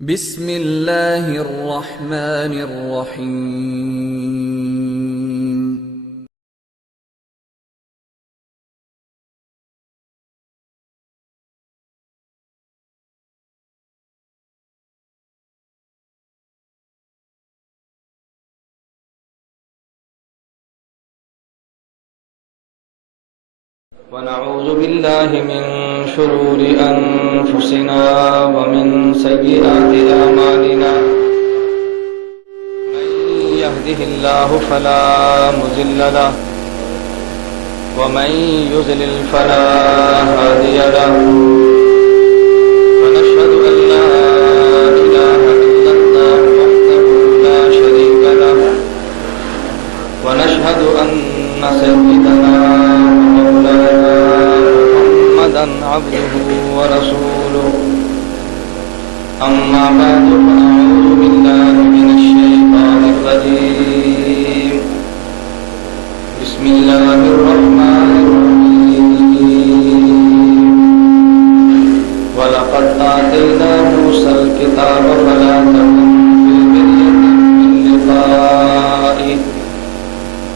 بسم اللہ الرحمن الرحیم۔ ونعوذ بالله من شرور أنفسنا ومن سيئات أعمالنا من يهده الله فلا مضل له ومن يضلل فلا هادي له ونشهد أن لا إله إلا الله وحده لا شريك له ونشهد أن سيدنا عبده ورسوله أما بعد فأعوذ بالله من الشيطان الرجيم بسم الله الرحمن الرحيم ولقد آتينا موسى الكتاب فلا تكن في مرية من لقائه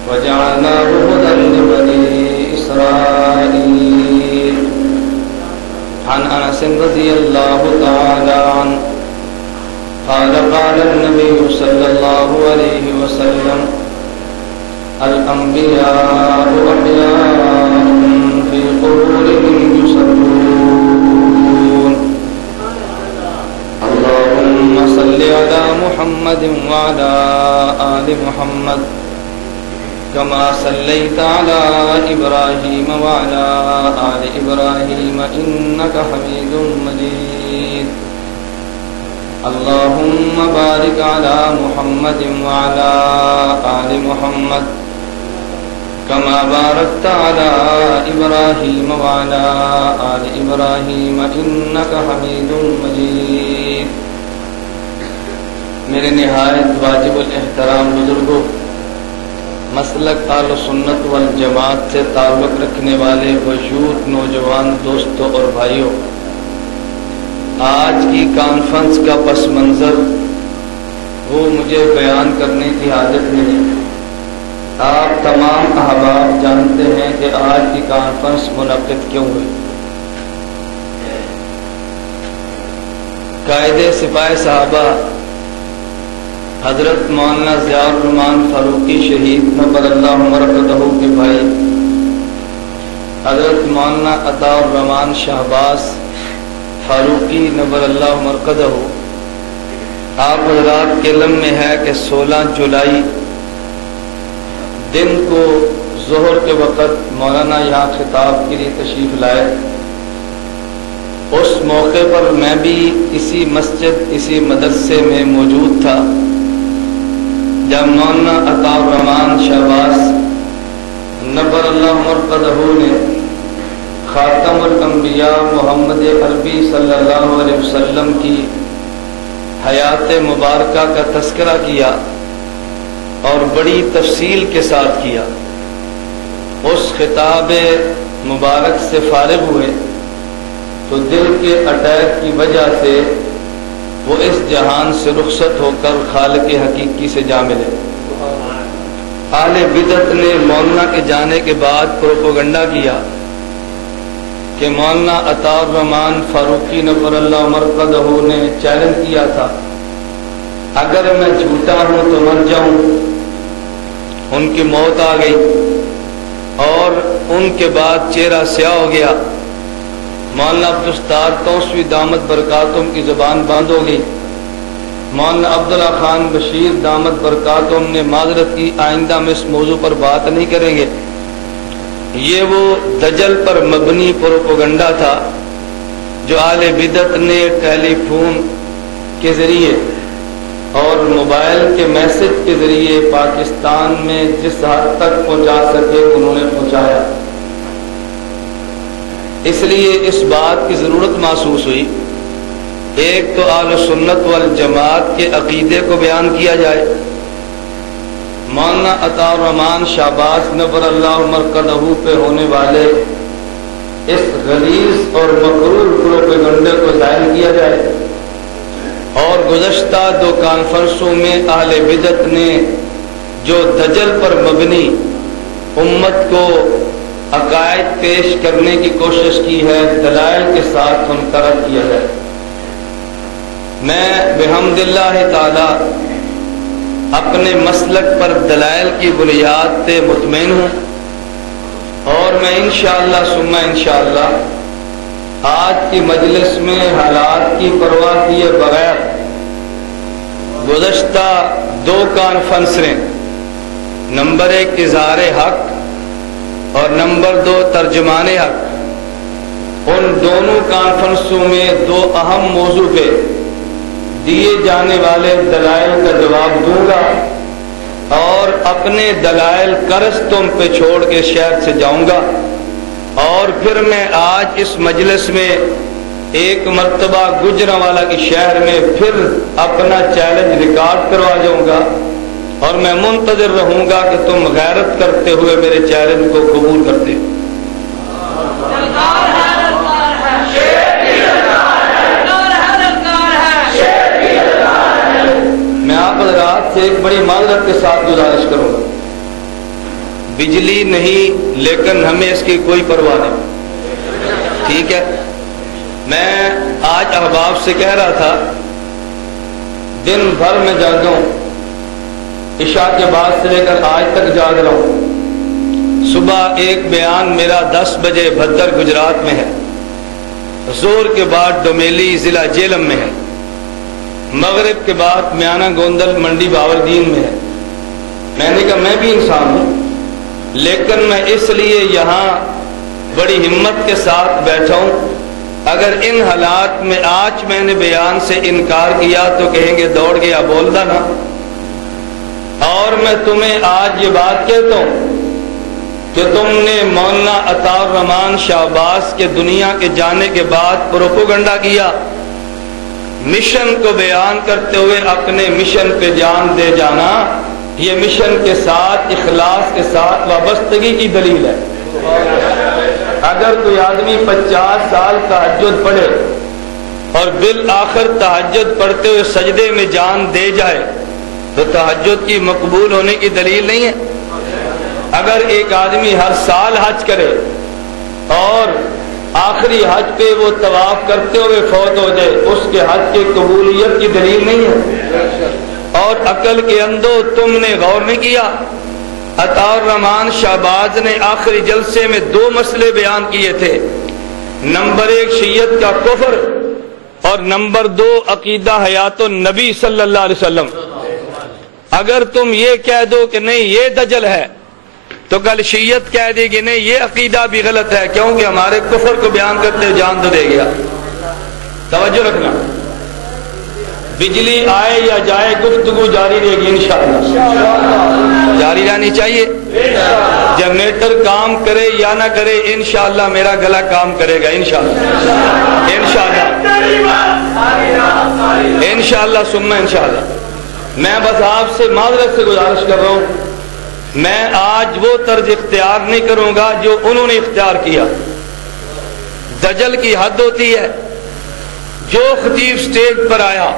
وجعلناه هدى لبني إسرائيل عن أنس رضي الله تعالى عنه قال قال النبي صلى الله عليه وسلم الأنبياء أحياء في قبورهم يصلون اللهم صل على محمد وعلى آل محمد كما صليت على إبراهيم وعلى آل إبراهيم إنك حميد مجيد اللهم بارك على محمد وعلى آل محمد كما باركت على إبراهيم وعلى آل إبراهيم إنك حميد مجيد میرے نہایت واجب الاحترام بزرگوں، مسلک اہل سنت والجماعت سے تعلق رکھنے والے وجود نوجوان دوستوں اور بھائیوں، آج کی کانفرنس کا پس منظر وہ مجھے بیان کرنے کی حاجت نہیں۔ آپ تمام احباب جانتے ہیں کہ آج کی کانفرنس منعقد کیوں ہوئی۔ قائد سپاہ صحابہ حضرت مولانا ضیاء الرحمان فاروقی شہید نبر اللہ مرقدہ کے بھائی حضرت مولانا عطا الرحمان شہباز فاروقی نبر اللہ مرقدہ، آپ حضرات کے علم میں ہے کہ 16 جولائی دن کو ظہر کے وقت مولانا یہاں خطاب کے لیے تشریف لائے۔ اس موقع پر میں بھی اسی مسجد اسی مدرسے میں موجود تھا جب مولانا عطا الرحمان شہباز نبر اللہ مرقدہ نے خاتم الانبیاء محمد عربی صلی اللہ علیہ وسلم کی حیات مبارکہ کا تذکرہ کیا اور بڑی تفصیل کے ساتھ کیا۔ اس خطاب مبارک سے فارغ ہوئے تو دل کے اٹیک کی وجہ سے وہ اس جہان سے رخصت ہو کر خالق حقیقی سے جا ملے۔ اہل بدعت نے مولانا کے جانے کے بعد پروپیگنڈا کیا کہ مولانا عطا الرحمان فاروقی نبر اللہ مرقدہ نے چیلنج کیا تھا اگر میں جھوٹا ہوں تو مر جاؤں۔ ان کی موت آ گئی اور ان کے بعد چہرہ سیاہ ہو گیا۔ مولانا عبدالستار توسوی دامت برکاتہم کی زبان بند ہو گئی۔ مولانا عبداللہ خان بشیر دامت برکاتہم نے معذرت کی، آئندہ ہم اس موضوع پر بات نہیں کریں گے۔ یہ وہ دجل پر مبنی پروپیگنڈا تھا جو اہل بدعت نے ٹیلی فون کے ذریعے اور موبائل کے میسج کے ذریعے پاکستان میں جس حد تک پہنچا سکے انہوں نے پہنچایا۔ اس لیے اس بات کی ضرورت محسوس ہوئی ایک تو اہل سنت والجماعت کے عقیدے کو بیان کیا جائے، مولانا عطا الرحمان شہباز نبر اللہ مرقدہ پہ ہونے والے اس غلیظ اور مکروہ پروپیگنڈے کو ظاہر کیا جائے، اور گزشتہ 2 کانفرنسوں میں اہل بدعت نے جو دجل پر مبنی امت کو عقائد پیش کرنے کی کوشش کی ہے، دلائل کے ساتھ ان کا رد کیا ہے۔ میں بحمد اللہ تعالی اپنے مسلک پر دلائل کی بنیاد پہ مطمئن ہوں، اور میں انشاءاللہ ثم انشاءاللہ آج کی مجلس میں حالات کی پرواہ کیے بغیر گزشتہ 2 کانفرنسیں، نمبر 1 اظہار حق اور نمبر 2 ترجمان حق، ان دونوں کانفرنسوں میں 2 اہم موضوع پہ دیے جانے والے دلائل کا جواب دوں گا، اور اپنے دلائل قرض تم پہ چھوڑ کے شہر سے جاؤں گا، اور پھر میں آج اس مجلس میں ایک مرتبہ گجرانوالہ کی شہر میں پھر اپنا چیلنج ریکارڈ کروا جاؤں گا، اور میں منتظر رہوں گا کہ تم غیرت کرتے ہوئے میرے چیلنج کو قبول کرتے۔ میں آپ حضرات سے ایک بڑی معذرت کے ساتھ گزارش کروں گا، بجلی نہیں لیکن ہمیں اس کی کوئی پرواہ نہیں، ٹھیک ہے؟ میں آج احباب سے کہہ رہا تھا دن بھر میں جاگا ہوں، عشاء کے بعد سے لے کر آج تک جاگ رہا ہوں۔ صبح ایک بیان میرا 10 بجے بھدر گجرات میں ہے، زور کے بعد ڈومیلی ضلع جیلم میں ہے، مغرب کے بعد میانہ گوندل منڈی باوردین میں ہے۔ میں نے کہا میں بھی انسان ہوں، لیکن میں اس لیے یہاں بڑی ہمت کے ساتھ بیٹھا ہوں، اگر ان حالات میں آج میں نے بیان سے انکار کیا تو کہیں گے دوڑ گیا بولتا نا۔ اور میں تمہیں آج یہ بات کہتا ہوں کہ تم نے مولانا عطا الرحمان شہباز کے دنیا کے جانے کے بعد پروپیگنڈا کیا، مشن کو بیان کرتے ہوئے اپنے مشن پہ جان دے جانا، یہ مشن کے ساتھ اخلاص کے ساتھ وابستگی کی دلیل ہے۔ اگر کوئی آدمی 50 سال تہجد پڑھے اور بالآخر تہجد پڑھتے ہوئے سجدے میں جان دے جائے تو تہجد کی مقبول ہونے کی دلیل نہیں ہے۔ اگر ایک آدمی ہر سال حج کرے اور آخری حج پہ وہ طواف کرتے ہوئے فوت ہو جائے، اس کے حج کی قبولیت کی دلیل نہیں ہے۔ اور عقل کے اندھو تم نے غور نہیں کیا، عطا الرحمان شہباز نے آخری جلسے میں 2 مسئلے بیان کیے تھے، نمبر 1 شیعت کا کفر اور نمبر 2 عقیدہ حیات النبی صلی اللہ علیہ وسلم۔ اگر تم یہ کہہ دو کہ نہیں یہ دجل ہے تو کل شیعت کہہ دے گی نہیں یہ عقیدہ بھی غلط ہے، کیونکہ ہمارے کفر کو بیان کرتے ہوئے جان تو دے گیا۔ توجہ رکھنا، بجلی آئے یا جائے گفتگو جاری رہے گی انشاءاللہ، جاری رہنی چاہیے۔ جنریٹر کام کرے یا نہ کرے انشاءاللہ میرا گلا کام کرے گا انشاءاللہ، انشاءاللہ ثم انشاءاللہ۔ میں بس آپ سے معذرت سے گزارش کر رہا ہوں، میں آج وہ طرز اختیار نہیں کروں گا جو انہوں نے اختیار کیا۔ دجل کی حد ہوتی ہے، جو خطیب سٹیج پر آیا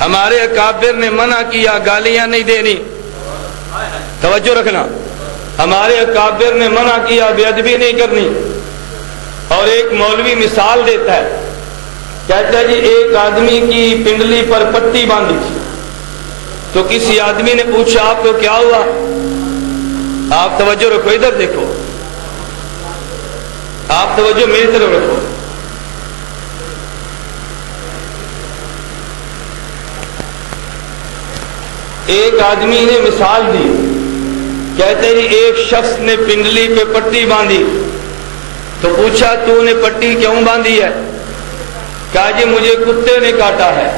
ہمارے اکابر نے منع کیا گالیاں نہیں دینی، توجہ رکھنا، ہمارے اکابر نے منع کیا بے ادبی نہیں کرنی۔ اور ایک مولوی مثال دیتا ہے، کہتا ہے جی ایک آدمی کی پنڈلی پر پٹی باندھی تھی، تو کسی آدمی نے پوچھا آپ کو کیا ہوا؟ آپ توجہ رکھو، ادھر دیکھو، آپ توجہ میری طرف رکھو۔ ایک آدمی نے مثال دی، کہتے ہیں ایک شخص نے پنڈلی پہ پٹی باندھی، تو پوچھا تو نے پٹی کیوں باندھی ہے؟ کہا جی مجھے کتے نے کاٹا ہے۔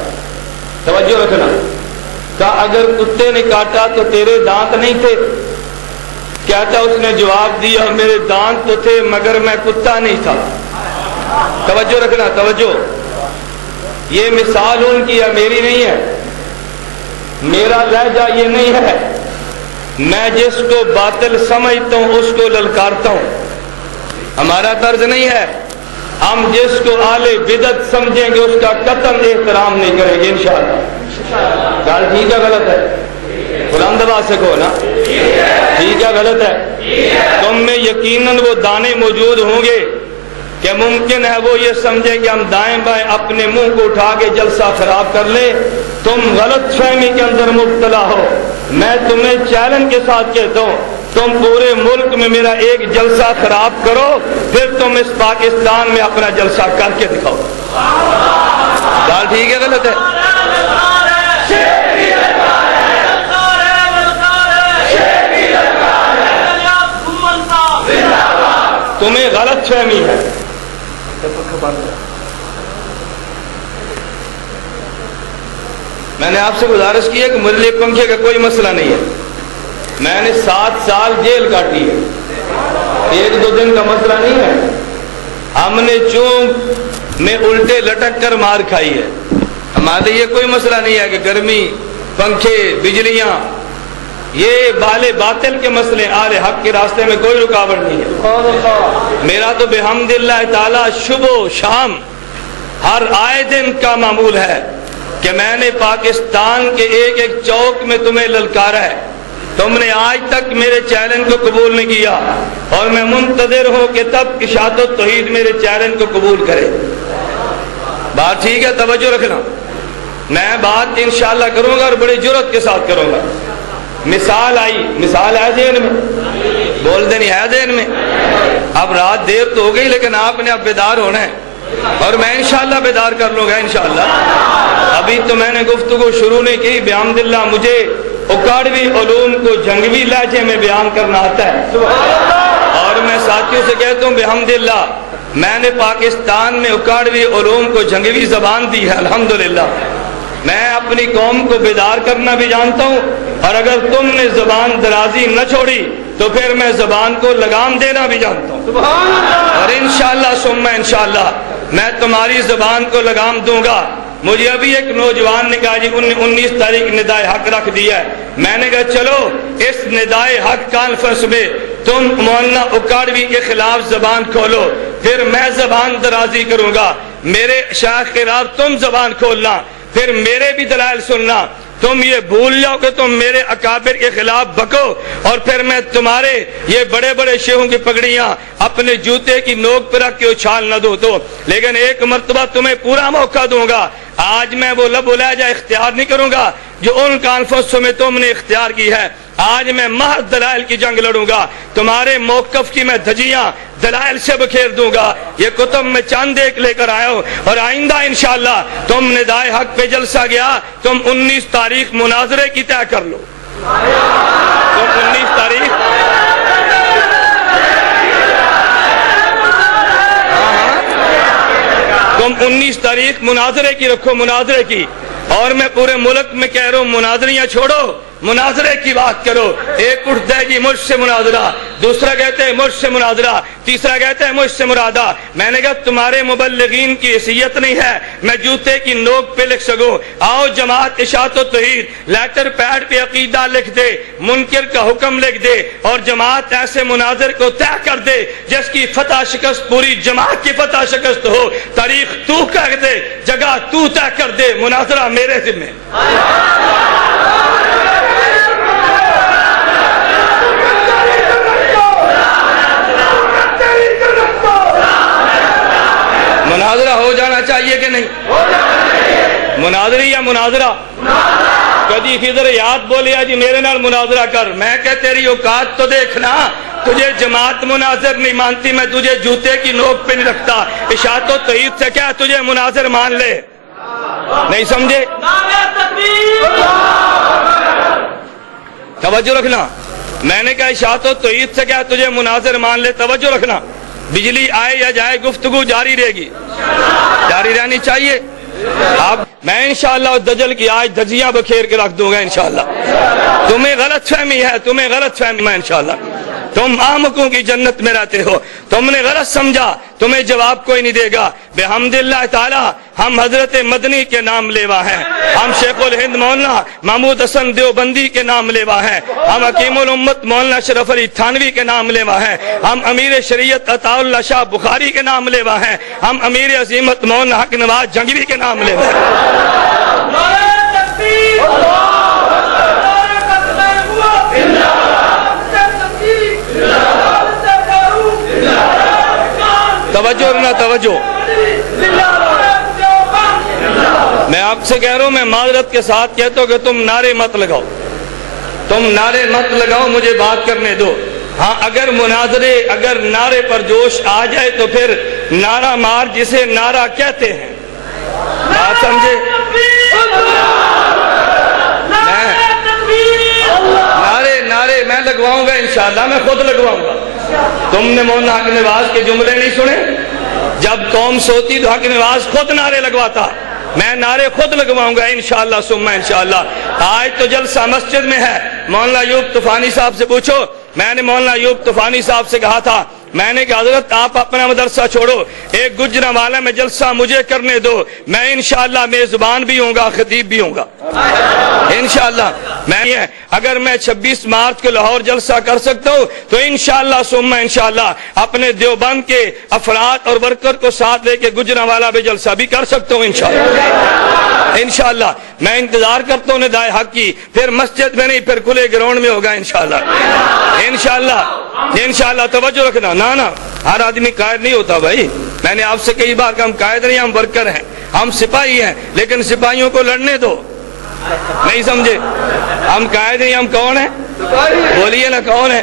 توجہ رکھنا، کہا اگر کتے نے کاٹا تو تیرے دانت نہیں تھے؟ کہتا اس نے جواب دیا میرے دانت تو تھے مگر میں کتا نہیں تھا۔ توجہ رکھنا، توجہ، یہ مثال ان کی ہے، میری نہیں ہے، میرا لہجہ یہ نہیں ہے، میں جس کو باطل سمجھتا ہوں اس کو للکارتا ہوں، ہمارا طرز نہیں ہے۔ ہم جس کو آلے بدعت سمجھیں گے اس کا قطعاً احترام نہیں کریں گے انشاءاللہ. گل ٹھیک ہے غلط ہے؟ قرآن دبا سکو نا. ٹھیک ہے غلط ہے؟ تم میں یقیناً وہ دانے موجود ہوں گے کہ ممکن ہے وہ یہ سمجھیں کہ ہم دائیں بائیں اپنے منہ کو اٹھا کے جلسہ خراب کر لیں. تم غلط فہمی کے اندر مبتلا ہو. میں تمہیں چیلنج کے ساتھ کہتا ہوں تم پورے ملک میں میرا ایک جلسہ خراب کرو پھر تم اس پاکستان میں اپنا جلسہ کر کے دکھاؤ. بات ٹھیک ہے غلط ہے؟ تمہیں غلط فہمی ہے. میں نے آپ سے گزارش کی ہے کہ میرے لیے پنکھے کا کوئی مسئلہ نہیں ہے. میں نے 7 سال جیل کاٹی ہے. 1-2 دن کا مسئلہ نہیں ہے. ہم نے چونک میں الٹے لٹک کر مار کھائی ہے. ہمارے یہ کوئی مسئلہ نہیں ہے کہ گرمی پنکھے بجلیاں یہ بالے باطل کے مسئلے آل حق کے راستے میں کوئی رکاوٹ نہیں ہے. میرا تو بحمد اللہ تعالی صبح و شام ہر آئے دن کا معمول ہے کہ میں نے پاکستان کے ایک ایک چوک میں تمہیں للکارا ہے. تم نے آج تک میرے چیلنج کو قبول نہیں کیا اور میں منتظر ہوں کہ تب اشاعت و توحید میرے چیلنج کو قبول کرے. بات ٹھیک ہے؟ توجہ رکھنا. میں بات انشاءاللہ کروں گا اور بڑی جرات کے ساتھ کروں گا. مثال آئی. مثال ہے ذہن میں؟ بول دے نہیں ہے ذہن میں؟ اب رات دیر تو ہو گئی لیکن آپ نے اب بیدار ہونا ہے اور میں انشاءاللہ بیدار کر لوں گا انشاءاللہ. ابھی تو میں نے گفتگو شروع نہیں کی. بحمد اللہ مجھے اکاڑوی علوم کو جنگوی لہجے میں بیان کرنا آتا ہے اور میں ساتھیوں سے کہتا ہوں بحمد اللہ میں نے پاکستان میں اکاڑوی علوم کو جنگوی زبان دی ہے الحمدللہ. میں اپنی قوم کو بیدار کرنا بھی جانتا ہوں اور اگر تم نے زبان درازی نہ چھوڑی تو پھر میں زبان کو لگام دینا بھی جانتا ہوں اور انشاءاللہ ثم انشاءاللہ میں تمہاری زبان کو لگام دوں گا. مجھے ابھی ایک نوجوان نے کہا جی 19 تاریخ ندائے حق رکھ دیا ہے. میں نے کہا چلو اس ندائے حق کانفرنس میں تم مولانا اکاڑوی کے خلاف زبان کھولو پھر میں زبان درازی کروں گا. میرے شیخ کے خلاف تم زبان کھولنا پھر میرے بھی دلائل سننا. تم یہ بھول جاؤ کہ تم میرے اکابر کے خلاف بکو اور پھر میں تمہارے یہ بڑے بڑے شیخوں کی پگڑیاں اپنے جوتے کی نوک پر رکھ کے اچھال نہ دو تو. لیکن ایک مرتبہ تمہیں پورا موقع دوں گا. آج میں وہ لب و لہجہ اختیار نہیں کروں گا جو ان کانفرنسوں میں تم نے اختیار کی ہے. آج میں محض دلائل کی جنگ لڑوں گا. تمہارے موقف کی میں دھجیاں دلائل سے بکھیر دوں گا. یہ کتب میں چاند ایک لے کر آیا ہوں اور آئندہ انشاءاللہ تم ندائے حق پہ جلسہ گیا تم 19 تاریخ مناظرے کی طے کر لو. تم 19 تاریخ تم 19 تاریخ مناظرے کی رکھو. مناظرے کی. اور میں پورے ملک میں کہہ رہا ہوں مناظریاں چھوڑو مناظرے کی بات کرو. ایک اٹھتا ہے جی مجھ سے مناظرہ, دوسرا کہتے ہیں مجھ سے مناظرہ, تیسرا کہتا ہے مجھ سے مرادہ. میں نے کہا تمہارے مبلغین کی حیثیت نہیں ہے میں جوتے کی نوک پہ لکھ سکوں. آؤ جماعت اشاعت و توحید لیٹر پیڈ پہ عقیدہ لکھ دے, منکر کا حکم لکھ دے اور جماعت ایسے مناظر کو طے کر دے جس کی فتح شکست پوری جماعت کی فتح شکست ہو. تاریخ تو کہہ دے, جگہ تو طے کر دے, مناظرہ میرے ذمہ. مناظرہ ہو جانا چاہیے کہ نہیں؟ مناظری یا مناظرہ؟ کبھی خضر یاد بولیا جی میرے نال مناظرہ کر. میں کہ تیری اوقات تو دیکھنا, تجھے جماعت مناظر نہیں مانتی, میں تجھے جوتے کی نوک پہ نہیں رکھتا. اشاعت و توحید سے کیا تجھے مناظر مان لے؟ نہیں سمجھے؟ توجہ رکھنا. میں نے کہا اشاعت و توحید سے کیا تجھے مناظر مان لے. توجہ رکھنا. بجلی آئے یا جائے گفتگو جاری رہے گی, جاری رہنی چاہیے. میں انشاءاللہ دجل کی آج دھجیاں بکھیر کے رکھ دوں گا انشاءاللہ. تمہیں غلط فہمی ہے, تمہیں غلط فہمی. میں انشاءاللہ تم احمقوں کی جنت میں رہتے ہو. تم نے غلط سمجھا, تمہیں جواب کوئی نہیں دے گا. بحمداللہ تعالی ہم حضرت مدنی کے نام لیوا ہیں, ہم شیخ الہند مولانا محمود حسن دیوبندی کے نام لیوا ہیں, ہم حکیم الامت مولانا اشرف علی تھانوی کے نام لیوا ہیں, ہم امیر شریعت عطا اللہ شاہ بخاری کے نام لیوا ہیں, ہم امیر عظیمت مولانا حق نواز جنگوی کے نام لیوا ہیں. توجہ رہنا, توجہ. میں آپ سے کہہ رہا ہوں, میں معذرت کے ساتھ کہتا ہوں کہ تم نعرے مت لگاؤ, تم نعرے مت لگاؤ, مجھے بات کرنے دو. ہاں اگر مناظرے, اگر نعرے پر جوش آ جائے تو پھر نعرہ مار جسے نعرہ کہتے ہیں. بات سمجھے؟ نعرے میں لگواؤں گا انشاءاللہ, میں خود لگواؤں گا. تم نے مولانا حق نواز کے جملے نہیں سنے؟ جب قوم سوتی تو حق نواز خود نعرے لگواتا. میں نعرے خود لگواؤں گا انشاءاللہ ثم انشاءاللہ. آج تو جلسہ مسجد میں ہے. مولانا ایوب طوفانی صاحب سے پوچھو, میں نے مولانا ایوب طوفانی صاحب سے کہا تھا, میں نے کہا حضرت آپ اپنا مدرسہ چھوڑو, ایک گجرانوالہ میں جلسہ مجھے کرنے دو, میں انشاءاللہ میزبان بھی ہوں گا, خطیب بھی ہوں گا انشاءاللہ. میں اگر میں 26 مارچ کو لاہور جلسہ کر سکتا ہوں تو انشاءاللہ ثم انشاءاللہ اپنے دیوبند کے افراد اور ورکر کو ساتھ لے کے گجرانوالہ میں جلسہ بھی کر سکتا ہوں انشاءاللہ. انشاءاللہ میں انتظار کرتا ہوں ندائے حق کی, پھر مسجد میں نہیں, پھر کھلے گراؤنڈ میں ہوگا انشاءاللہ. انشاءاللہ انشاءاللہ. توجہ رکھنا, نا ہر آدمی قائد نہیں ہوتا بھائی. میں نے آپ سے کئی بار کہا, ہم قائد نہیں, ہم ورکر ہیں, ہم سپاہی ہیں, لیکن سپاہیوں کو لڑنے دو. نہیں سمجھے؟ ہم قائد نہیں, ہم کون ہیں؟ بولیے نا کون ہیں؟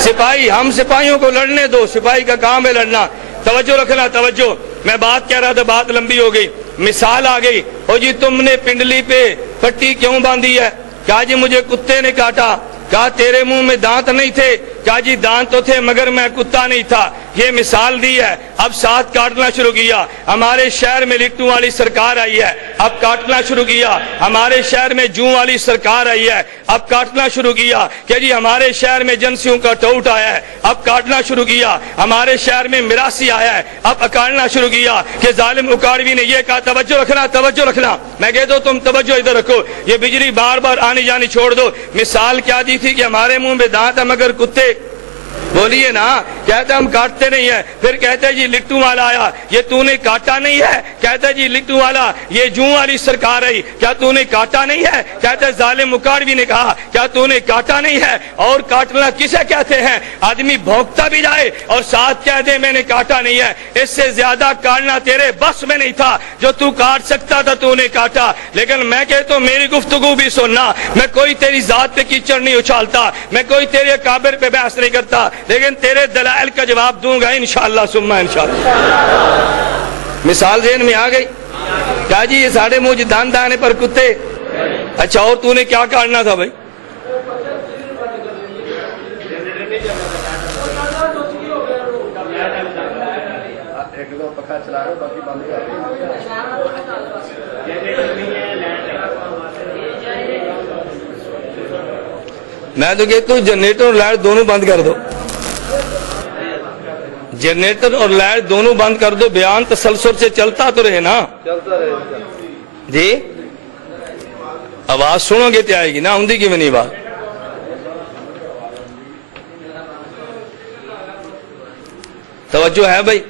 سپاہی. ہم سپاہیوں کو لڑنے دو, سپاہی کا کام ہے لڑنا. توجہ رکھنا, توجہ. میں بات کہہ رہا تھا, بات لمبی ہو گئی, مثال آ گئی. او جی تم نے پنڈلی پہ پٹی کیوں باندھی ہے؟ کہا جی مجھے کتے نے کاٹا. کہا تیرے منہ میں دانت نہیں تھے؟ کہا جی دانت تو تھے مگر میں کتا نہیں تھا. یہ مثال دی ہے. اب ساتھ کاٹنا شروع کیا. ہمارے شہر میں لٹو والی سرکار آئی ہے, اب کاٹنا شروع کیا. ہمارے شہر میں جوں والی سرکار آئی ہے, اب کاٹنا شروع کیا. کہ جی ہمارے شہر میں جنسیوں کا ٹوٹ آیا ہے, اب کاٹنا شروع کیا. ہمارے شہر میں میراثی آیا ہے, اب اکاڑنا شروع کیا. کہ ظالم اکاڑوی نے یہ کہا, توجہ رکھنا, توجہ رکھنا. میں کہتا ہوں تم توجہ ادھر رکھو, یہ بجلی بار بار آنی جانی چھوڑ دو. مثال کیا دی تھی کہ ہمارے منہ میں دانت ہے مگر کتے. بولیے نا, کہتے ہم کاٹتے نہیں ہیں. پھر کہتے جی لٹو والا آیا, یہ تو نے کاٹا نہیں ہے. کہتے جی لٹو والا یہ جوں والی سرکار آئی, کیا تو نے کاٹا نہیں ہے؟ کہتے ظالم مکاڑوی نے کہا, کیا تو نے کاٹا نہیں ہے؟ اور کاٹنا کسے کہتے ہیں؟ آدمی بھونکتا بھی جائے اور ساتھ کہہ دے میں نے کاٹا نہیں ہے. اس سے زیادہ کاٹنا تیرے بس میں نہیں تھا. جو تو کاٹ سکتا تھا تو نے کاٹا. لیکن میں کہتا ہوں میری گفتگو بھی سننا, میں کوئی تیری ذات پہ کیچڑ نہیں اچھالتا, میں کوئی تیرے اکابر پہ بحث نہیں کرتا, لیکن تیرے دلائل کا جواب دوں گا انشاءاللہ ثم انشاءاللہ. مثال ذہن میں آ گئی؟ کیا جی یہ ساڑھے منہ دان دانے پر کتے. اچھا اور تو نے کیا کاٹنا تھا بھائی؟ میں تو کہتا ہوں جنریٹر اور لائٹ دونوں بند کر دو, جنریٹر اور لائٹ دونوں بند کر دو, بیان تسلسل سے چلتا تو رہے نا. جی آواز سنو گے تو آئے گی نا, آؤندی کی میں نہیں بات. توجہ ہے بھائی؟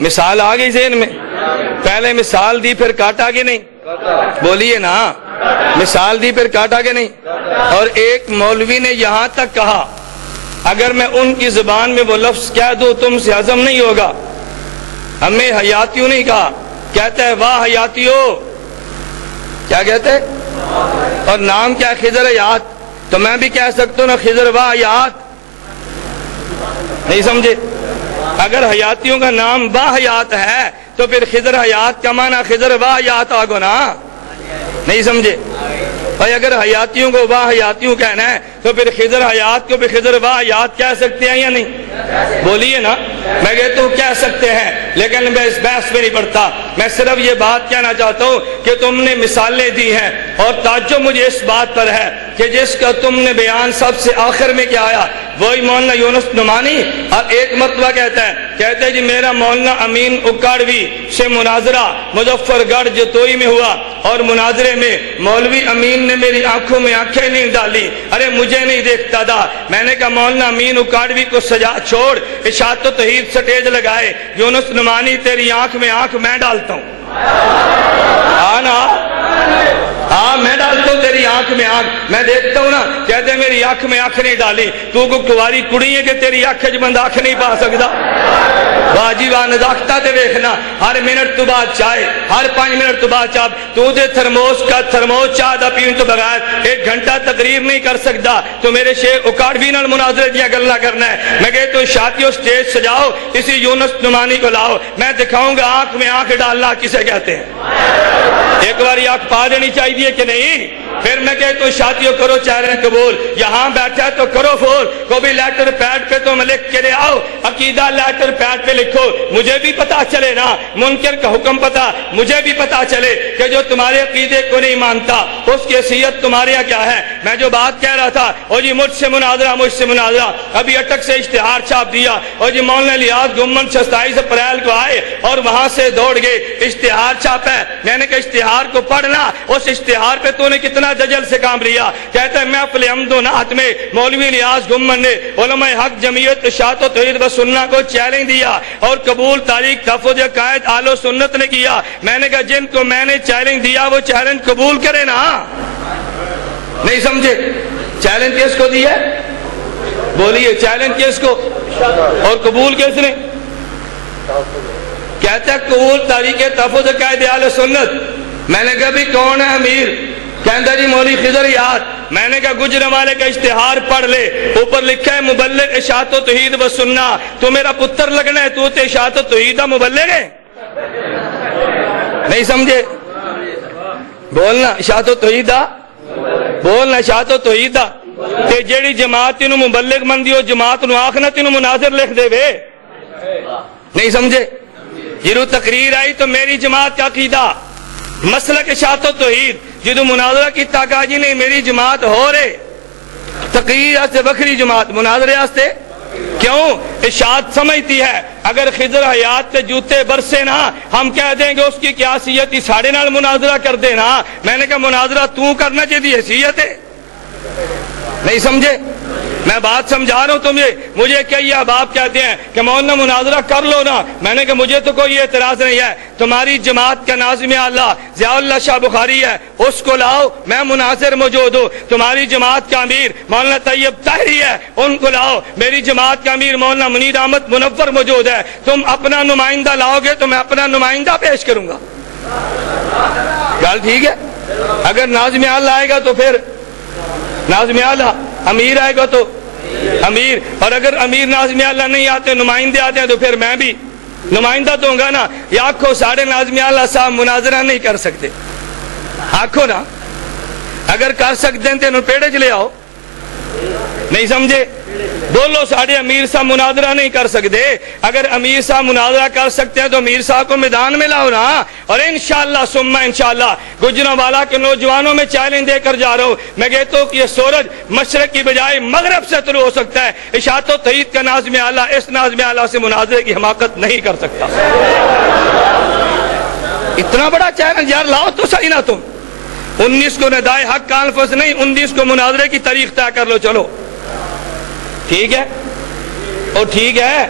مثال آ گئی ذہن میں؟ پہلے مثال دی پھر کاٹا کہ نہیں؟ بولیے نا, مثال دی پھر کاٹا کہ نہیں؟ اور ایک مولوی نے یہاں تک کہا اگر میں ان کی زبان میں وہ لفظ کہہ دوں تم سے ہضم نہیں ہوگا. ہمیں حیاتیوں نہیں کہا, کہتا ہے واہ حیاتیوں. کیا کہتے ہیں؟ اور نام کیا؟ خضر حیات. تو میں بھی کہہ سکتا ہوں نا خضر واہ حیات. نہیں سمجھے؟ اگر حیاتیوں کا نام با حیات ہے تو پھر خضر حیات کا معنی خضر واہ حیات آگو نا. نہیں سمجھے بھائی؟ اگر حیاتیوں کو واہ حیاتیوں کہنا ہے تو پھر خضر حیات کو بھی خضر واحیات کہہ سکتے ہیں یا نہیں؟ بولیے نا۔ میں کہتا ہوں کہہ سکتے ہیں، لیکن میں اس بحث میں نہیں پڑتا۔ میں صرف یہ بات کہنا چاہتا ہوں کہ تم نے مثالیں دی ہیں، اور تعجب مجھے اس بات پر ہے کہ جس کا تم نے بیان سب سے آخر میں کیا آیا، وہی مولانا یونس نعمانی، اور ایک مرتبہ کہتا ہے جی میرا مولانا امین اکاڑوی سے مناظرہ مظفر گڑھ جتوئی میں ہوا، اور مناظرے میں مولوی امین نے میری آنکھوں میں آنکھیں نہیں ڈالی، ارے مجھے نہیں دیکھتا تھا۔ میں نے کہا مولانا امین اکاڑوی کو سجا چھوڑ، اشاعت و توحید سٹیج لگائے، یونس نعمانی تیری آنکھ میں آنکھ میں ڈالتا ہوں۔ آنا ہاں میں ڈالتا ہوں تیری آنکھ میں آنکھ، میں دیکھتا ہوں نا، کہتے ہیں میری آنکھ میں آنکھ نہیں ڈالی، تو کو کواری کڑی ہے کہ تیری آنکھ بند آنکھ نہیں پا سکتا؟ باجی واہ نزاکتہ تے ویکھنا، ہر منٹ تو بعد چائے، ہر 5 منٹ تو بعد چاہ، تو دے تھرموس چاہ دا پین تو بغیر 1 گھنٹہ تقریر نہیں کر سکتا، تو میرے شیخ اکاڑوی نال مناظرے دیا گلہ کرنا ہے۔ میں کہتا ہوں شادیوں سٹیج سجاؤ، اسی یونس نعمانی کو لاؤ، میں دکھاؤں گا آنکھ میں آنکھ ڈالنا کسے کہتے ہیں۔ ایک باری آنکھ پا دینی چاہیے کہ نہیں؟ پھر میں کہتا ہوں شادیوں کرو چیلنج قبول، یہاں بیٹھا ہے تو کرو فون، کو بھی لیٹر پیڈ پہ تم لکھ کے لے آؤ، عقیدہ لیٹر پیڈ پہ لکھو، مجھے بھی پتا چلے نا، منکر کا حکم پتا، مجھے بھی پتا چلے کہ جو تمہارے عقیدے کو نہیں مانتا اس کی حیثیت تمہارے یہاں کیا ہے۔ میں جو بات کہہ رہا تھا، اور جی مجھ سے مناظرہ، ابھی اٹک سے اشتہار چھاپ دیا، اور جی مولانا الیاس گمن 27 اپریل کو آئے اور وہاں سے دوڑ گئے، اشتہار چھاپا ہے۔ میں نے کہا اشتہار کو پڑھنا، اس اشتہار پہ تو نے کتنا دجل سے کام لیا۔ کہتا ہے محفل حمد و نعت میں مولوی الیاس گمن نے علماء حق جمعیت اشاعت و توحید و سنہ کو چیلنج دیا، اور قبول تاریخ تحفظ عقائد اہل و سنت نے کیا۔ میں نے کہا جن کو میں نے چیلنج دیا وہ چیلنج قبول کرے نا۔ نہیں سمجھے؟ چیلنج کس کو دیا؟ بولیے چیلنج کس کو اور قبول کس نے؟ کہتا ہے قبول تاریخ تحفظ عقائد اہل و سنت۔ میں نے کہا بھی کون ہے امیر؟ کہتا جی مولوی خضر یاد۔ میں نے کہا گجرانوالے کا اشتہار پڑھ لے، اوپر لکھا ہے مبلغ اشاعت و توحید و سنہ، تو میرا پتر لگنا ہے، تو تے اشاعت و توحید دا مبلغ ہے؟ نہیں سمجھے؟ بولنا اشاعت و توحید دا، بولنا اشاعت و توحید دا، تے جیڑی جماعت تینوں مبلغ مندی ہو جماعت نو آخنا تینوں مناظر لکھ دے وے۔ نہیں سمجھے؟ جدو تقریر آئی تو میری جماعت کا عقیدہ مسلک اشاعت و توحید، جدو مناظرہ کی کہا جی نہیں میری جماعت ہو رہے، تقریر آستے بکری جماعت، مناظرے آستے کیوں؟ اشاعت سمجھتی ہے اگر خضر حیات تے جوتے برسے نا ہم کہہ دیں گے اس کی کیا حیثیت ہی ساڑھے نال مناظرہ کر دے نا۔ میں نے کہا مناظرہ تو کرنا چاہیے حیثیت ہے؟ نہیں سمجھے؟ میں بات سمجھا رہا ہوں تمہیں۔ مجھے کئی احباب کہتے ہیں کہ مولانا مناظرہ کر لو نا، میں نے کہا مجھے تو کوئی اعتراض نہیں ہے، تمہاری جماعت کا ناظم اعلیٰ ضیاء اللہ شاہ بخاری ہے، اس کو لاؤ، میں مناظر موجود ہوں۔ تمہاری جماعت کا امیر مولانا طیب طاہری ہے، ان کو لاؤ۔ میری جماعت کا امیر مولانا منیر احمد منور موجود ہے، تم اپنا نمائندہ لاؤ گے تو میں اپنا نمائندہ پیش کروں گا۔ گل ٹھیک ہے؟ اگر ناظم اعلیٰ آئے گا تو پھر ناظم اعلیٰ، امیر آئے گا تو امیر، اور اگر امیر ناظم اعلیٰ نہیں آتے نمائندے آتے ہیں تو پھر میں بھی نمائندہ تو ہوں گا نا۔ یا آنکھو ساڑھے ناظم اعلیٰ صاحب مناظرہ نہیں کر سکتے، آنکھو نا، اگر کر سکتے ہیں تو انہوں پیڑے چلے آؤ۔ نہیں سمجھے؟ بولو ساڑھے امیر صاحب مناظرہ نہیں کر سکتے، اگر امیر صاحب مناظرہ کر سکتے ہیں تو امیر صاحب کو میدان میں لاؤ نا۔ اور انشاءاللہ ثم انشاءاللہ گجرانوالہ کے نوجوانوں میں چیلنج دے کر جا رہا ہوں، میں کہتا ہوں کہ یہ سورج مشرق کی بجائے مغرب سے طلوع ہو سکتا ہے، اشاعت و توحید کا ناظم اعلیٰ اس ناظم اعلیٰ سے مناظرے کی حماقت نہیں کر سکتا۔ اتنا بڑا چیلنج یار لاؤ تو صحیح نا۔ تم 19 کو ندائے حق کانفرنس نہیں، 19 کو مناظرے کی تاریخ طے کر لو، چلو ٹھیک ہے؟ اور ٹھیک ہے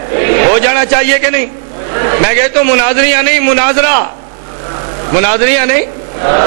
ہو جانا چاہیے کہ نہیں؟ میں کہتا ہوں مناظریاں نہیں، مناظریاں نہیں،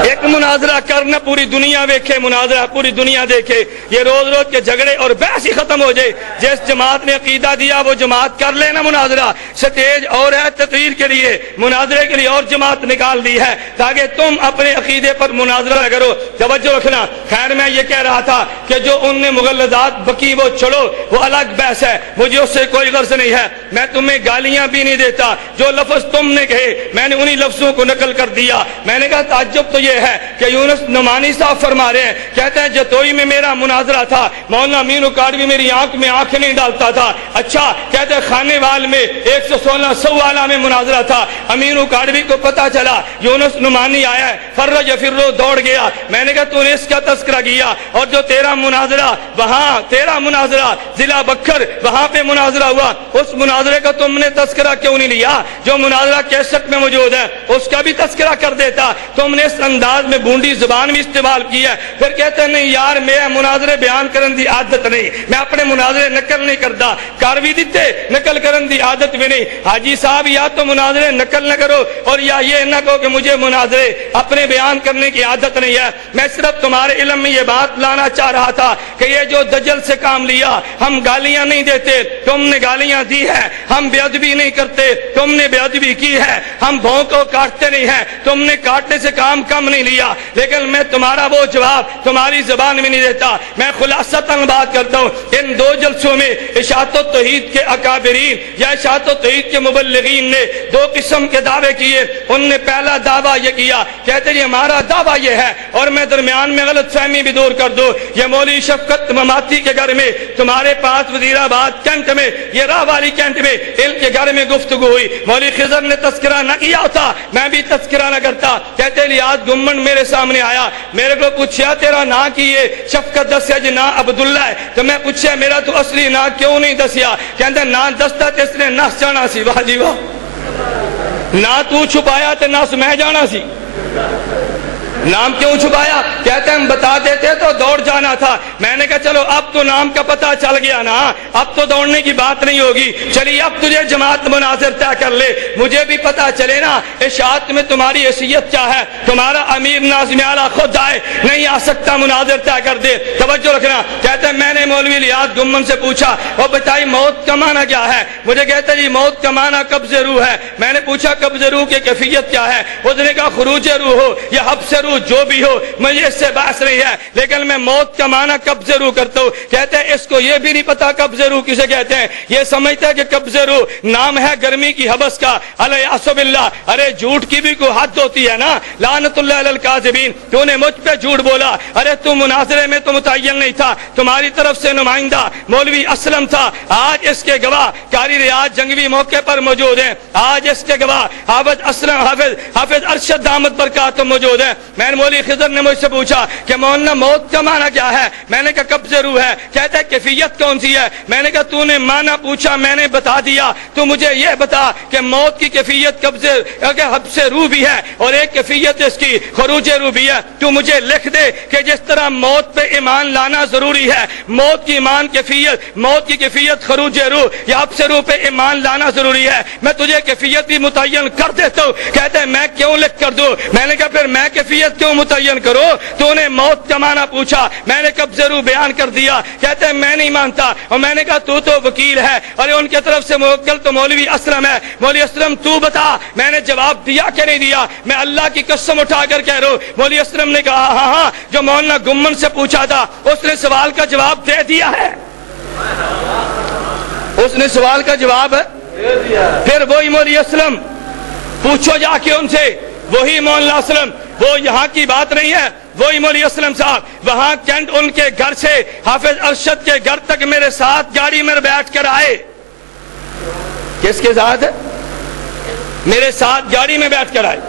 ایک مناظرہ کرنا پوری دنیا ویکھے، مناظرہ پوری دنیا دیکھے، یہ روز روز کے جھگڑے اور بحث ہی ختم ہو جائے۔ جس جماعت نے عقیدہ دیا وہ جماعت کر لینا مناظرہ، سٹیج اور ہے تقریر کے لیے، مناظرے کے لیے اور جماعت نکال دی ہے تاکہ تم اپنے عقیدے پر مناظرہ کرو۔ توجہ رکھنا۔ خیر میں یہ کہہ رہا تھا کہ جو ان نے مغلظات بکی وہ چھوڑو، وہ الگ بحث ہے، مجھے اس سے کوئی غرض نہیں ہے، میں تمہیں گالیاں بھی نہیں دیتا، جو لفظ تم نے کہے میں نے انہی لفظوں کو نقل کر دیا۔ میں نے کہا تعجب تعجب تو یہ ہے کہ یونس نعمانی صاحب فرما رہے ہیں، کہتے ہیں جتوئی میں میرا مناظرہ تھا، مولانا امین اکاڑوی میری آنکھ میں آنکھ نہیں ڈالتا تھا۔ اچھا کہتے ہیں خانے وال میں 116 سوالہ میں مناظرہ تھا، امین اکاڑوی کو پتا چلا یونس نعمانی آیا ہے، فرج فرو دوڑ گیا۔ میں نے کہا تو نے اس کا تذکرہ کیا، اور جو تیرا مناظرہ وہاں، تیرا مناظرہ ضلع بکھر وہاں پہ مناظرہ ہوا، اس مناظرے کا تم نے تذکرہ کیوں نہیں لیا؟ جو مناظرہ کیسٹ میں موجود ہے اس کا بھی تذکرہ کر دیتا، تم نے اس انداز میں بونڈی زبان بھی استعمال کی ہے۔ پھر کہتے ہیں نہیں یار میں مناظرے بیان کرن دی عادت نہیں، میں اپنے مناظرے نقل نہیں کرتا، کر بھی دیتے نقل کرن دی عادت بھی نہیں۔ حاجی صاحب یا تو مناظرے نقل نہ کرو اور یا یہ نہ کہو کہ مجھے مناظرے اپنے بیان کرنے کی عادت نہیں ہے۔ میں صرف تمہارے علم میں یہ بات لانا چاہ رہا تھا کہ یہ جو دجل سے کام لیا، ہم گالیاں نہیں دیتے، تم نے گالیاں دی ہے، ہم بے ادبی نہیں کرتے، تم نے بے ادبی کی ہے، ہم بھوں کو کاٹتے نہیں ہیں، تم نے کاٹنے سے کام کم نہیں لیا، لیکن میں تمہارا وہ جواب تمہاری زبان میں نہیں دیتا۔ میں خلاصتاً بات کرتا ہوں، ان دو جلسوں میں اشاعت التوحید کے اکابرین یا اشاعت التوحید کے مبلغین نے دو قسم کے دعوے کیے۔ ان نے پہلا دعویٰ یہ کیا، کہتے ہیں ہمارا دعویٰ یہ ہے، اور میں درمیان میں غلط فہمی بھی دور کر دوں، یہ مولوی شفقت مماتی کے گھر میں تمہارے پاس وزیر آباد کینٹ میں، یہ راہ والی کینٹ میں ان کے گھر میں گفتگو ہوئی، مولوی خضر نے تذکرہ نہ کیا ہوتا میں بھی تذکرہ نہ کرتا۔ کہتے ہیں لیاد گمن میرے سامنے آیا، میرے کو پوچھا تیرا نا کی یہ شفقت دسیا جی نا عبداللہ ہے، تو میں پوچھا میرا تو اصلی نا کیوں نہیں دسیا؟ کہتے ہیں نا دستا تے اس نے نس جانا سی۔ واہ جی واہ، نا تو چھپایا تے نس میں جانا سی، نام کیوں چھپایا؟ کہتے ہیں ہم بتا دیتے تو دوڑ جانا تھا۔ میں نے کہا چلو اب تو نام کا پتہ چل گیا نا، اب تو دوڑنے کی بات نہیں ہوگی، چلیے اب تجھے جماعت مناظر طے کر لے، مجھے بھی پتہ چلے نا اشاعت میں تمہاری حیثیت کیا ہے۔ تمہارا امیر ناظم اعلیٰ خود آئے، نہیں آ سکتا مناظر طے کر دے۔ توجہ رکھنا، کہتے ہیں میں نے مولوی لیاد گمن سے پوچھا وہ بتائی موت کا معنی کیا ہے؟ مجھے کہتے جی موت کا معنی قبض روح ہے۔ میں نے پوچھا قبض روح کی کیفیت کیا ہے؟ اس نے کہا خروج روح ہو یا حبس روح جو بھی ہو، مجھے اس سے بحث نہیں ہے، لیکن میں موت کا معنی قبض روح کرتا ہوں۔ کہتے ہیں اس کو یہ بھی نہیں پتا قبض روح کسے کہتے ہیں، یہ سمجھتا ہے کہ قبض روح نام ہے گرمی کی حبس کا، الیاس باللہ۔ ارے جھوٹ کی بھی کوئی حد ہوتی ہے نا، لعنت اللہ علی الکاذبین، تو نے مجھ پہ جھوٹ بولا۔ ارے تو مناظرے میں تو متعین نہیں تھا، تمہاری طرف سے نمائندہ مولوی اسلم تھا، آج اس کے گواہ قاری ریاض جنگوی موقع پر موجود ہیں، آج اس کے گواہ حافظ اسلم، حافظ ارشد دامت برکاتہ موجود ہیں۔ میں نے مولوی خضر نے مجھ سے پوچھا کہ مولانا موت کا معنی کیا ہے؟ میں نے کہا قبض روح ہے۔ کہتا ہے کیفیت کون سی ہے؟ میں نے کہا تو نے معنی پوچھا میں نے بتا دیا، تو مجھے یہ بتا کہ موت کی کیفیت قبض حبس روح بھی ہے اور ایک کیفیت اس کی خروج روح بھی ہے۔ تو مجھے لکھ دے کہ جس طرح موت پہ ایمان لانا ضروری ہے، موت کی ایمان کیفیت، موت کی کیفیت خروج روح یا حبس روح پہ ایمان لانا ضروری ہے، میں تجھے کیفیت بھی متعین کر دیتا ہوں۔ کہتے ہیں میں کیوں لکھ کر دوں؟ میں نے کہا پھر میں کیفیت کیوں متعین کرو؟ تو نے موت کا معنی پوچھا، میں نے قبض روح بیان کر دیا۔ کہتے ہیں میں نہیں مانتا، اور میں نے کہا تو وکیل ہے، اور ان کی طرف سے موکل تو مولوی اسلم ہے، مولوی اسلم تو بتا میں نے جواب دیا کہ نہیں دیا؟ میں اللہ کی قسم اٹھا کر کہہ رہا ہوں، مولوی اسلم نے کہا ہاں ہاں، جو مولانا گمن سے پوچھا تھا اس نے سوال کا جواب دے دیا ہے، اس نے سوال کا جواب دے دیا۔ پھر وہی مولوی اسلم پوچھو جا کے ان سے، وہی مولانا اسلم، وہ یہاں کی بات نہیں ہے، وہی مولوی اسلم صاحب وہاں کینٹ ان کے گھر سے حافظ ارشد کے گھر تک میرے ساتھ گاڑی میں بیٹھ کر آئے۔ کس کے ساتھ؟ میرے ساتھ گاڑی میں بیٹھ کر آئے۔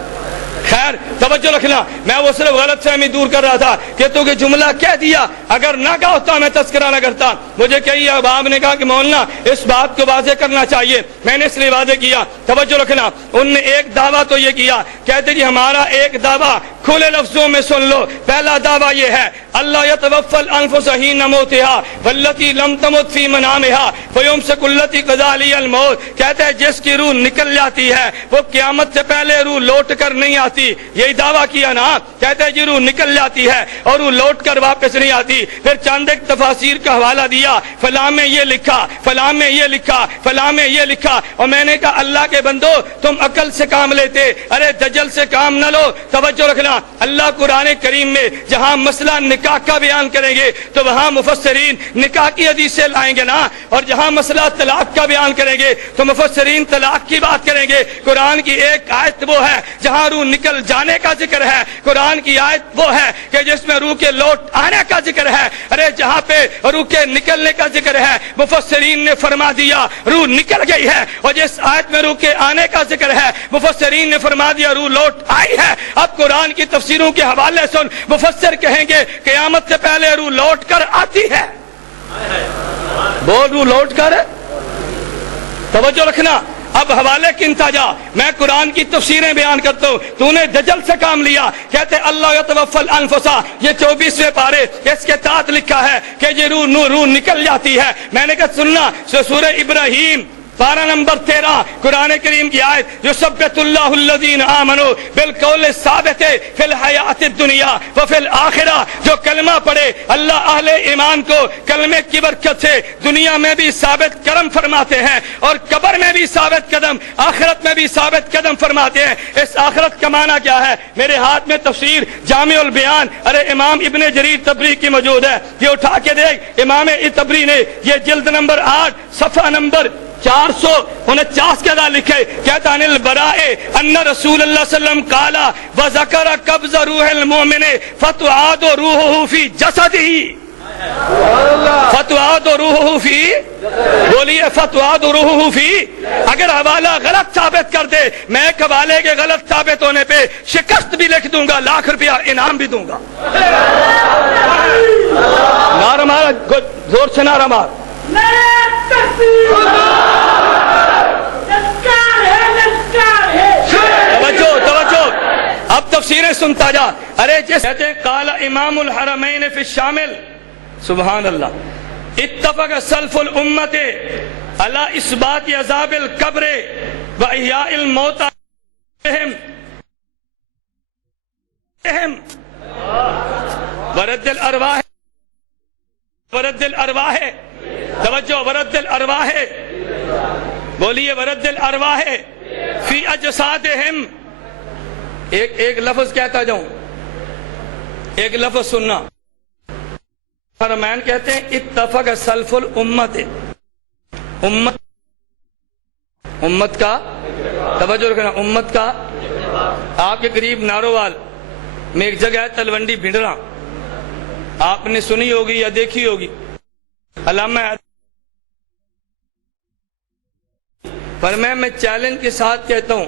خیر توجہ رکھنا، میں وہ صرف غلط فہمی دور کر رہا تھا کہ تو کہ جملہ کہہ دیا، اگر نہ کہا ہوتا میں تذکرہ نہ کرتا۔ مجھے کئی احباب نے کہا کہ مولانا اس بات کو واضح کرنا چاہیے، میں نے اس لیے واضح کیا۔ توجہ رکھنا، ان نے ایک دعویٰ تو یہ کیا، کہتے جی ہمارا ایک دعویٰ کھلے لفظوں میں سن لو، پہلا دعویٰ یہ ہے اللہ یتوفی الانفس حین موتہا واللتی لم تمت فی منامہا فیمسک التی قضی علیہا الموت۔ کہتے ہیں جس کی روح نکل جاتی ہے وہ قیامت سے پہلے روح لوٹ کر نہیں آتی، یہی دعویٰ کیا نا۔ کہتے ہیں جی روح نکل جاتی ہے اور روح لوٹ کر واپس نہیں آتی۔ پھر چند ایک تفاسیر کا حوالہ دیا، فلاں میں یہ لکھا، فلاں میں یہ لکھا، فلاں میں یہ لکھا، اور میں نے کہا اللہ کے بندو تم عقل سے کام لیتے، ارے دجل سے کام نہ لو۔ توجہ رکھنا، یہاں اللہ قرآن کریم میں جہاں مسئلہ نکاح کا بیان کریں گے تو وہاں مفسرین نکاح کی حدیثیں لائیں گے نا، اور جہاں مسئلہ طلاق کا بیان کریں گے تو مفسرین طلاق کی بات کریں گے۔ قرآن کی ایک آیت وہ ہے جہاں روح نکل جانے کا ذکر ہے، قرآن کی آیت وہ ہے کہ جس میں روح کے لوٹ آنے کا ذکر ہے۔ ارے جہاں پہ روح کے نکلنے کا ذکر ہے مفسرین نے فرما دیا روح نکل گئی ہے، اور جس آیت میں روح کے آنے کا ذکر ہے مفسرین نے فرما دیا روح لوٹ آئی ہے۔ اب قرآن کی تفسیروں کے حوالے سن، مفسر کہیں گے قیامت سے پہلے روح لوٹ کر آتی ہے۔ بول روح لوٹ کر، توجہ رکھنا۔ اب حوالے کنتا جا، میں قرآن کی تفسیریں بیان کرتا ہوں، تو نے دجل سے کام لیا۔ کہتے اللہ یتوفی الانفس، یہ 24ویں پارے اس کے تحت لکھا ہے کہ یہ روح نکل جاتی ہے۔ میں نے کہا سننا، سورہ ابراہیم پارہ نمبر 13 قرآن کریم کی آیت، یثبت اللہ الذین آمنوا بالقول الثابت فی الحیات الدنیا وفی الآخرہ، جو کلمہ پڑھے اللہ اہل ایمان کو کلمے کی برکت سے دنیا میں بھی ثابت قدم فرماتے ہیں اور قبر میں بھی ثابت قدم، آخرت میں بھی ثابت قدم فرماتے ہیں۔ اس آخرت کا معنی کیا ہے؟ میرے ہاتھ میں تفسیر جامع البیان، ارے امام ابن جریر طبری کی موجود ہے، یہ اٹھا کے دیکھ۔ امام طبری نے یہ جلد نمبر 8 صفحہ نمبر 449 کے اندر لکھے، کہتا ان البراء ان رسول اللہ صلی اللہ علیہ وسلم قال وذکر قبض روح المؤمن فتعاد روحه فی جسدہ، فتعاد روحه فی، بولیے فتعاد روحه فی۔ اگر حوالہ غلط ثابت کر دے میں ایک حوالے کے غلط ثابت ہونے پہ شکست بھی لکھ دوں گا، لاکھ روپیہ انعام بھی دوں گا۔ نعرہ مار، زور سے نعرہ مار۔ توجہ، اب تفسیریں سنتا جا۔ ارے جس کہتے ہیں قال امام الحرمین فی الشامل، سبحان اللہ، اتفق سلف الامت علی اثبات عذاب القبر و احیاء الموتى ورد الارواح، ورد الارواح، توجہ، ورد الارواح، بولیے ورد الارواح فی اجسادہم۔ ایک لفظ کہتا جاؤں، ایک لفظ سننا۔ فرمان کہتے ہیں اتفق سلف الامت، امت کا، توجہ رکھنا، امت کا۔ آپ کے قریب نارووال میں ایک جگہ ہے تلونڈی بھنڈرا، آپ نے سنی ہوگی یا دیکھی ہوگی، علامہ پر میں چیلنج کے ساتھ کہتا ہوں،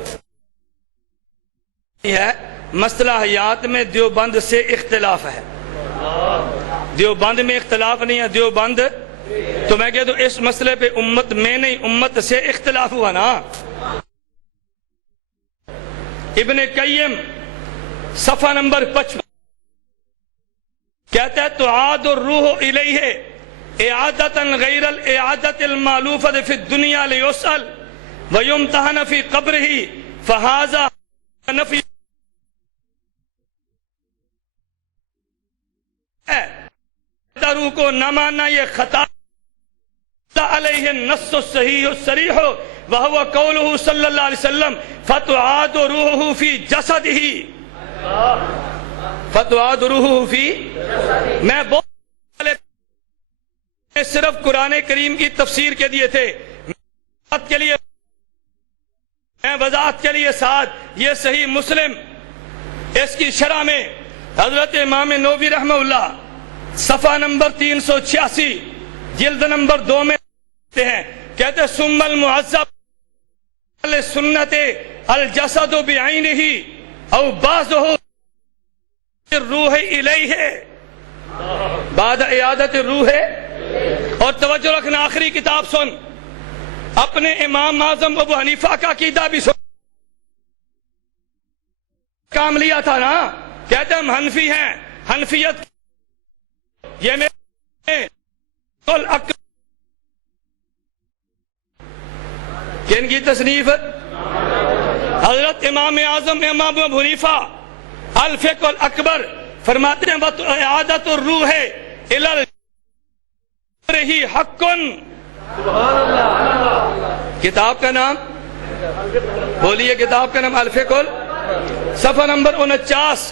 ہے مسئلہ حیات میں دیوبند سے اختلاف ہے، دیوبند میں اختلاف نہیں ہے، دیوبند تو میں کہتا ہوں اس مسئلے پہ امت میں نہیں امت سے اختلاف ہوا نا۔ ابن قیم صفحہ نمبر 55 کہتا ہے تعاد الروح الیہ اعادتا غیر الاعادت المعلوفہ فی الدنیا لیسأل ویمتحن فی قبرہ فہذا نفی روح کو نہ ماننا یہ خطا علیہ النص الصحیح الصریح وہو قولہ صلی اللہ علیہ وسلم فتعاد روحہ فی جسدہ، فتعاد روحہ فی۔ میں صرف قرآن کریم کی تفسیر کے دیے تھے، میں وضاحت کے لیے ساتھ یہ صحیح مسلم اس کی شرح میں حضرت امام نووی رحمہ اللہ صفحہ نمبر 386 جلد نمبر 2 میں ہیں، کہتے ہیں ثم المعذب سنت الجسد بعینہ او بعضہ الروح الیہ بعد اعادت الروح۔ اور توجہ رکھنا، آخری کتاب سن، اپنے امام اعظم ابو حنیفہ کا عقیدہ بھی سن، کام لیا تھا نا، کہتے ہیں ہم حنفی ہیں، حنفیت یہ میں کن کی تصنیف؟ حضرت امام اعظم امام ابو حنیفہ الفقہ الاکبر فرماتے ہیں اعادت الروح الی رہی حق۔ کتاب کا نام بولیے، کتاب کا نام الفقہ، صفحہ نمبر 49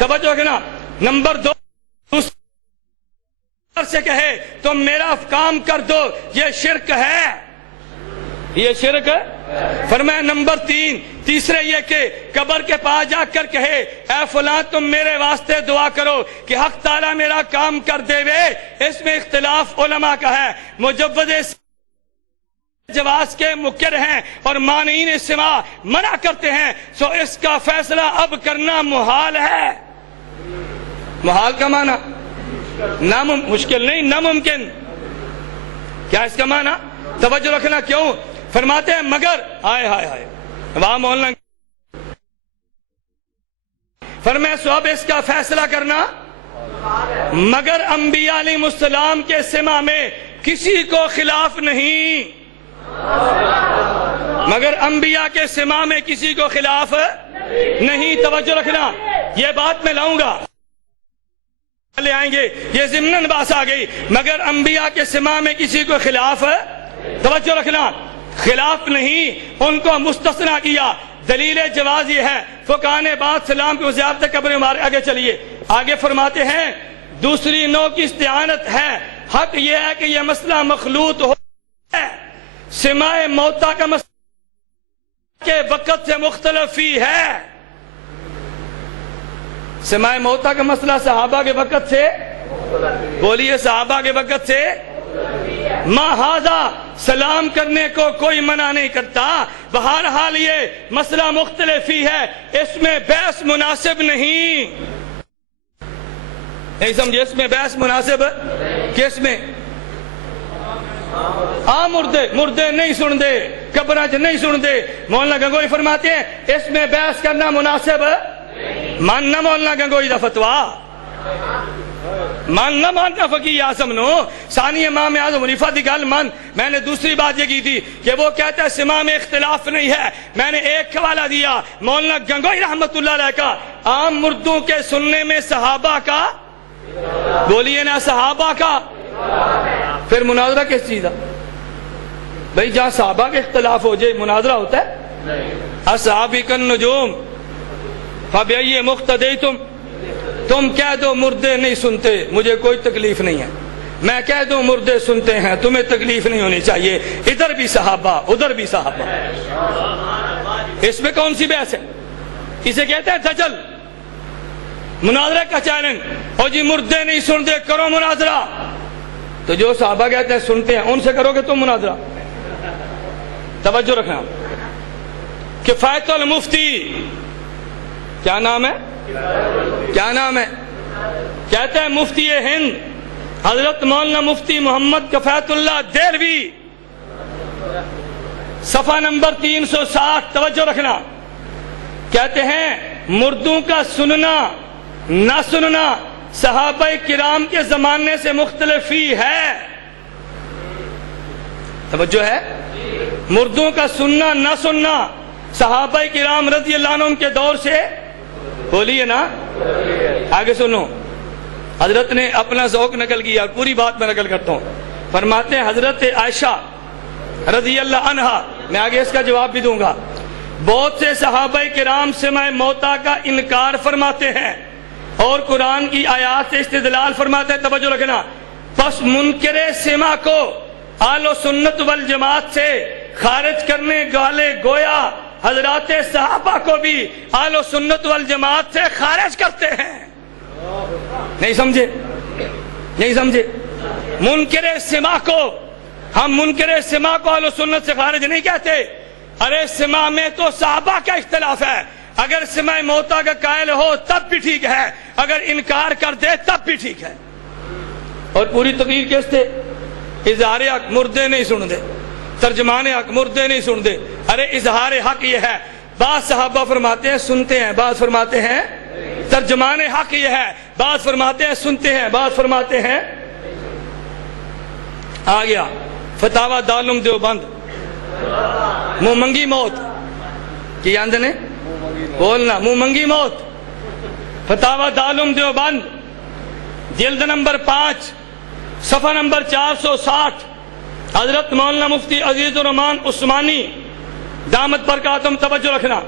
توجہ رکھنا. نمبر 2 سے کہے تم میرا کام کر دو، یہ شرک ہے، یہ شرک. فرمایا نمبر 3 تیسرے یہ کہ قبر کے پاس جا کر کہے اے فلاں تم میرے واسطے دعا کرو کہ حق تعالیٰ میرا کام کر دے وے. اس میں اختلاف علماء کا ہے. مجوز جواز کے مقر ہیں اور مانعین سما منع کرتے ہیں، سو اس کا فیصلہ اب کرنا محال ہے. محال کا معنی مشکل نہیں، ناممکن. کیا اس کا معنی؟ توجہ رکھنا. کیوں؟ فرماتے ہیں مگر ہائے ہائے ہائے وہاں مولانا فرمائے سو اب اس کا فیصلہ کرنا مگر انبیاء علیہ السلام کے سما میں کسی کو خلاف نہیں، مگر انبیاء کے سما میں کسی کو خلاف نہیں. توجہ رکھنا، یہ بات میں لاؤں گا، لے آئیں گے، یہ ضمناً بات آ گئی. مگر انبیاء کے سما میں کسی کو خلاف، توجہ رکھنا، خلاف نہیں، ان کو مستثنا کیا. دلیل جواز یہ ہے فقہاء نے بعد سلام کی وضاحت قبر مارے. آگے چلیے، آگے فرماتے ہیں دوسری نوع کی استعانت ہے. حق یہ ہے کہ یہ مسئلہ مخلوط ہو ہے، سماع موتا کا مسئلہ کے وقت سے مختلف ہی ہے. سماع موتا کا مسئلہ صحابہ کے وقت سے، بولیے صحابہ کے وقت سے، ماہذا سلام کرنے کو کوئی منع نہیں کرتا. بہرحال یہ مسئلہ مختلف ہی ہے، اس میں بحث مناسب نہیں. نہیں سمجھے؟ اس میں بحث مناسب کس میں؟ مردے نہیں سن دے، قبراں نہیں سن دے. مولانا گنگوئی فرماتے ہیں اس میں بحث کرنا مناسب ماننا. مولانا گنگوئی دا فتویٰ ماننا، ماننا فقیہ اعظم نو ثانی امام اعظم حنیفہ دی گل مان. میں نے دوسری بات یہ کی تھی کہ وہ کہتا ہے سما میں اختلاف نہیں ہے. میں نے ایک حوالہ دیا مولانا گنگوئی رحمت اللہ علیہ کا، عام مردوں کے سننے میں صحابہ کا، بولیے نا صحابہ کا. پھر مناظرہ کس چیز ہے بھائی؟ جہاں صحابہ کے اختلاف ہو جائے مناظرہ ہوتا ہے؟ اصحابی کن نجوم فبأی مقتدیتم. تم کہہ دو مردے نہیں سنتے، مجھے کوئی تکلیف نہیں ہے. میں کہہ دوں مردے سنتے ہیں، تمہیں تکلیف نہیں ہونی چاہیے. ادھر بھی صحابہ ادھر بھی صحابہ، اس میں کون سی بحث ہے؟ اسے کہتے ہیں دجل. مناظرہ کا چیلنج، او جی مردے نہیں سنتے کرو مناظرہ. تو جو صحابہ کہتے ہیں سنتے ہیں ان سے کرو گے تم مناظرہ. توجہ رکھنا. کفایت المفتی کیا نام ہے؟ کیا نام ہے؟ کہتے ہیں مفتی ہند حضرت مولانا مفتی محمد کفایت اللہ دہلوی، صفحہ نمبر 360. توجہ رکھنا. کہتے ہیں مردوں کا سننا نہ سننا صحابہ کرام کے زمانے سے مختلف ہی ہے. توجہ ہے؟ مردوں کا سننا نہ سننا صحابہ کرام رضی اللہ عنہم کے دور سے، بولیے نا. آگے سنو، حضرت نے اپنا ذوق نقل کیا، پوری بات میں نقل کرتا ہوں. فرماتے ہیں حضرت عائشہ رضی اللہ عنہا، میں آگے اس کا جواب بھی دوں گا، بہت سے صحابہ کرام سماع موتا کا انکار فرماتے ہیں اور قرآن کی آیات سے استدلال فرماتے ہیں. توجہ رکھنا. پس منکر سماع کو اہل سنت والجماعت سے خارج کرنے والے گویا حضرات صحابہ کو بھی اہل سنت والجماعت سے خارج کرتے ہیں. نہیں سمجھے؟ نہیں سمجھے؟ منکر سماع کو ہم منکر سماع کو اہل سنت سے خارج نہیں کہتے. ارے سماع میں تو صحابہ کا اختلاف ہے. اگر سماع موتا کا قائل ہو تب بھی ٹھیک ہے، اگر انکار کر دے تب بھی ٹھیک ہے. اور پوری تقریر کس تھے؟ اظہار حق مردے نہیں سن دے، ترجمان حق مردے نہیں سن دے. ارے اظہار حق یہ ہے، بعض صحابہ فرماتے ہیں سنتے ہیں، بعض فرماتے ہیں. ترجمان حق یہ ہے، بعض فرماتے ہیں سنتے ہیں، بعض فرماتے ہیں. آ گیا فتاوی دارالعلوم دیوبند، منہ منگی موت کی آند نے بولنا، منہ منگی موت. فتاوی دارالعلوم دیوبند جلد نمبر 5 صفحہ نمبر 460. حضرت مولانا مفتی عزیز الرحمان عثمانی دامت برکاتہم. توجہ رکھنا.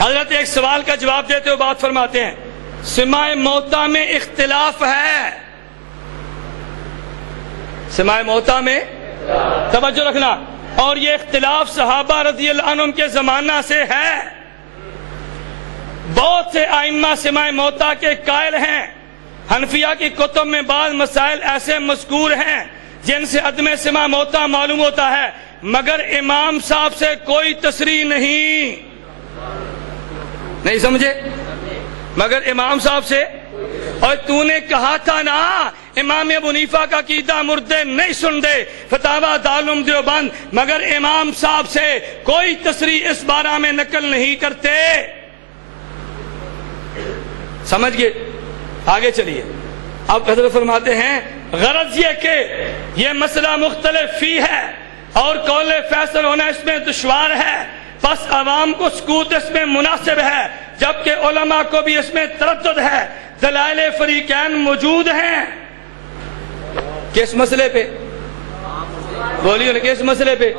حضرت ایک سوال کا جواب دیتے ہوئے بات فرماتے ہیں، سماع موتا میں اختلاف ہے، سماع موتا میں توجہ رکھنا، اور یہ اختلاف صحابہ رضی اللہ عنہم کے زمانہ سے ہے۔ بہت سے ائمہ سماع موتا کے قائل ہیں، حنفیہ کی کتب میں بعض مسائل ایسے مذکور ہیں جن سے عدم سماع موتا معلوم ہوتا ہے، مگر امام صاحب سے کوئی تصریح نہیں سمجھے، مگر امام صاحب سے۔ اور تو نے کہا تھا نا امام ابو حنیفہ کا عقیدہ مردے نہیں سنتے، فتاوی دارالعلوم دیوبند، مگر امام صاحب سے کوئی تصریح اس بارے میں نقل نہیں کرتے۔ سمجھ گئے؟ آگے چلیے۔ اب حضرت فرماتے ہیں غرض یہ کہ یہ مسئلہ مختلف فی ہے اور قول فیصل ہونا اس میں دشوار ہے، پس عوام کو سکوت اس میں مناسب ہے، جبکہ علماء کو بھی اس میں تردد ہے۔ دلائل فریقین موجود ہیں۔ کس مسئلے پہ؟ بولیے نا، کس مسئلے پہ؟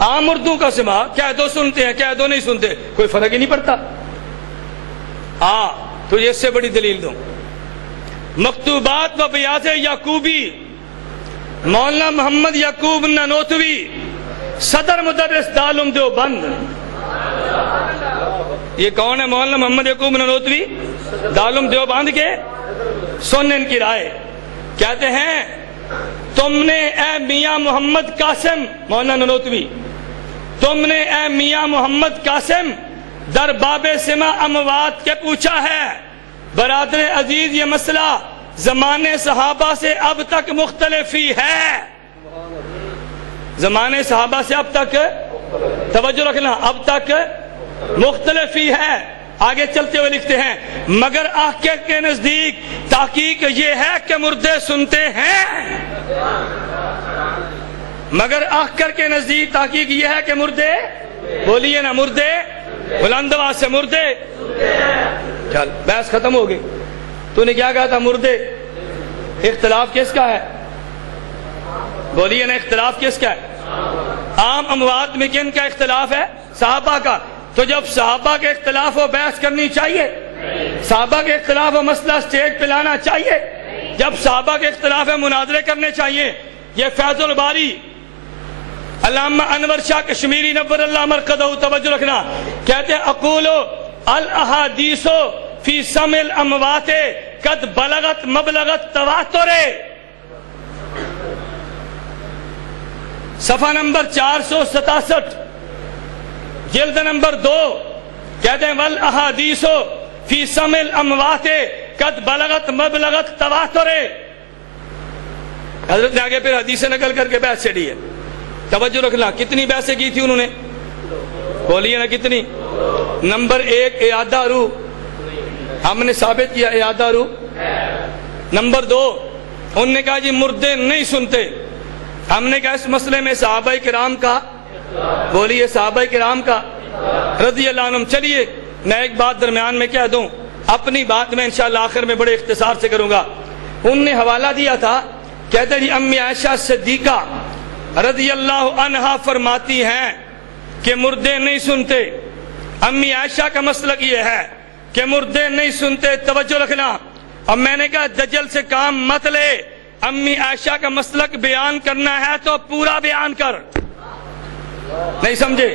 عام اردو کا سماع، کیا دو سنتے ہیں کیا دو نہیں سنتے، کوئی فرق ہی نہیں پڑتا۔ ہاں تو یہ اس سے بڑی دلیل دوں، مکتوبات و بیاض یعقوبی، مولانا محمد یعقوب نانوتوی، صدر مدرس دارالعلوم دیوبند۔ یہ کون ہے؟ مولانا محمد یعقوب نانوتوی، دارالعلوم دیوبند کے۔ سن ان کی رائے، کہتے ہیں تم نے اے میاں محمد قاسم، مولانا نانوتوی، تم نے اے میاں محمد قاسم در باب سماع اموات کے پوچھا ہے۔ برادر عزیز، یہ مسئلہ زمانے صحابہ سے اب تک مختلف ہی ہے، زمانے صحابہ سے اب تک، توجہ رکھنا، اب تک مختلف ہی ہے۔ آگے چلتے ہوئے لکھتے ہیں مگر حقیقت کے نزدیک تحقیق یہ ہے کہ مردے سنتے ہیں، مگر حقیقت کے نزدیک تحقیق یہ ہے کہ مردے، بولیے نا، مردے، بلند آواز سے، مردے۔ چل بحث ختم ہو گئی۔ تو نے کیا کہا تھا؟ مردے۔ اختلاف کس کا ہے؟ بولیے نا، اختلاف کس کا ہے؟ عام اموات میں کن کا اختلاف ہے؟ صحابہ کا۔ تو جب صحابہ کے اختلاف ہو بحث کرنی چاہیے، صحابہ کے اختلاف ہو مسئلہ سٹیج پہ لانا چاہیے، جب صحابہ کے اختلاف ہے مناظرے کرنے چاہیے۔ یہ فیض الباری علامہ انور شاہ کشمیری نور اللہ مرقدہ، توجہ رکھنا، کہتے ہیں اقول الاحادیث فی سمع الاموات قد بلغت مبلغت تواتر، صفحہ نمبر 467، جلد نمبر 2، کہتے ہیں والاحادیث فی سمع الاموات قد بلغت مبلغت تواتر۔ حضرت نے آگے پھر حدیث نقل کر کے بحث چڑھی ہے۔ توجہ رکھنا، کتنی بحثیں کی تھی انہوں نے؟ بولیے نا کتنی؟ نمبر 1 اعادہ روح، ہم نے ثابت کیا اعادہ روح۔ نمبر 2 انہوں نے کہا جی مردے نہیں سنتے، ہم نے کہا اس مسئلے میں صحابہ کرام کا، بولیے صحابہ کرام کا رضی اللہ عنہم۔ چلیے میں ایک بات درمیان میں کہہ دوں، اپنی بات میں انشاءاللہ آخر میں بڑے اختصار سے کروں گا۔ انہوں نے حوالہ دیا تھا، کہتے جی امی عائشہ صدیقہ رضی اللہ عنہا فرماتی ہیں کہ مردے نہیں سنتے۔ امی عائشہ کا مسلک یہ ہے کہ مردے نہیں سنتے، توجہ رکھنا۔ اور میں نے کہا دجل سے کام مت لے، امی عائشہ کا مسلک بیان کرنا ہے تو پورا بیان کر، نہیں سمجھے؟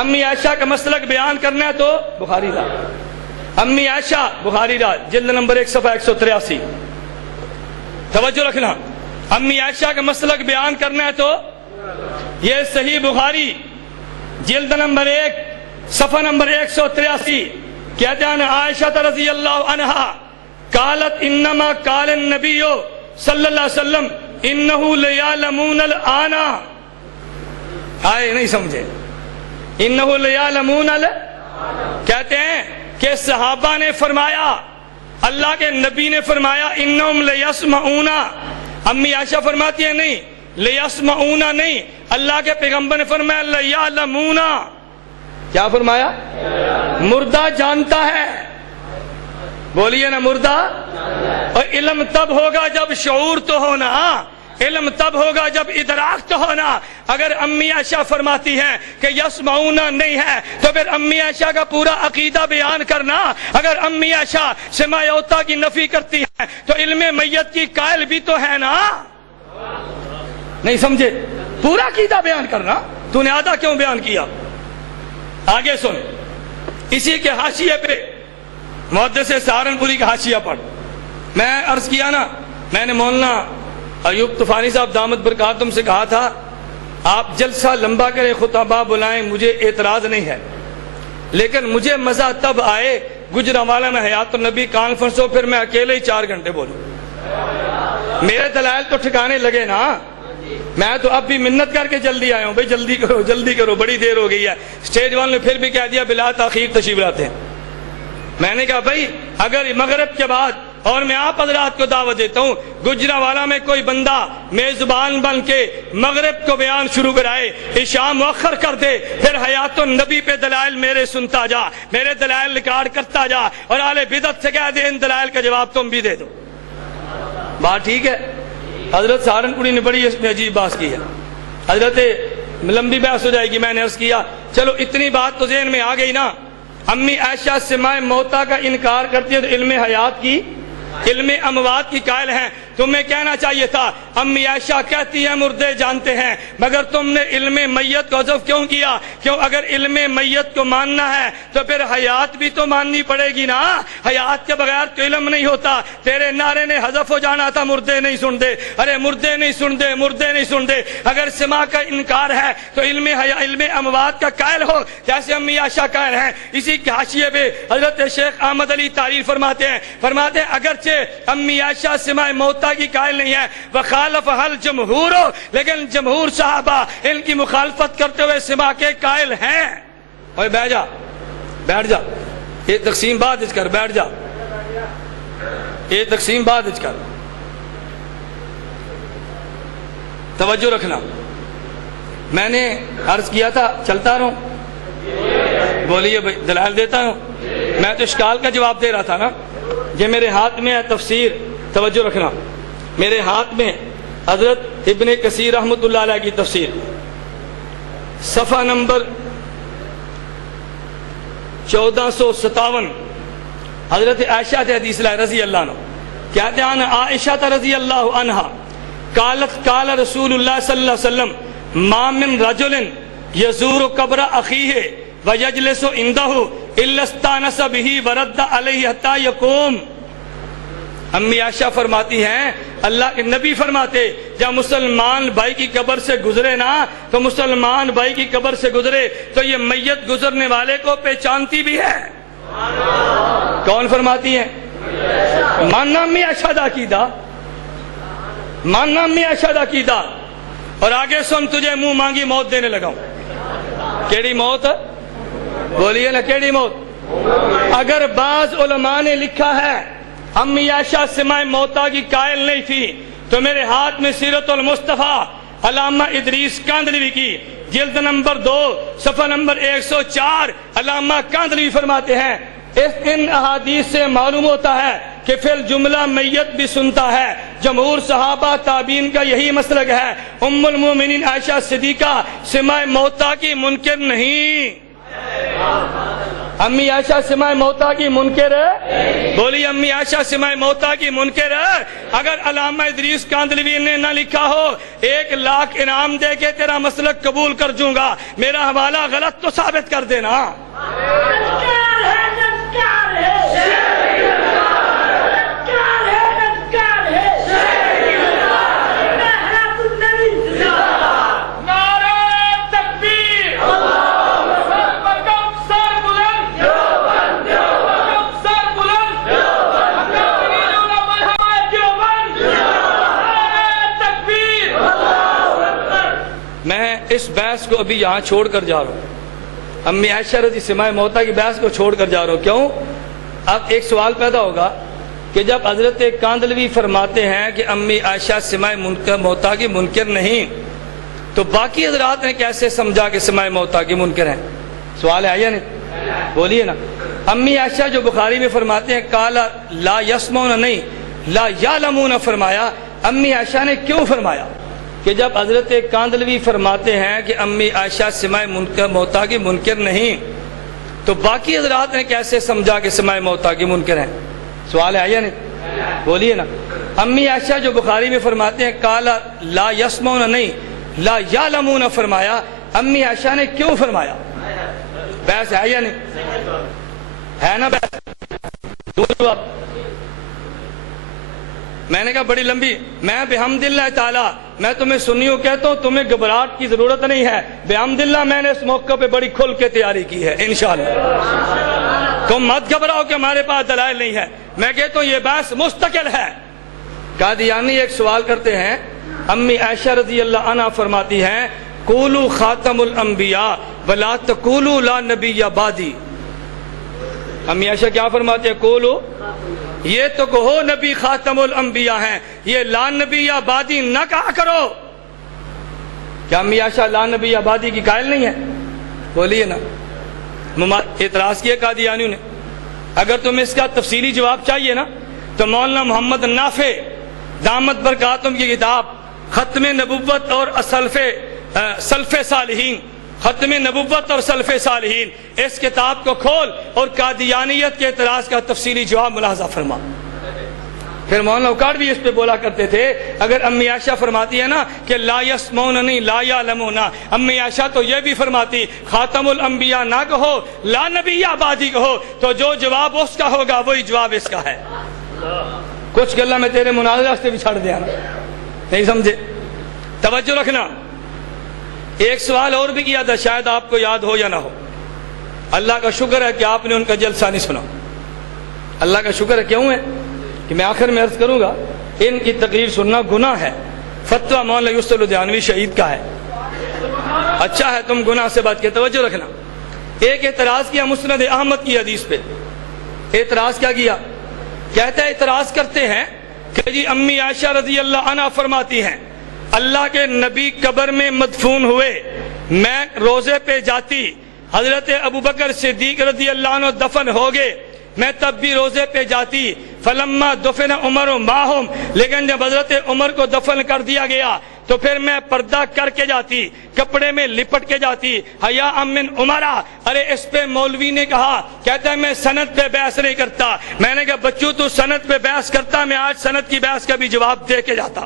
امی عائشہ کا مسلک بیان کرنا ہے تو بخاری لا، امی عائشہ بخاری لا، جلد نمبر 1 صفحہ 183، توجہ رکھنا۔ امی عائشہ کا مسلک بیان کرنا ہے تو یہ صحیح بخاری، جلد نمبر 1 صفحہ نمبر 183، کہتے ہیں عائشہ رضی اللہ عنہا قالت انما قال النبی صلی اللہ علیہ وسلم انہو لیعلمون الآن، آئے نہیں سمجھے؟ انہو لیعلمون کہتے ہیں کہ صحابہ نے فرمایا، اللہ کے نبی نے فرمایا انہم لیسمعون، امی عائشہ فرماتی ہیں نہیں لیسمعون نہیں، اللہ کے پیغمبر نے فرمایا لیعلمون، کیا فرمایا؟ مردہ جانتا ہے، بولیے نا، مردہ۔ اور علم تب ہوگا جب شعور تو ہونا، علم تب ہوگا جب ادراک تو ہونا۔ اگر امی عائشہ فرماتی ہیں کہ یسمعون نہیں ہے تو پھر امی عائشہ کا پورا عقیدہ بیان کرنا۔ اگر امی عائشہ سماع اوتا کی نفی کرتی ہے تو علم میت کی قائل بھی تو ہے نا، نہیں سمجھے؟ پورا عقیدہ بیان کرنا، تو نے آدھا کیوں بیان کیا؟ آگے سن، اسی کے حاشیے پہ محدث سہارنپوری کا حاشیہ پڑھ۔ میں عرض کیا نا، میں نے مولانا ایوب طوفانی صاحب دامت برکاتہم سے کہا تھا آپ جلسہ لمبا کریں، خطبہ بلائیں، مجھے اعتراض نہیں ہے، لیکن مجھے مزہ تب آئے گجرانوالہ میں حیات النبی کانفرنس ہو، پھر میں اکیلے ہی 4 گھنٹے بولوں، میرے دلائل تو ٹھکانے لگے نا۔ میں تو اب بھی منت کر کے جلدی آیا ہوں، بھائی جلدی کرو جلدی کرو، بڑی دیر ہو گئی ہے۔ اسٹیج والوں نے پھر بھی کہہ دیا بلا تاخیر تشریف لاتے ہیں۔ میں نے کہا بھائی اگر مغرب کے بعد، اور میں آپ حضرات کو دعوت دیتا ہوں، گجرانوالہ میں کوئی بندہ میزبان بن کے مغرب کو بیان شروع کرائے، عشاء مؤخر کر دے، پھر حیات النبی پہ دلائل میرے سنتا جا، میرے دلائل ریکارڈ کرتا جا، اور اہل بدعت سے کہہ دے ان دلائل کا جواب تم بھی دے دو۔ بات ٹھیک ہے؟ حضرت سہارنپوری نے بڑی اس میں عجیب بات کی ہے، حضرت لمبی بحث ہو جائے گی، میں نے عرض کیا چلو اتنی بات تو ذہن میں آ گئی نا۔ امی عائشہ سماع موتا کا انکار کرتی ہے تو علم حیات کی، علم اموات کی قائل ہیں۔ تمہیں کہنا چاہیے تھا امی عائشہ کہتی ہیں مردے جانتے ہیں، مگر تم نے علم میت کو حذف کیوں کیا؟ کیوں؟ اگر علم میت کو ماننا ہے تو پھر حیات بھی تو ماننی پڑے گی نا، حیات کے بغیر تو علم نہیں ہوتا۔ تیرے نعرے نے حذف ہو جانا تھا مردے نہیں سن دے، ارے مردے نہیں سن دے، مردے نہیں سن دے۔ اگر سماع کا انکار ہے تو علم اموات کا قائل ہو جیسے امی عائشہ قائل ہیں۔ اسی کے حاشیے پہ حضرت شیخ احمد علی تعریف فرماتے ہیں اگرچہ امی عائشہ سماع موتا کی قائل نہیں ہے، وخالف حل جمہور ہو، لیکن جمہور صحابہ ان کی مخالفت کرتے ہوئے سماع کے قائل ہیں۔ اوے بیٹھ جا، بیٹھ جا، یہ تقسیم بعد اچ کر، بیٹھ جا، یہ تقسیم بعد اچ کر، توجہ رکھنا۔ میں نے عرض کیا تھا چلتا رہوں، بولیے بھائی دلائل دیتا ہوں، میں تو اشکال کا جواب دے رہا تھا نا۔ یہ میرے ہاتھ میں ہے تفسیر، توجہ رکھنا، میرے ہاتھ میں حضرت ابن کثیر رحمۃ اللہ علیہ کی تفسیر، صفحہ نمبر 1457، حضرت عائشہ حدیث لائے رضی اللہ عنہ، کہتے ہیں عائشہ رضی اللہ عنہ قالت قال رسول اللہ صلی اللہ علیہ وسلم ما من رجل یزور قبر اخیہ ویجلس عنده الا استانس به ورد علیہ حتی یقوم۔ امی عائشہ فرماتی ہیں اللہ کے نبی فرماتے جب مسلمان بھائی کی قبر سے گزرے نا، تو مسلمان بھائی کی قبر سے گزرے تو یہ میت گزرنے والے کو پہچانتی بھی ہے۔ کون فرماتی ہیں؟ ماننا امی عائشہ دا عقیدہ، ماننا امی عائشہ دا عقیدہ۔ اور آگے سن، تجھے منہ مانگی موت دینے لگاؤں۔ کیڑی موت؟ بولیے نا کیڑی موت؟ اگر بعض علماء نے لکھا ہے امی عائشہ سماع موتا کی قائل نہیں تھی تو میرے ہاتھ میں سیرت المصطفیٰ علامہ ادریس کاندھلوی کی جلد نمبر 2 صفحہ نمبر 104، علامہ کاندھلوی فرماتے ہیں ان احادیث سے معلوم ہوتا ہے کہ فی الجملہ میت بھی سنتا ہے۔ جمہور صحابہ تابعین کا یہی مسلک ہے۔ ام المومنین عائشہ صدیقہ سماع موتا کی منکر نہیں۔ امی عائشہ سماع موتا کی منکر ہے؟ بولی امی عائشہ سماع موتا کی منکر ہے۔ اگر علامہ ادریس کاندھلوی نے نہ لکھا ہو 1 لاکھ انعام دے کے تیرا مسلک قبول کر جوں گا، میرا حوالہ غلط تو ثابت کر دینا۔ میں اس بحث کو ابھی یہاں چھوڑ کر جا رہا ہوں، امی عائشہ رضی سماع موتا کی بحث کو چھوڑ کر جا رہا ہوں۔ کیوں؟ اب ایک سوال پیدا ہوگا کہ جب حضرت کاندھلوی فرماتے ہیں کہ امی عائشہ سماع موتا کی منکر نہیں، تو باقی حضرات نے کیسے سمجھا کہ سماع موتا کی منکر ہیں؟ سوال ہے یا نہیں؟ بولیے نا۔ امی عائشہ جو بخاری میں فرماتے ہیں کالا لا یسمعون نہیں لا یعلمون فرمایا، امی عائشہ نے کیوں فرمایا کہ جب حضرت کاندلوی فرماتے ہیں کہ امی عائشہ سماع موتا کی منکر نہیں، تو باقی حضرات نے کیسے سمجھا کہ سماع موتا کی منکر ہیں؟ سوال ہے یا نہیں؟ بولیے نا۔ امی عائشہ جو بخاری میں فرماتے ہیں کالا لا یسمعون نہیں لا یعلمون فرمایا، امی عائشہ نے کیوں فرمایا؟ بحث ہے یا نہیں؟ ہے نا بحث؟ جواب میں نے کہا بڑی لمبی، میں بحمد اللہ تعالی میں تمہیں سنیوں کہتا ہوں، تمہیں گھبراہٹ کی ضرورت نہیں ہے، بحمد اللہ میں نے اس موقع پہ بڑی کھل کے تیاری کی ہے انشاءاللہ۔ تم مت گھبراؤ کہ ہمارے پاس دلائل نہیں ہے، میں کہتا ہوں یہ بحث مستقل ہے۔ قادیانی ایک سوال کرتے ہیں، امی عائشہ رضی اللہ عنہ فرماتی ہیں قولوا خاتم الانبیاء ولا تقولوا لا نبی بعدی۔ امی عائشہ کیا فرماتے ہیں؟ قولوا، یہ تو کہو نبی خاتم الانبیاء ہیں، یہ لا نبی بعدی نہ کہا کرو۔ کیا امی عائشہ لا نبی بعدی کی قائل نہیں ہے؟ بولیے نا۔ اعتراض کیا قادیانیوں نے، اگر تمہیں اس کا تفصیلی جواب چاہیے نا تو مولانا محمد نافع دامت برکاتہم کی کتاب ختم نبوت اور سلف صالحین، ختم نبوت اور سلف صالحین، اس کتاب کو کھول اور قادیانیت کے اعتراض کا تفصیلی جواب ملاحظہ فرما۔ پھر مولانا اوقات بھی اس پہ بولا کرتے تھے، اگر امی عائشہ فرماتی ہے نا کہ لا یسمعون نہیں لا یعلمون، امی عائشہ تو یہ بھی فرماتی خاتم الانبیاء نہ کہو لا نبی بعدی کہو، تو جو جواب اس کا ہوگا وہی جواب اس کا ہے۔ کچھ گلا میں تیرے مناظرہ سے بھی چھڑ دیا نا، نہیں سمجھے؟ توجہ رکھنا۔ ایک سوال اور بھی کیا تھا، شاید آپ کو یاد ہو یا نہ ہو۔ اللہ کا شکر ہے کہ آپ نے ان کا جلسہ نہیں سنا۔ اللہ کا شکر ہے، کیوں ہے کہ میں آخر میں عرض کروں گا ان کی تقریر سننا گناہ ہے۔ فتویٰ مولانا یوسف الدیانوی شہید کا ہے۔ اچھا ہے تم گناہ سے بچ کے۔ توجہ رکھنا۔ ایک اعتراض کیا مسند احمد کی حدیث پہ۔ اعتراض کیا کیا؟ کہتے ہیں اعتراض کرتے ہیں کہ جی امی عائشہ رضی اللہ عنہ فرماتی ہیں اللہ کے نبی قبر میں مدفون ہوئے، میں روزے پہ جاتی، حضرت ابوبکر صدیق رضی اللہ عنہ دفن ہو گئے، میں تب بھی روزے پہ جاتی، فلما دفن عمر معہم، لیکن جب حضرت عمر کو دفن کر دیا گیا تو پھر میں پردہ کر کے جاتی، کپڑے میں لپٹ کے جاتی، حیا من عمرہ۔ ارے اس پہ مولوی نے کہا، کہتا ہے میں سند پہ بحث نہیں کرتا۔ میں نے کہا بچوں تو سند پہ بحث کرتا، میں آج سند کی بحث کا بھی جواب دے کے جاتا،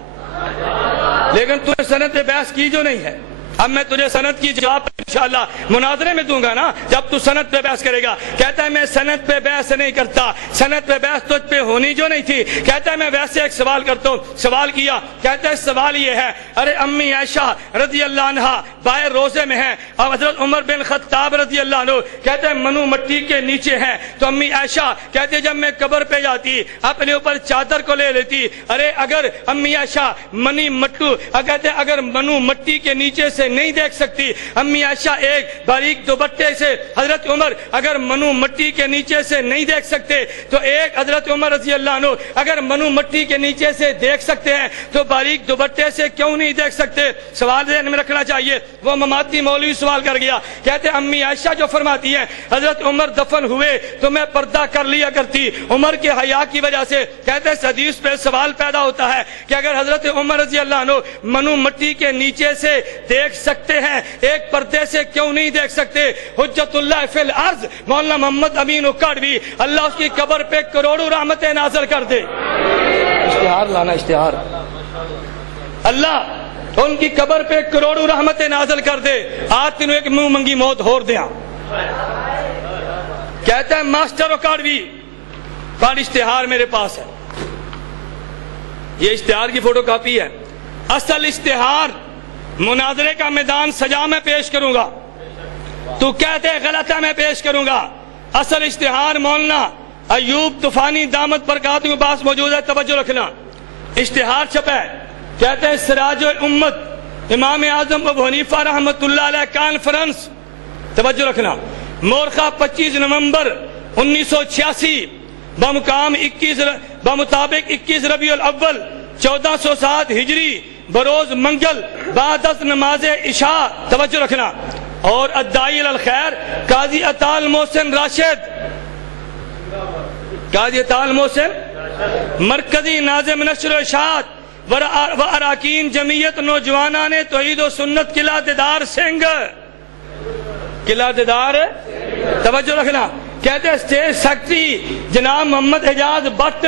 لیکن تجھے سند پہ بحث کی جو نہیں ہے۔ اب میں تجھے سند کی جواب انشاءاللہ مناظرے میں دوں گا نا جب تو سند پہ بحث کرے گا۔ کہتا ہے میں سند پہ بحث نہیں کرتا، سند پہ بحث تجھ پہ ہونی جو نہیں تھی۔ کہتا ہے میں ویسے ایک سوال کرتا ہوں۔ سوال کیا، کہتا ہے سوال یہ ہے، ارے امی عائشہ رضی اللہ عنہ باہر روزے میں ہیں اور حضرت عمر بن خطاب رضی اللہ عنہ کہتا ہے منو مٹی کے نیچے ہیں، تو امی عائشہ کہتے ہیں جب میں قبر پہ جاتی اپنے اوپر چادر کو لے لیتی۔ ارے اگر امی عائشہ منی مٹو، کہتے ہیں اگر منو مٹی کے نیچے سے نہیں دیکھ سکتی امی عائشہ ایک باریک دوپٹے سے، حضرت عمر اگر منو مٹی کے نیچے سے نہیں دیکھ سکتے تو ایک حضرت عمر رضی اللہ عنہ اگر منو مٹی کے نیچے سے دیکھ سکتے ہیں تو باریک دوپٹے سے کیوں نہیں دیکھ سکتے؟ سوال ذہن میں رکھنا چاہیے۔ وہ مماتی مولوی سوال کر گیا، کہتے امی عائشہ جو فرماتی ہے حضرت عمر دفن ہوئے تو میں پردہ کر لیا کرتی عمر کے حیا کی وجہ سے۔ کہتے اس حدیث پہ سوال پیدا ہوتا ہے کہ اگر حضرت عمر رضی اللہ عنہ منو مٹی کے نیچے سے دیکھ سکتے ہیں ایک پردے سے کیوں نہیں دیکھ سکتے؟ حجت اللہ فی الارض مولانا محمد امین اکاڑوی، اللہ اس کی قبر پہ کروڑوں رحمتیں نازل کر دے۔ اشتہار لانا، اشتہار، اللہ ان کی قبر پہ کروڑوں رحمتیں نازل کر دے۔ آج تینوں ایک منہ منگی موت ہور دیا۔ کہتا ہے ماسٹر اکاڑوی، بڑا اشتہار میرے پاس ہے، یہ اشتہار کی فوٹو کاپی ہے۔ اصل اشتہار مناظرے کا میدان سجا میں پیش کروں گا، تو کہتے غلط ہے میں پیش کروں گا۔ اصل اشتہار مولانا ایوب طوفانی دامت برکاتہ کے پاس موجود ہے، توجہ رکھنا۔ اشتہار چھپا ہے، کہتے ہیں سراج الامت امام اعظم ابو حنیفہ رحمۃ اللہ علیہ کانفرنس، توجہ رکھنا، مورخہ 25 نومبر 1986 بمطابق 21 ربیع الاول 1407 ہجری بروز منگل بعد از نماز عشاء، توجہ رکھنا، اور الداعی الخیر قاضی عطا المحسن راشد، قاضی عطا المحسن مرکزی ناظم نشر و اشاعت و اراکین جمعیت نوجوانان توحید و سنت قلعہ دیدار سنگھ، قلعہ دیدار توجہ رکھنا، کہتے ہیں اسٹیٹ سیکرٹری جناب محمد حجاز بٹ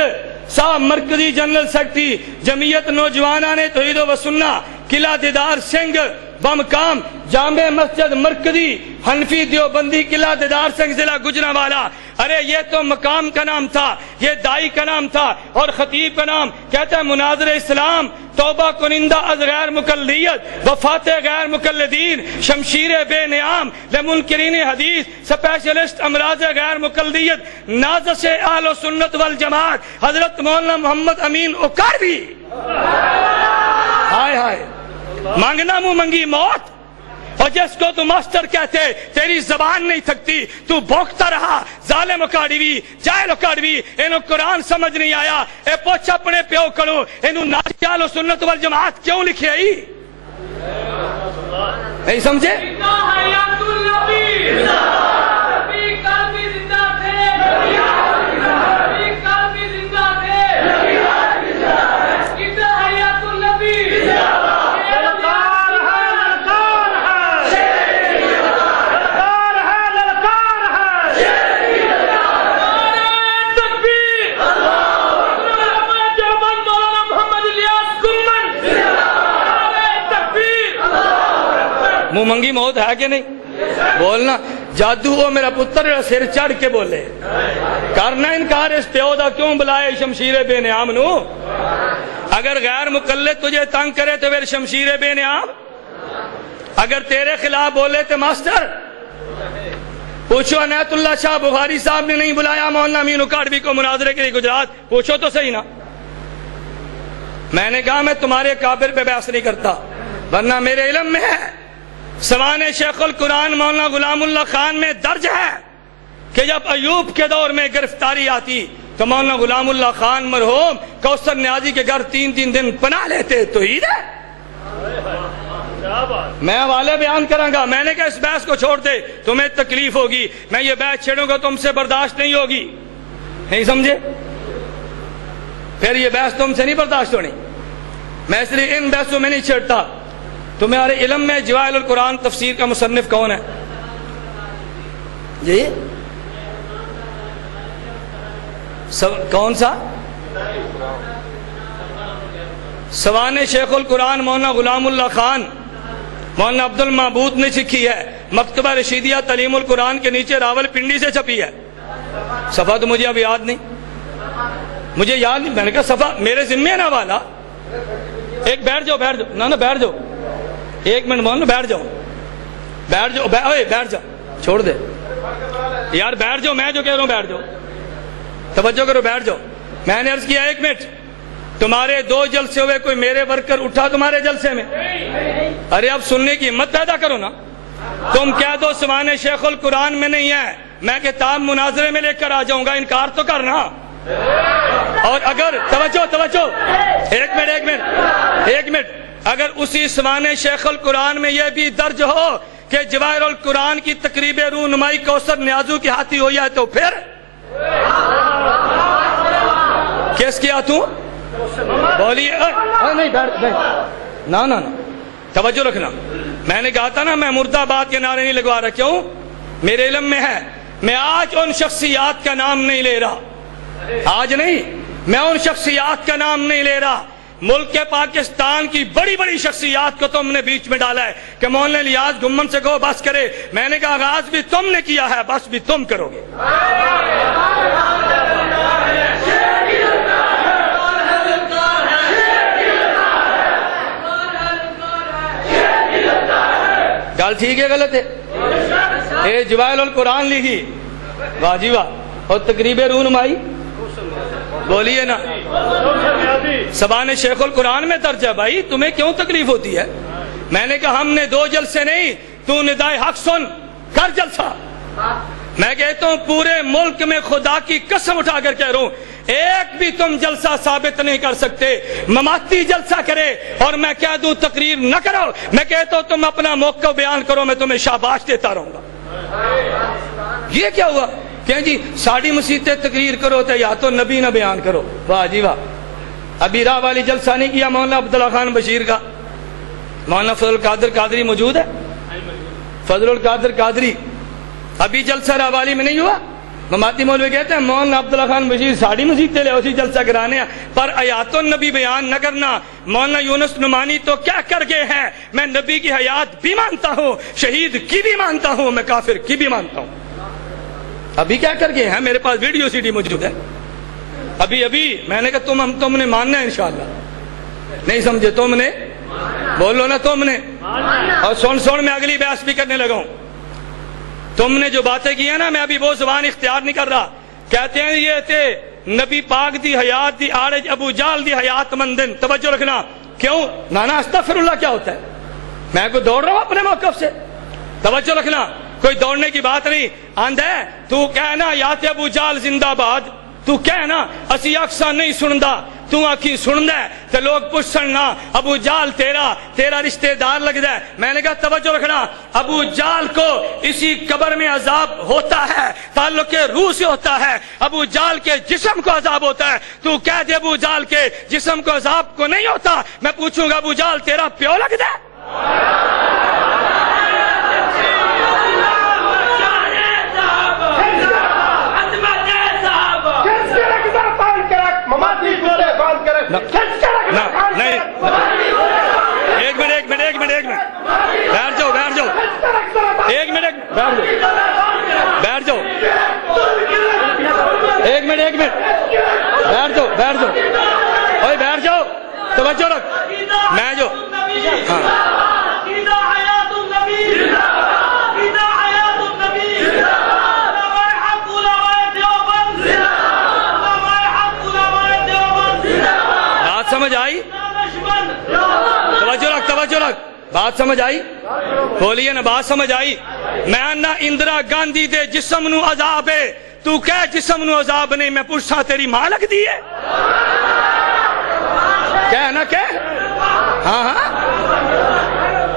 صاحب، مرکزی جنرل سیکرٹری جمعیت نوجوانان توحید و سنت قلعہ دیدار سنگھ بمقام جامع مسجد مرکزی حنفی دیوبندی قلعہ دیدار سنگھ ضلع گجرانوالہ۔ ارے یہ تو مقام کا نام تھا، یہ دائی کا نام تھا، اور خطیب کا نام کہتا ہے مناظر اسلام، توبہ کنندہ از غیر مقلدیت، وفات غیر مقلدین، شمشیر بے نیام لمنکرین حدیث، سپیشلسٹ امراض غیر مقلدیت، نازش اہل و سنت والجماعت حضرت مولانا محمد امین اکاڑوی۔ ہائے ہائے، مانگنا منہ منگی موت، اور جس کو تو ماسٹر کہتے تیری زبان نہیں تھکتی، تو بھوکتا رہا، ظالم اکاڑوی، جاہل اکاڑوی، انہوں قرآن سمجھ نہیں آیا، اے پوچھ اپنے پیو کرو، انہوں نازل و سنت والجماعت کیوں لکھے آئی؟ نہیں سمجھے؟ منہ منگی موت ہے کہ نہیں؟ بولنا جادو ہو میرا پتر سر چڑھ کے بولے، کرنا انکار اس پیو دا کیوں بلائے شمشیر بے نیام نو؟ اگر غیر مقلد تجھے تنگ کرے تو پھر شمشیر بے نیام، اگر تیرے خلاف بولے تو ماسٹر پوچھو عنایت اللہ شاہ بخاری صاحب نے نہیں بلایا مولانا امین اکاڑوی کو مناظرے کے لیے گجرات؟ پوچھو تو صحیح نا۔ میں نے کہا میں تمہارے کابر پہ بحث نہیں کرتا، ورنہ میرے علم میں ہے، سوانح شیخ القرآن مولانا غلام اللہ خان میں درج ہے کہ جب ایوب کے دور میں گرفتاری آتی تو مولانا غلام اللہ خان مرحوم کوثر نیازی کے گھر 3 دن پناہ لیتے۔ توحید ہے؟ میں حوالے بیان کروں گا، میں نے کہا اس بحث کو چھوڑ دے، تمہیں تکلیف ہوگی، میں یہ بحث چھیڑوں گا تم سے برداشت نہیں ہوگی، نہیں سمجھے؟ پھر یہ بحث تم سے نہیں برداشت ہونی، میں اس لیے ان بحثوں میں نہیں چھیڑتا۔ تمہارے علم میں جواہر القرآن تفسیر کا مصنف کون ہے؟ جی کون سا؟ سوانح شیخ القرآن مولانا غلام اللہ خان، مولانا عبد المعبود نے سکھی ہے، مکتبہ رشیدیہ تعلیم القرآن کے نیچے راول پنڈی سے چھپی ہے، صفحہ تو مجھے اب یاد نہیں، مجھے یاد نہیں، میں نے کہا صفحہ میرے ذمہ نہ والا، ایک بیٹھ جاؤ نہ بیٹھ جاؤ، ایک منٹ مولانا بیٹھ جاؤ بیٹھ جاؤ، چھوڑ دے یار، بیٹھ جاؤ، میں جو کہہ رہا ہوں بیٹھ جاؤ، توجہ کرو، بیٹھ جاؤ۔ میں نے عرض کیا ایک منٹ، تمہارے 2 جلسے ہوئے، کوئی میرے ورکر اٹھا تمہارے جلسے میں؟ ارے اب سننے کی ہمت پیدا کرو نا، تم کہہ دو سوانح شیخ القرآن میں نہیں ہے، میں کتاب مناظرے میں لے کر آ جاؤں گا، انکار تو کرنا۔ اور اگر توجہ ایک منٹ اگر اسی سوانح شیخ القرآن میں یہ بھی درج ہو کہ جواہر القرآن کی تقریب رونمائی کوثر نیازو کے ہاتھی ہو جائے تو پھر کس کے ہاتھوں؟ بولیے نا توجہ رکھنا، میں نے کہا تھا نا میں مرد آباد کے نعرے نہیں لگوا رہا، کیوں؟ میرے علم میں ہے، میں آج ان شخصیات کا نام نہیں لے رہا، آج نہیں، میں ان شخصیات کا نام نہیں لے رہا، ملک کے پاکستان کی بڑی بڑی شخصیات کو تم نے بیچ میں ڈالا ہے کہ مولانا الیاس گھمن سے کہو بس کرے، میں نے کہا آغاز بھی تم نے کیا ہے، بس بھی تم کرو گے۔ گل ٹھیک ہے غلط ہے؟ اے جواہر القرآن لکھی، واہ جی واہ، اور تقریب رونمائی بولیے نا، سوانح شیخ القرآن میں درج ہے، بھائی تمہیں کیوں تکلیف ہوتی ہے؟ میں نے کہا ہم نے 2 جلسے نہیں، تو ندائے حق سن کر جلسہ۔ میں کہتا ہوں پورے ملک میں خدا کی قسم اٹھا کر کہہ رہا ہوں، ایک بھی تم جلسہ ثابت نہیں کر سکتے، مماتی جلسہ کرے اور میں کہہ دوں تقریر نہ کرو، میں کہتا ہوں تم اپنا موقع بیان کرو، میں تمہیں شاباش دیتا رہوں گا۔ یہ کیا ہوا کہ جی ساڑی مسیطیں تقریر کرو تو یا تو نبی نہ بیان کرو، واہ جی واہ، ابھی راہ والی جلسہ نہیں کیا مولانا عبداللہ خان بشیر کا؟ مولانا فضل القادر قادری موجود ہے؟ فضل القادر قادری ابھی جلسہ راہ والی میں نہیں ہوا؟ مماتی مولوی کہتے ہیں مولانا عبداللہ خان بشیر ساڑھی مسجد لے اسی جلسہ کرانے ہیں، پر آیات النبی بیان نہ کرنا۔ مولانا یونس نعمانی تو کیا کر گئے ہیں؟ میں نبی کی حیات بھی مانتا ہوں، شہید کی بھی مانتا ہوں، میں کافر کی بھی مانتا ہوں۔ ابھی کیا کر گئے ہیں؟ میرے پاس ویڈیو سی ڈی موجود ہے۔ ابھی میں نے کہا تم نے ماننا ہے انشاءاللہ۔ نہیں سمجھے؟ تم نے بولو نا، تم نے۔ اور سن میں اگلی بحث بھی کرنے لگا ہوں۔ تم نے جو باتیں کی ہیں نا، میں ابھی وہ زبان اختیار نہیں کر رہا۔ کہتے ہیں یہ تھے نبی پاک دی حیات دی آڑج ابو جال دی حیات مندن۔ توجہ رکھنا۔ کیوں؟ نانا استغفر اللہ کیا ہوتا ہے؟ میں کوئی دوڑ رہا ہوں اپنے موقف سے؟ توجہ رکھنا، کوئی دوڑنے کی بات نہیں۔ آندھے تو کہنا یات ابو جال زندہ باد، تو کہنا اسی اکثر نہیں سندا، تو آنکھی سندا ہے تو لوگ پوچھنا ابو جال تیرا رشتہ دار لگتا ہے۔ میں نے کہا توجہ رکھنا، ابو جال کو اسی قبر میں عذاب ہوتا ہے، تعلق روح سے ہوتا ہے۔ ابو جال کے جسم کو عذاب ہوتا ہے، تو کہہ دے ابو جال کے جسم کو عذاب کو نہیں ہوتا۔ میں پوچھوں گا ابو جال تیرا پیو لگتا ہے؟ نہیں، ایک منٹ بیٹھ جاؤ، ایک منٹ بیٹھ جاؤ، ایک منٹ بیٹھ جاؤ، اوے بیٹھ جاؤ، توجہ رکھ۔ میں جو سمجھ آئی؟ توجہ رکھ، بات سمجھ آئی؟ بولیے نا، بات سمجھ آئی؟ میں نہ اندرا گاندھی دے جسم نو عذاب ہے، تو کہہ جسم نو عذاب نہیں۔ میں پوچھا تیری ماں لگ دی ہے؟ کہنا کہ ہاں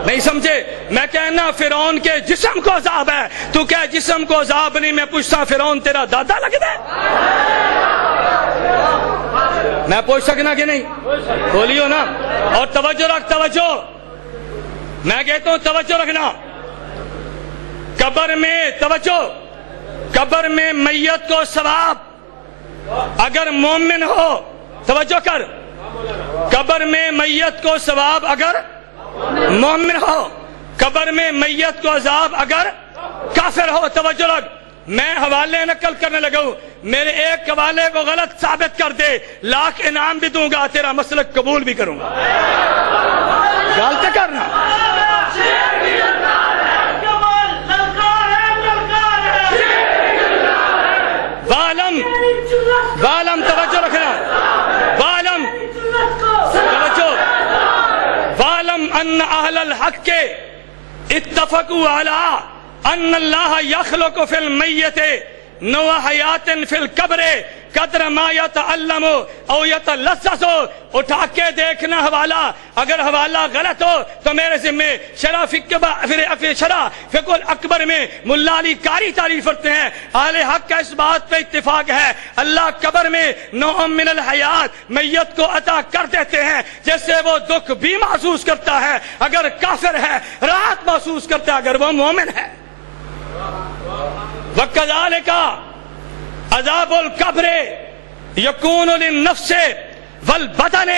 نہیں سمجھے؟ میں کہنا فرعون کے جسم کو عذاب ہے، تو کہہ جسم کو عذاب نہیں۔ میں پوچھتا فرعون تیرا دادا لگتا ہے؟ میں پوچھ سکنا کہ نہیں؟ بولیو نا۔ اور توجہ رکھ، توجہ، میں کہتا ہوں توجہ رکھنا۔ قبر میں توجہ، قبر میں میت کو ثواب اگر مومن ہو، توجہ کر، قبر میں میت کو ثواب اگر مومن ہو، قبر میں میت کو عذاب اگر کافر ہو۔ توجہ رکھ، میں حوالے نقل کرنے لگا ہوں، میرے ایک حوالے کو غلط ثابت کر دے، لاکھ انعام بھی دوں گا، تیرا مسلک قبول بھی کروں گا۔ غلط کرنا والم توجہ رکھنا، والم توجہ، والم ان اہل الحق کے اتفقوا علی ان اللہ یخلق فی المیت نوع حیات فی القبر قدر ما یتعلم او یتلصص۔ اٹھا کے دیکھنا حوالہ، اگر حوالہ غلط ہو تو میرے ذمہ۔ شرح فقہ الاکبر میں ملا علی قاری تعریف کرتے ہیں، اہل حق کا اس بات پہ اتفاق ہے، اللہ قبر میں نوع من الحیات میت کو عطا کر دیتے ہیں، جس سے وہ دکھ بھی محسوس کرتا ہے اگر کافر ہے، راحت محسوس کرتا ہے اگر وہ مومن ہے۔ وَكَذَلِكَ عذاب القبر یکون للنفس والبدن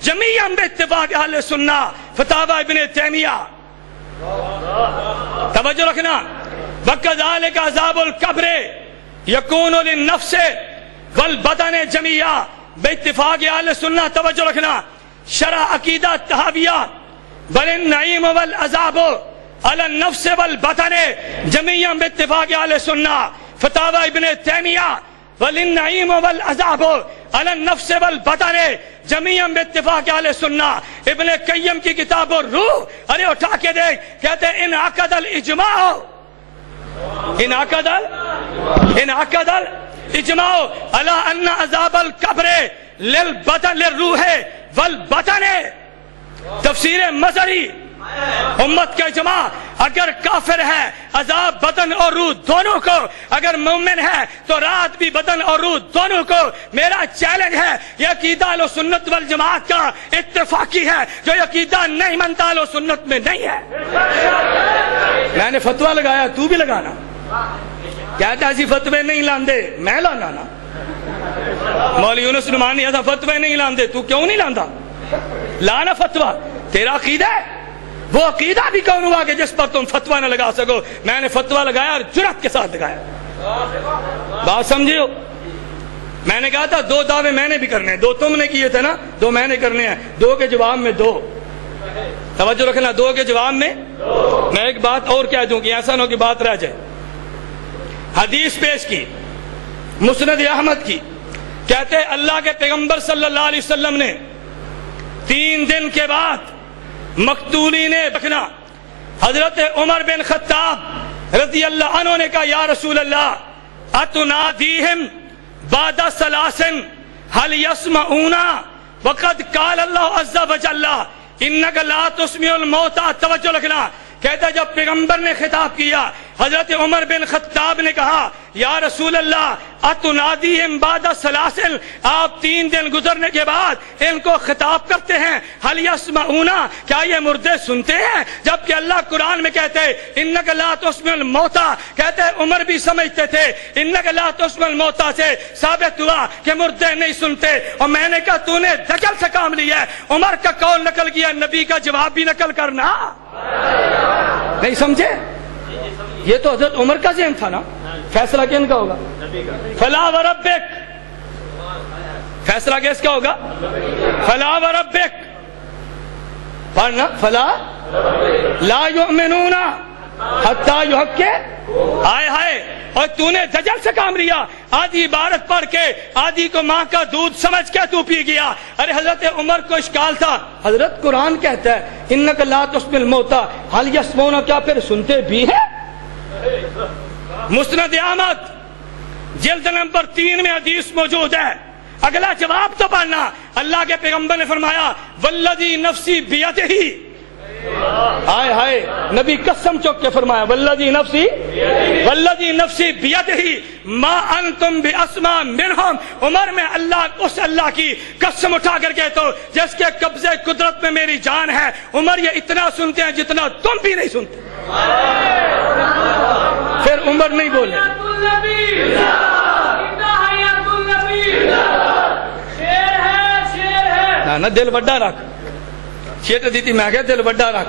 جميعا باتفاق اہل سنہ، فتاوی ابن تیمیہ۔ توجہ رکھنا، وَكَذَلِكَ عذاب القبر یکون للنفس والبدن جميعا باتفاق اہل سنہ۔ توجہ رکھنا، شرح عقیدہ تحاویہ، بل النعیم والعذاب علی النفس والبدن جميعا باتفاق اہل سنہ، فتاوی ابن تیمیہ، وللنعیم والعذاب علی النفس والبدن جميعا باتفاق اہل سنہ۔ ابن قیم کی کتاب الروح، ارے اٹھا کے دیکھ، کہتے ہیں انعقد الاجماع، انعقد الاجماع علی ان عذاب القبر للبدن للروح والبدن۔ تفسیر مظہری، امت کا اجماع اگر کافر ہے عذاب بدن اور روح دونوں کو، اگر مومن ہے تو رات بھی بدن اور روح دونوں کو۔ میرا چیلنج ہے، یہ عقیدہ اہل سنت والجماعت کا اتفاقی ہے، جو عقیدہ نہیں مانتا اہل سنت میں نہیں ہے۔ میں نے فتویٰ لگایا، تو بھی لگانا۔ کہتا ایسی فتوے نہیں لاندے، میں لانا نا۔ مولوی یونس نعمانی ایسا فتوے نہیں لاندے، تو کیوں نہیں لاندا؟ لانا فتویٰ، تیرا عقیدہ ہے۔ وہ عقیدہ بھی کون ہوا کہ جس پر تم فتویٰ نہ لگا سکو؟ میں نے فتویٰ لگایا اور جرأت کے ساتھ لگایا۔ بات سمجھیو؟ میں نے کہا تھا 2 دعوے میں نے بھی کرنے ہیں، 2 تم نے کیے تھے نا، 2 میں نے کرنے ہیں، 2 کے جواب میں 2۔ توجہ رکھنا، 2 کے جواب میں میں ایک بات اور کہہ دوں کہ ایسا نہ ہو کہ بات رہ جائے۔ حدیث پیش کی مسند احمد کی، کہتے ہیں اللہ کے پیغمبر صلی اللہ علیہ وسلم نے 3 دن کے بعد مقتولین بکنا حضرت عمر بن خطاب رضی اللہ عنہ نے کہا یا رسول اللہ اتنادیہم بعد ثلاثن هل يسمعون وقد قال اللہ عز وجل انک لا تسمع الموتى۔ توجہ رکھنا، کہتا جب پیغمبر نے خطاب کیا حضرت عمر بن خطاب نے کہا یا رسول اللہ اتنادیہم بعد ثلاثن، آپ 3 دن گزرنے کے بعد ان کو خطاب کرتے ہیں، هل يسمعون، کیا یہ مردے سنتے ہیں؟ جبکہ اللہ قرآن میں کہتے ہیں انک لا تسمع الموتى، کہتے ہیں عمر بھی سمجھتے تھے انک لا تسمع الموتى سے ثابت ہوا کہ مردے نہیں سنتے۔ اور میں نے کہا تو نے دجل سے کام لیا ہے، عمر کا قول نقل کیا، نبی کا جواب بھی نقل کرنا نہیں سمجھے؟ یہ تو حضرت عمر کا ذہن تھا نا، فیصلہ کن کا ہوگا؟ فلا وربک، فیصلہ کس کا ہوگا؟ فلا وربک، پڑھنا فلا لا یؤمنون حتی یحقق، آئے ہائے، اور تو نے دجل سے کام لیا، آدھی عبارت پڑھ کے آدھی کو ماں کا دودھ سمجھ کے تو پی گیا۔ ارے حضرت عمر کو اشکال تھا، حضرت قرآن کہتا ہے انک لا تسمع الموتى هل يسمعون، کیا پھر سنتے بھی ہے؟ مسند احمد جلد نمبر 3 میں حدیث موجود ہے۔ اگلا جواب تو پڑھنا، اللہ کے پیغمبر نے فرمایا والذی نفسی بیدہ، ہائے ہائے، نبی قسم چوک کے فرمایا والذی نفسی بیدہ ما انتم باسمع منہم۔ عمر میں اس اللہ کی قسم اٹھا کر کہتا ہوں جس کے قبضے قدرت میں میری جان ہے، عمر یہ اتنا سنتے ہیں جتنا تم بھی نہیں سنتے۔ پھر عمر نہیں بولے، نہ دل بڑا رکھ، شیٹ دیتی میں کہ دل بڑا رکھ۔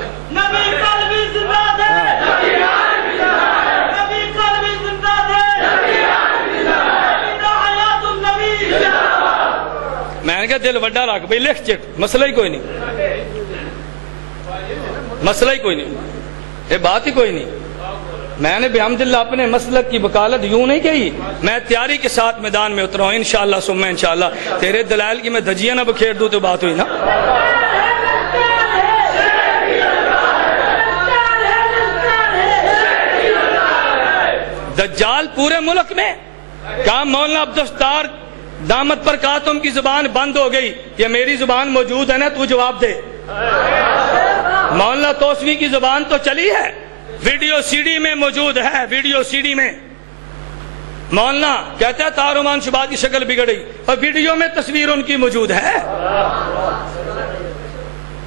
میں نے کہا دل بڑا رکھ بھائی، لکھ چٹ، مسئلہ ہی کوئی نہیں، مسئلہ ہی کوئی نہیں، یہ بات ہی کوئی نہیں۔ میں نے بحمداللہ اپنے مسلک کی وکالت یوں نہیں کہی، میں تیاری کے ساتھ میدان میں اترا ہوں انشاءاللہ ثم انشاءاللہ۔ تیرے دلائل کی میں دھجیاں نہ بکھیر دوں تو بات ہوئی نا۔ دجال پورے ملک میں کہا مولانا عبدالستار دامت پر کہا تم کی زبان بند ہو گئی، یہ میری زبان موجود ہے نا، تو جواب دے۔ مولانا توسوی کی زبان تو چلی ہے، ویڈیو سی ڈی میں موجود ہے، ویڈیو سی ڈی میں مولانا کہتا ہے تارمان شبات کی شکل بگڑ گئی، اور ویڈیو میں تصویر ان کی موجود ہے۔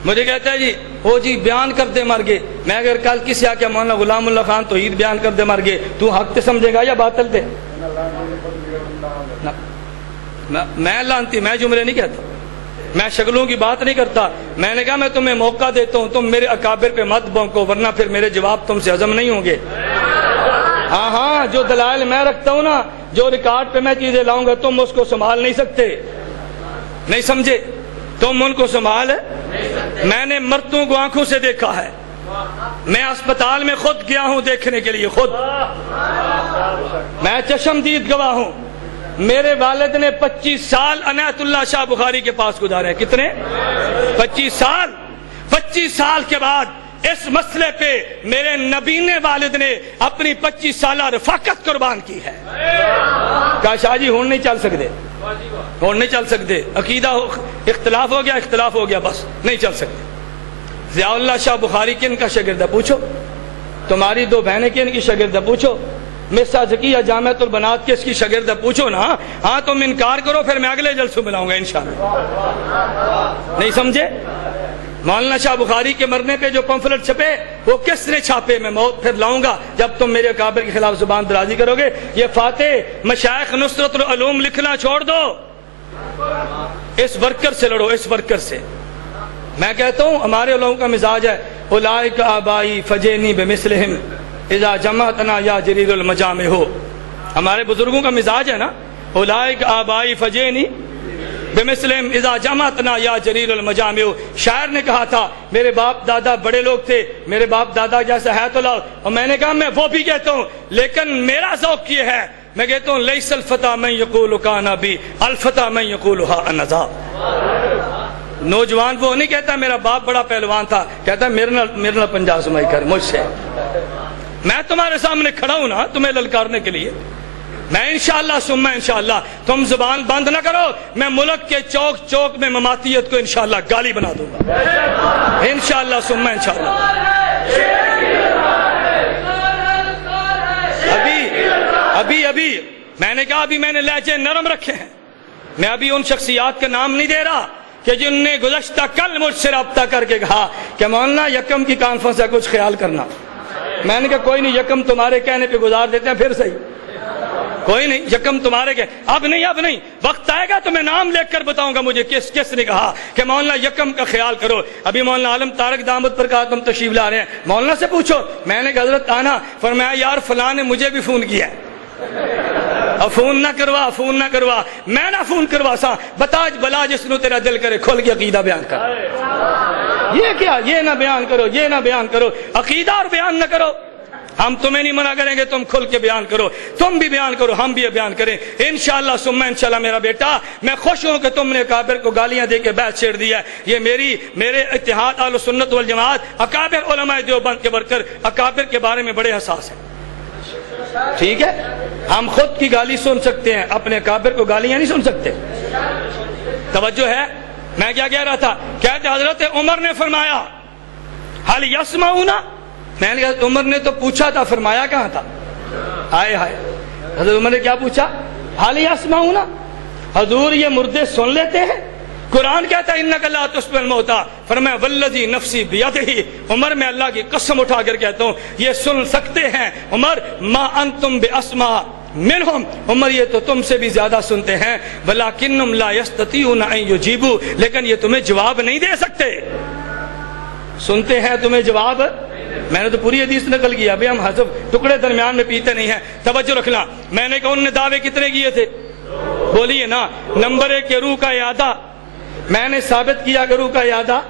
مجھے کہتا ہے جی وہ جی بیان کر دے مر گئے، میں اگر کل کسی آ کے مولانا غلام اللہ خان توحید بیان کر دے مر گئے، تو حق تے سمجھے گا یا باطل تے؟ میں لانتی، میں جملے نہیں کہتا، میں شکلوں کی بات نہیں کرتا۔ میں نے کہا میں تمہیں موقع دیتا ہوں، تم میرے اکابر پہ مت بونکو ورنہ پھر میرے جواب تم سے ہضم نہیں ہوں گے۔ ہاں ہاں، جو دلائل میں رکھتا ہوں نا، جو ریکارڈ پہ میں چیزیں لاؤں گا، تم اس کو سنبھال نہیں سکتے، نہیں سمجھے؟ تم ان کو سنبھال، میں نے مرتوں کو آنکھوں سے دیکھا ہے، میں اسپتال میں خود گیا ہوں دیکھنے کے لیے، خود میں چشمدید گواہ ہوں۔ میرے والد نے 25 سال عنایت اللہ شاہ بخاری کے پاس گزارے۔ کتنے؟ 25 سال۔ 25 سال کے بعد اس مسئلے پہ میرے نبینے والد نے اپنی 25 سالہ رفاقت قربان کی ہے۔ کہا شاہ جی ہون نہیں چل سکتے، ہون نہیں چل سکتے، عقیدہ اختلاف ہو گیا، اختلاف ہو گیا، بس نہیں چل سکتے۔ ضیاء اللہ شاہ بخاری کن کا شاگرد ہے؟ پوچھو، تمہاری دو بہنیں کی ان کی شاگرد ہے پوچھو، مرزا ذکیہ جامعۃ البنات کے اس کی شاگرد ہے پوچھو نا. ہاں تم انکار کرو پھر میں اگلے جلسوں میں لاؤں گا انشاءاللہ. نہیں سمجھے؟ مولانا شاہ بخاری کے مرنے پہ جو پمفلٹ چھپے وہ کس نے چھاپے؟ میں موت پھر لاؤں گا جب تم میرے اکابر کے خلاف زبان درازی کرو گے. یہ فاتح مشائخ نصرت العلوم لکھنا چھوڑ دو، اس ورکر سے لڑو، اس ورکر سے. میں کہتا ہوں ہمارے لوگوں کا مزاج ہے اولئک آبائی فجینی بمثلہم اذا جمعتنا یا جریر المجامع ہو. ہمارے بزرگوں کا مزاج ہے نا، اولئک آبائی فجینی بمثلہم اذا جمعتنا یا جریر المجامع. شاعر نے کہا تھا میرے باپ دادا بڑے لوگ تھے، میرے باپ دادا جیسا ہے تو لاؤ، اور میں نے کہا میں وہ بھی کہتا ہوں لیکن میرا ذوق یہ ہے، میں کہتا ہوں لیس الفتى من یقول کان ابی الفتى من یقولها انذا. نوجوان وہ نہیں کہتا میرا باپ بڑا پہلوان تھا، کہتا میرے نال پنجا سمائی کر مجھ سے. میں تمہارے سامنے کھڑا ہوں نا تمہیں للکارنے کے لیے. میں انشاءاللہ ثم انشاءاللہ، تم زبان بند نہ کرو، میں ملک کے چوک چوک میں مماتیت کو انشاءاللہ گالی بنا دوں گا انشاءاللہ ثم انشاءاللہ. ابھی میں نے کہا ابھی میں نے لہجے نرم رکھے ہیں. میں ابھی ان شخصیات کا نام نہیں دے رہا کہ جن نے گزشتہ کل مجھ سے رابطہ کر کے کہا کہ مولانا یکم کی کانفرنس ہے کچھ خیال کرنا. میں نے کہا کوئی نہیں، یکم تمہارے کہنے پہ گزار دیتے ہیں، پھر صحیح کوئی نہیں، یکم تمہارے کہ اب نہیں وقت آئے گا تو میں نام لکھ کر بتاؤں گا مجھے کس نے کہا کہ مولانا یکم کا خیال کرو. ابھی مولانا عالم طارق دامت پر کہا تم تشریف لا رہے ہیں، مولانا سے پوچھو. میں نے کہا حضرت آنا، فرمایا یار فلاں نے مجھے بھی فون کیا ہے، اور فون نہ کروا میں نہ فون کروا سا، بتا بلا جس نو تیرا دل کرے کھول کے عقیدہ بیان کر. یہ کیا، یہ نہ بیان کرو عقیدہ اور بیان نہ کرو. ہم تمہیں نہیں منع کریں گے، تم کھل کے بیان کرو، تم بھی بیان کرو، ہم بھی بیان کریں انشاءاللہ ثم انشاءاللہ. میرا بیٹا میں خوش ہوں کہ تم نے اکابر کو گالیاں دے کے بیعت چھیڑ دیا. یہ میرے اتحاد اہل سنت والجماعت اکابر علماء دیوبند کے ورکر اکابر کے بارے میں بڑے حساس ہیں. ٹھیک ہے، ہم خود کی گالی سن سکتے ہیں، اپنے اکابر کو گالیاں نہیں سن سکتے. توجہ ہے. میں کیا کہہ رہا تھا، کہتے حضرت عمر نے فرمایا حل یسمعون. میں نے کہا عمر نے تو پوچھا تھا، فرمایا کہاں تھا؟ ہائے حضرت عمر نے کیا پوچھا؟ حل یسمعون، حضور یہ مردے سن لیتے ہیں؟ قرآن کہتا ہے انک لا تسمع الموتى، فرمایا والذی نفسی بیدہ. عمر میں اللہ کی قسم اٹھا کر کہتا ہوں یہ سن سکتے ہیں. عمر ما انتم باسمع منہم، عمر یہ تو تم سے بھی زیادہ سنتے ہیں. ولکنہم لا یستطیعون ان یجیبوا، لیکن یہ تمہیں جواب نہیں دے سکتے. سنتے ہیں تمہیں جواب. میں نے تو پوری حدیث نقل کیا، ابھی ہم حذف ٹکڑے درمیان میں پیتے نہیں ہیں. توجہ رکھنا. میں نے کہا ان نے دعوے کتنے کیے تھے؟ بولیے نا. نمبر 1 کہ روح کا اعادہ، میں نے ثابت کیا کہ روح کا اعادہ.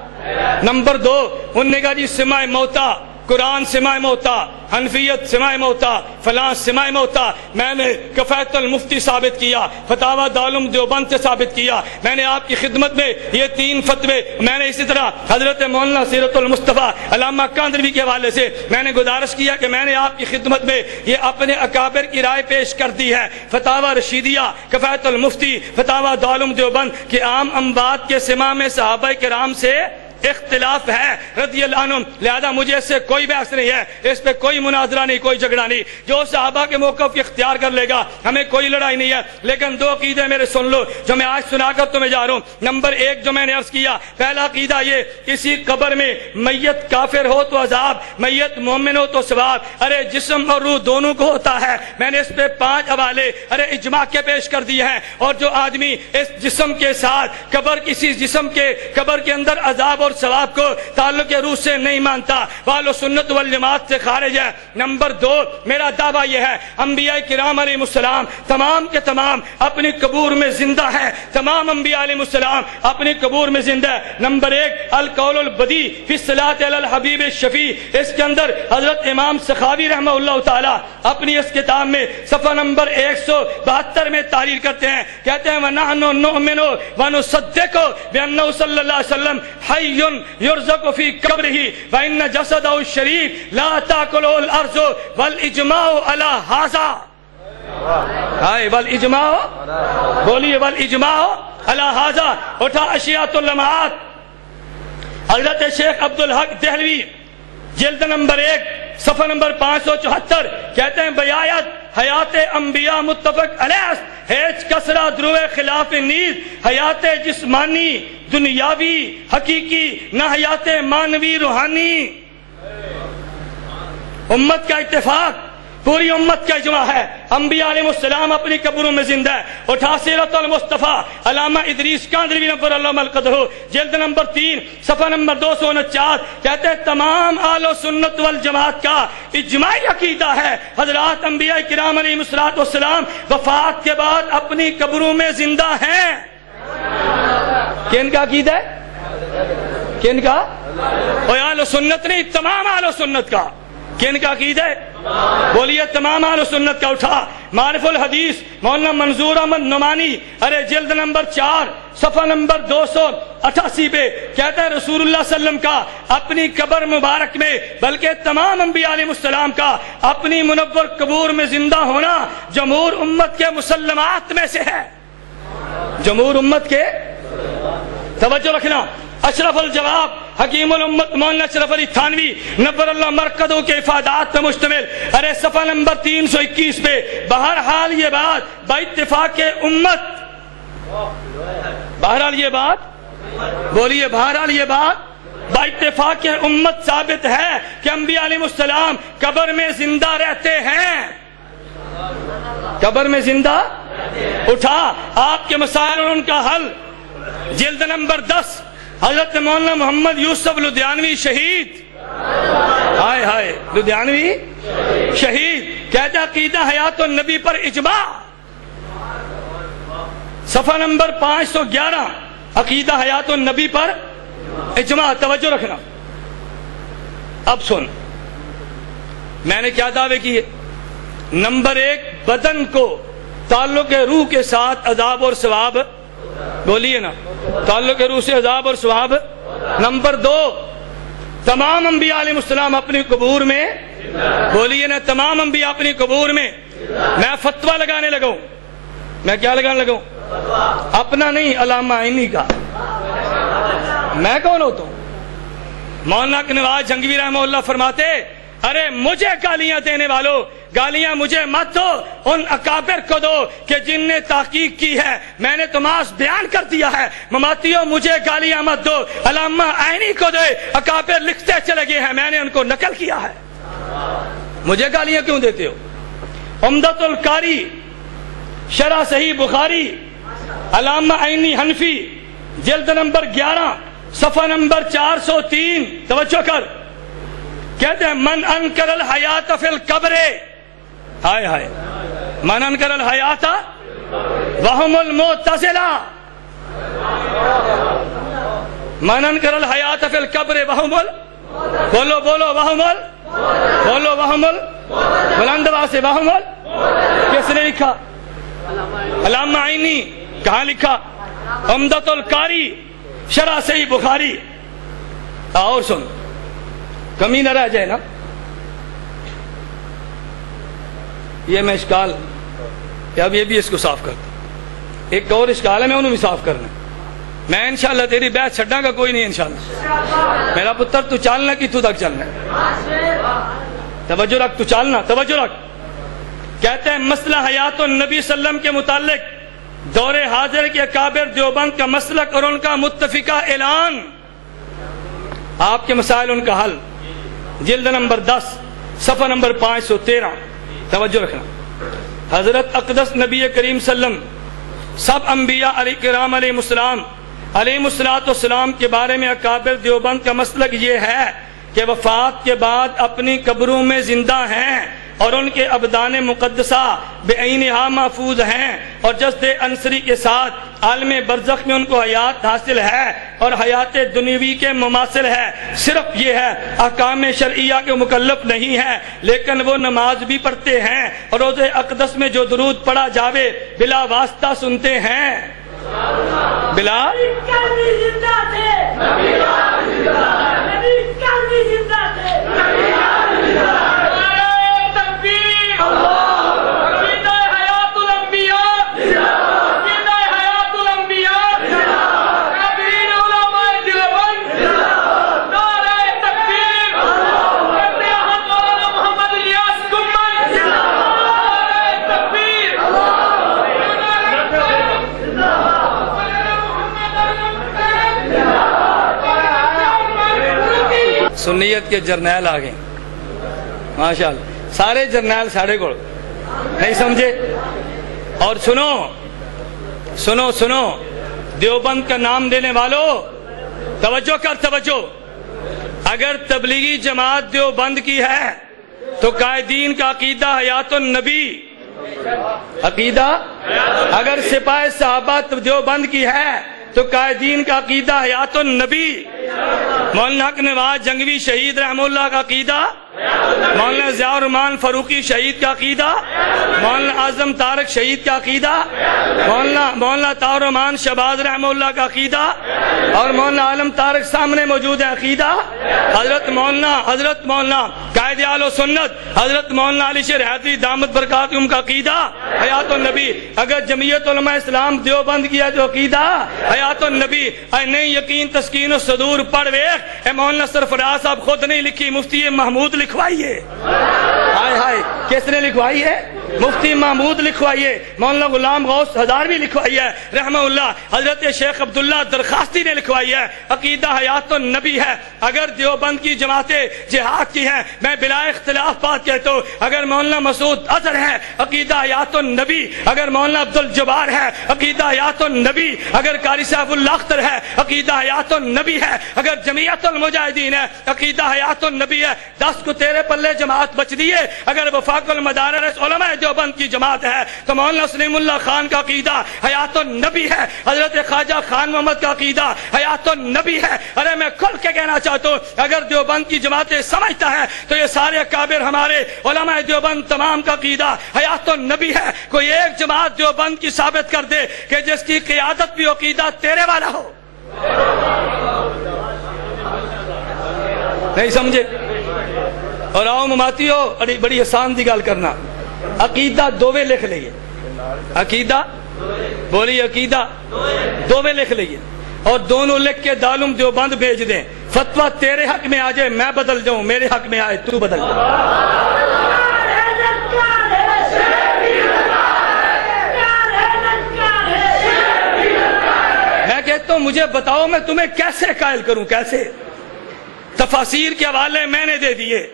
نمبر 2 انہوں نے کہا جی سماع موتا، قرآن سماع موتا، حنفیت سماع موتا، فلاں سماع موتا. میں نے کفایت المفتی ثابت کیا، فتاوی دارالعلوم دیوبند سے ثابت کیا. میں نے آپ کی خدمت میں یہ 3 فتوے، میں نے اسی طرح حضرت مولانا سیرت المصطفیٰ علامہ کاندھروی کے حوالے سے میں نے گزارش کیا کہ میں نے آپ کی خدمت میں یہ اپنے اکابر کی رائے پیش کر دی ہے. فتاوی رشیدیہ، کفایت المفتی، فتاوی دارالعلوم دیوبند کہ عام اموات کے سماع میں صحابہ کرام سے اختلاف ہے رضی اللہ عنہم، لہذا مجھے اس سے کوئی بحث نہیں ہے، اس پہ کوئی مناظرہ نہیں، کوئی جھگڑا نہیں. جو صحابہ کے موقف اختیار کر لے گا ہمیں کوئی لڑائی نہیں ہے. لیکن 2 عقیدے میرے سن لو جو میں آج سنا کر تمہیں جا رہا ہوں. نمبر 1 جو میں نے عرض کیا، پہلا عقیدہ یہ کسی قبر میں میت کافر ہو تو عذاب، میت مومن ہو تو ثواب. ارے جسم اور روح دونوں کو ہوتا ہے. میں نے اس پہ 5 حوالے اجماع کے پیش کر دیے ہیں. اور جو آدمی اس جسم کے ساتھ کسی جسم کے قبر کے اندر عذاب اور ثواب کو تعلق روح سے نہیں مانتا، اہل سنت والجماعت سے خارج ہے. نمبر 2 میرا دعویٰ یہ ہے انبیاء کرام علیہ السلام تمام کے تمام اپنی قبور میں زندہ ہیں، تمام انبیاء علیہ السلام اپنی قبور میں زندہ ہے. نمبر 1 القول البدی فی الصلاۃ علی الحبیب الشفیع، اس کے اندر حضرت امام سخاوی رحمہ اللہ تعالی اپنی اس کتاب میں صفحہ نمبر 172 میں تحریر کرتے ہیں، کہتے ہیں وَنَحْنُ نُؤْمِنُ وَنُصَدِّقُ بِأَنَّهُ صلی اللہ علیہ وسلم حی یرزق فی قبرہ وان جسدہ الشریف لا تاکلہ الارض والاجماع علی ھذا. والاجماع، بولیے والاجماع علی ھذا. اٹھا اشیاۃ اللمعات حضرت شیخ عبدالحق دہلوی جلد نمبر 1 صفحہ نمبر 574 کہتے ہیں بیایت حیات انبیاء متفق علیہ ہیچ کسرہ درو خلاف نیز حیات جسمانی دنیاوی حقیقی نہ حیات مانوی روحانی. امت کا اتفاق، پوری امت کا اجماع ہے، انبیاء علیہ السلام اپنی قبروں میں زندہ ہے. اٹھا سیرت المصطفیٰ علامہ ادریس کاندھلوی نبر اللہ القدر جلد نمبر 3 صفحہ نمبر 249 کہتے ہیں تمام اہل سنت والجماعت کا اجماعی عقیدہ ہے حضرات انبیاء کرام علیہ السلام وفات کے بعد اپنی قبروں میں زندہ ہیں. کن کا عقیدہ ہے؟ کن کا؟ اہل سنت نہیں، تمام اہل سنت کا. کن کا عقیدہ ہے؟ بولیے تمام اہل سنت کا. اٹھا معرف الحدیث مولانا منظور احمد نعمانی ارے جلد نمبر 4 صفحہ نمبر 288 پہ کہتا ہے رسول اللہ صلی اللہ علیہ وسلم کا اپنی قبر مبارک میں بلکہ تمام انبیاء علیہ السلام کا اپنی منور قبور میں زندہ ہونا جمہور امت کے مسلمات میں سے ہے. جمہور امت کے، توجہ رکھنا، اشرف الجواب حکیم الامت مولانا اشرف علی تھانوی نبر اللہ مرکزوں کے افادات پر مشتمل ارے صفحہ نمبر 321 پہ بہرحال یہ بات با اتفاق امت، بہرحال یہ بات، بولیے بہرحال یہ بات با اتفاق امت ثابت ہے کہ انبیاء علیہ السلام قبر میں زندہ رہتے ہیں. قبر میں زندہ. اٹھا آپ کے مسائل اور ان کا حل جلد نمبر 10 حضرت مولانا محمد یوسف لدھیانوی شہید، ہائے ہائے لدھیانوی شہید کہتا عقیدہ حیات النبی پر اجماع. صفحہ نمبر 511 عقیدہ حیات النبی پر اجماع. توجہ رکھنا. اب سن میں نے کیا دعوے کیے. نمبر 1 بدن کو تعلق روح کے ساتھ عذاب اور ثواب، بولیے نا، تعلق روح سے عذاب اور ثواب. نمبر 2 تمام انبیاء علیہ السلام اپنی قبور میں، بولیے نا تمام انبیاء اپنی قبور میں. میں فتویٰ لگانے لگا ہوں. میں کیا لگانے لگا ہوں؟ اپنا نہیں، علامہ عینی کا. میں کون ہوتا ہوں؟ مولانا نواز جنگوی رحمہ اللہ فرماتے ارے مجھے گالیاں دینے والوں گالیاں مجھے مت دو، ان اکابر کو دو کہ جن نے تحقیق کی ہے. میں نے تماس بیان کر دیا ہے. مماتیوں مجھے گالیاں مت دو، علامہ عینی کو دے. اکابر لکھتے چلے گئے ہیں، میں نے ان کو نقل کیا ہے. مجھے گالیاں کیوں دیتے ہو؟ عمدۃ القاری شرح صحیح بخاری علامہ عینی حنفی جلد نمبر 11 صفحہ نمبر 403 توجہ کر کہتے ہیں من انکر الحیات فی القبر، ہائے ہائے، من انکر الحیات وہم المعتزلہ، من انکر الحیات فی القبر وہم بولو بولو وہم بولو وہم بلند آواز سے وہم. کس نے لکھا؟ علامہ عینی. کہاں لکھا؟ عمدۃ القاری شرح صحیح بخاری. اور سن کمی نہ رہ جائے نا. یہ میں اشکال اب یہ بھی اس کو صاف کرتا. ایک اور اشکال ہے میں انہوں بھی صاف کرنا. میں انشاءاللہ تیری بیعت چھڈاں گا کوئی نہیں انشاءاللہ. میرا پتر تو چالنا کی تو تک چلنا. توجہ رکھ، تو چالنا، توجہ رکھ. کہتے ہیں مسئلہ حیات النبی صلی اللہ علیہ وسلم کے متعلق دور حاضر کے اکابر دیوبند کا مسلک اور ان کا متفقہ اعلان. آپ کے مسائل ان کا حل جلد نمبر 10 صفحہ نمبر 513. توجہ رکھنا. حضرت اقدس نبی کریم صلی اللہ علیہ وسلم سب انبیاء علیہ کرام علیہ السلام علیہ السلام کے بارے میں اکابر دیوبند کا مسلک یہ ہے کہ وفات کے بعد اپنی قبروں میں زندہ ہیں اور ان کے ابدان مقدسہ بعینہا محفوظ ہیں اور جسد انصری کے ساتھ عالم برزخ میں ان کو حیات حاصل ہے اور حیات دنیوی کے مماثل ہے. صرف یہ ہے احکام شرعیہ کے مکلف نہیں ہے لیکن وہ نماز بھی پڑھتے ہیں اور روضہ اقدس میں جو درود پڑھا جاوے بلا واسطہ سنتے ہیں. بلا سنیت کے جرنیل آ گئے ماشاءاللہ، سارے جرنیل ساڑھے کو نہیں سمجھے۔ اور سنو سنو سنو دیوبند کا نام دینے والوں توجہ کر توجہ، اگر تبلیغی جماعت دیوبند کی ہے تو قائدین کا عقیدہ حیات النبی عقیدہ، اگر سپاہ صحابہ دیوبند کی ہے تو قائدین کا عقیدہ حیات النبی، مولانا حق نواز جنگوی شہید رحمہ اللہ کا عقیدہ، مولانا ضیاء الرحمان فاروقی شہید کا عقیدہ، مولانا اعظم طارق شہید کا عقیدہ، مولانا طاہر الرحمان شہباز رحمہ اللہ کا عقیدہ، اور مولانا عالم طارق سامنے موجود ہے عقیدہ، حضرت مولانا قائد اہل سنت حضرت مولانا علی شیر حیدری دامت برکاتہم کا عقیدہ حیات النبی۔ اگر جمعیت علماء اسلام دیوبند کیا جو عقیدہ حیات النبی، اے نہیں یقین تسکین و صدور پڑھ ویخ، اے مولانا سرفراز صاحب خود نہیں لکھی، مفتی محمود لکھوائیے۔ ہائے ہائے کس نے لکھوائی ہے؟ مفتی محمود لکھوائیے، مولانا غلام غوث ہزاروی لکھوائی ہے رحمہ اللہ، حضرت شیخ عبداللہ درخواستی نے لکھوائی ہے، عقیدہ حیات النبی ہے۔ اگر دیوبند کی جماعتیں جہاد کی ہیں، میں بلا اختلاف بات کہتا ہوں، اگر مولانا مسعود اظہر ہے عقیدہ حیات النبی، اگر مولانا عبدالجبار ہے عقیدہ حیات النبی، اگر قاری صاحب اللہ اختر ہے عقیدہ حیات النبی ہے، اگر جمعیت المجاہدین ہے عقیدہ حیات النبی ہے۔ 10 کو تیرے پلے جماعت بچ دی ہے، اگر وفاق المدارس علماء دیوبند کی جماعت ہے تو مولانا سلیم اللہ خان کا عقیدہ حیات النبی ہے، حضرت خواجہ خان محمد کا عقیدہ حیات النبی ہے۔ ارے میں کھل کے کہنا چاہتا ہوں، اگر دیوبند کی جماعتیں سمجھتا ہے تو یہ سارے اکابر ہمارے علماء دیوبند تمام کا عقیدہ حیات النبی ہے۔ کوئی ایک جماعت دیوبند کی ثابت کر دے کہ جس کی قیادت بھی عقیدہ تیرے والا ہو۔ نہیں سمجھے؟ اور آؤ مماتی ہو، بڑی آسان دی گل کرنا، عقیدہ دووے لکھ لئیے، عقیدہ بولی عقیدہ دووے لکھ لئیے، اور دونوں لکھ کے دارالعلوم دیوبند بھیج دیں، فتویٰ تیرے حق میں آ جائے میں بدل جاؤں، میرے حق میں آئے تو بدل جاؤں۔ میں کہتا ہوں مجھے بتاؤ میں تمہیں کیسے قائل کروں، کیسے؟ تفاسیر کے حوالے میں نے دے دیے،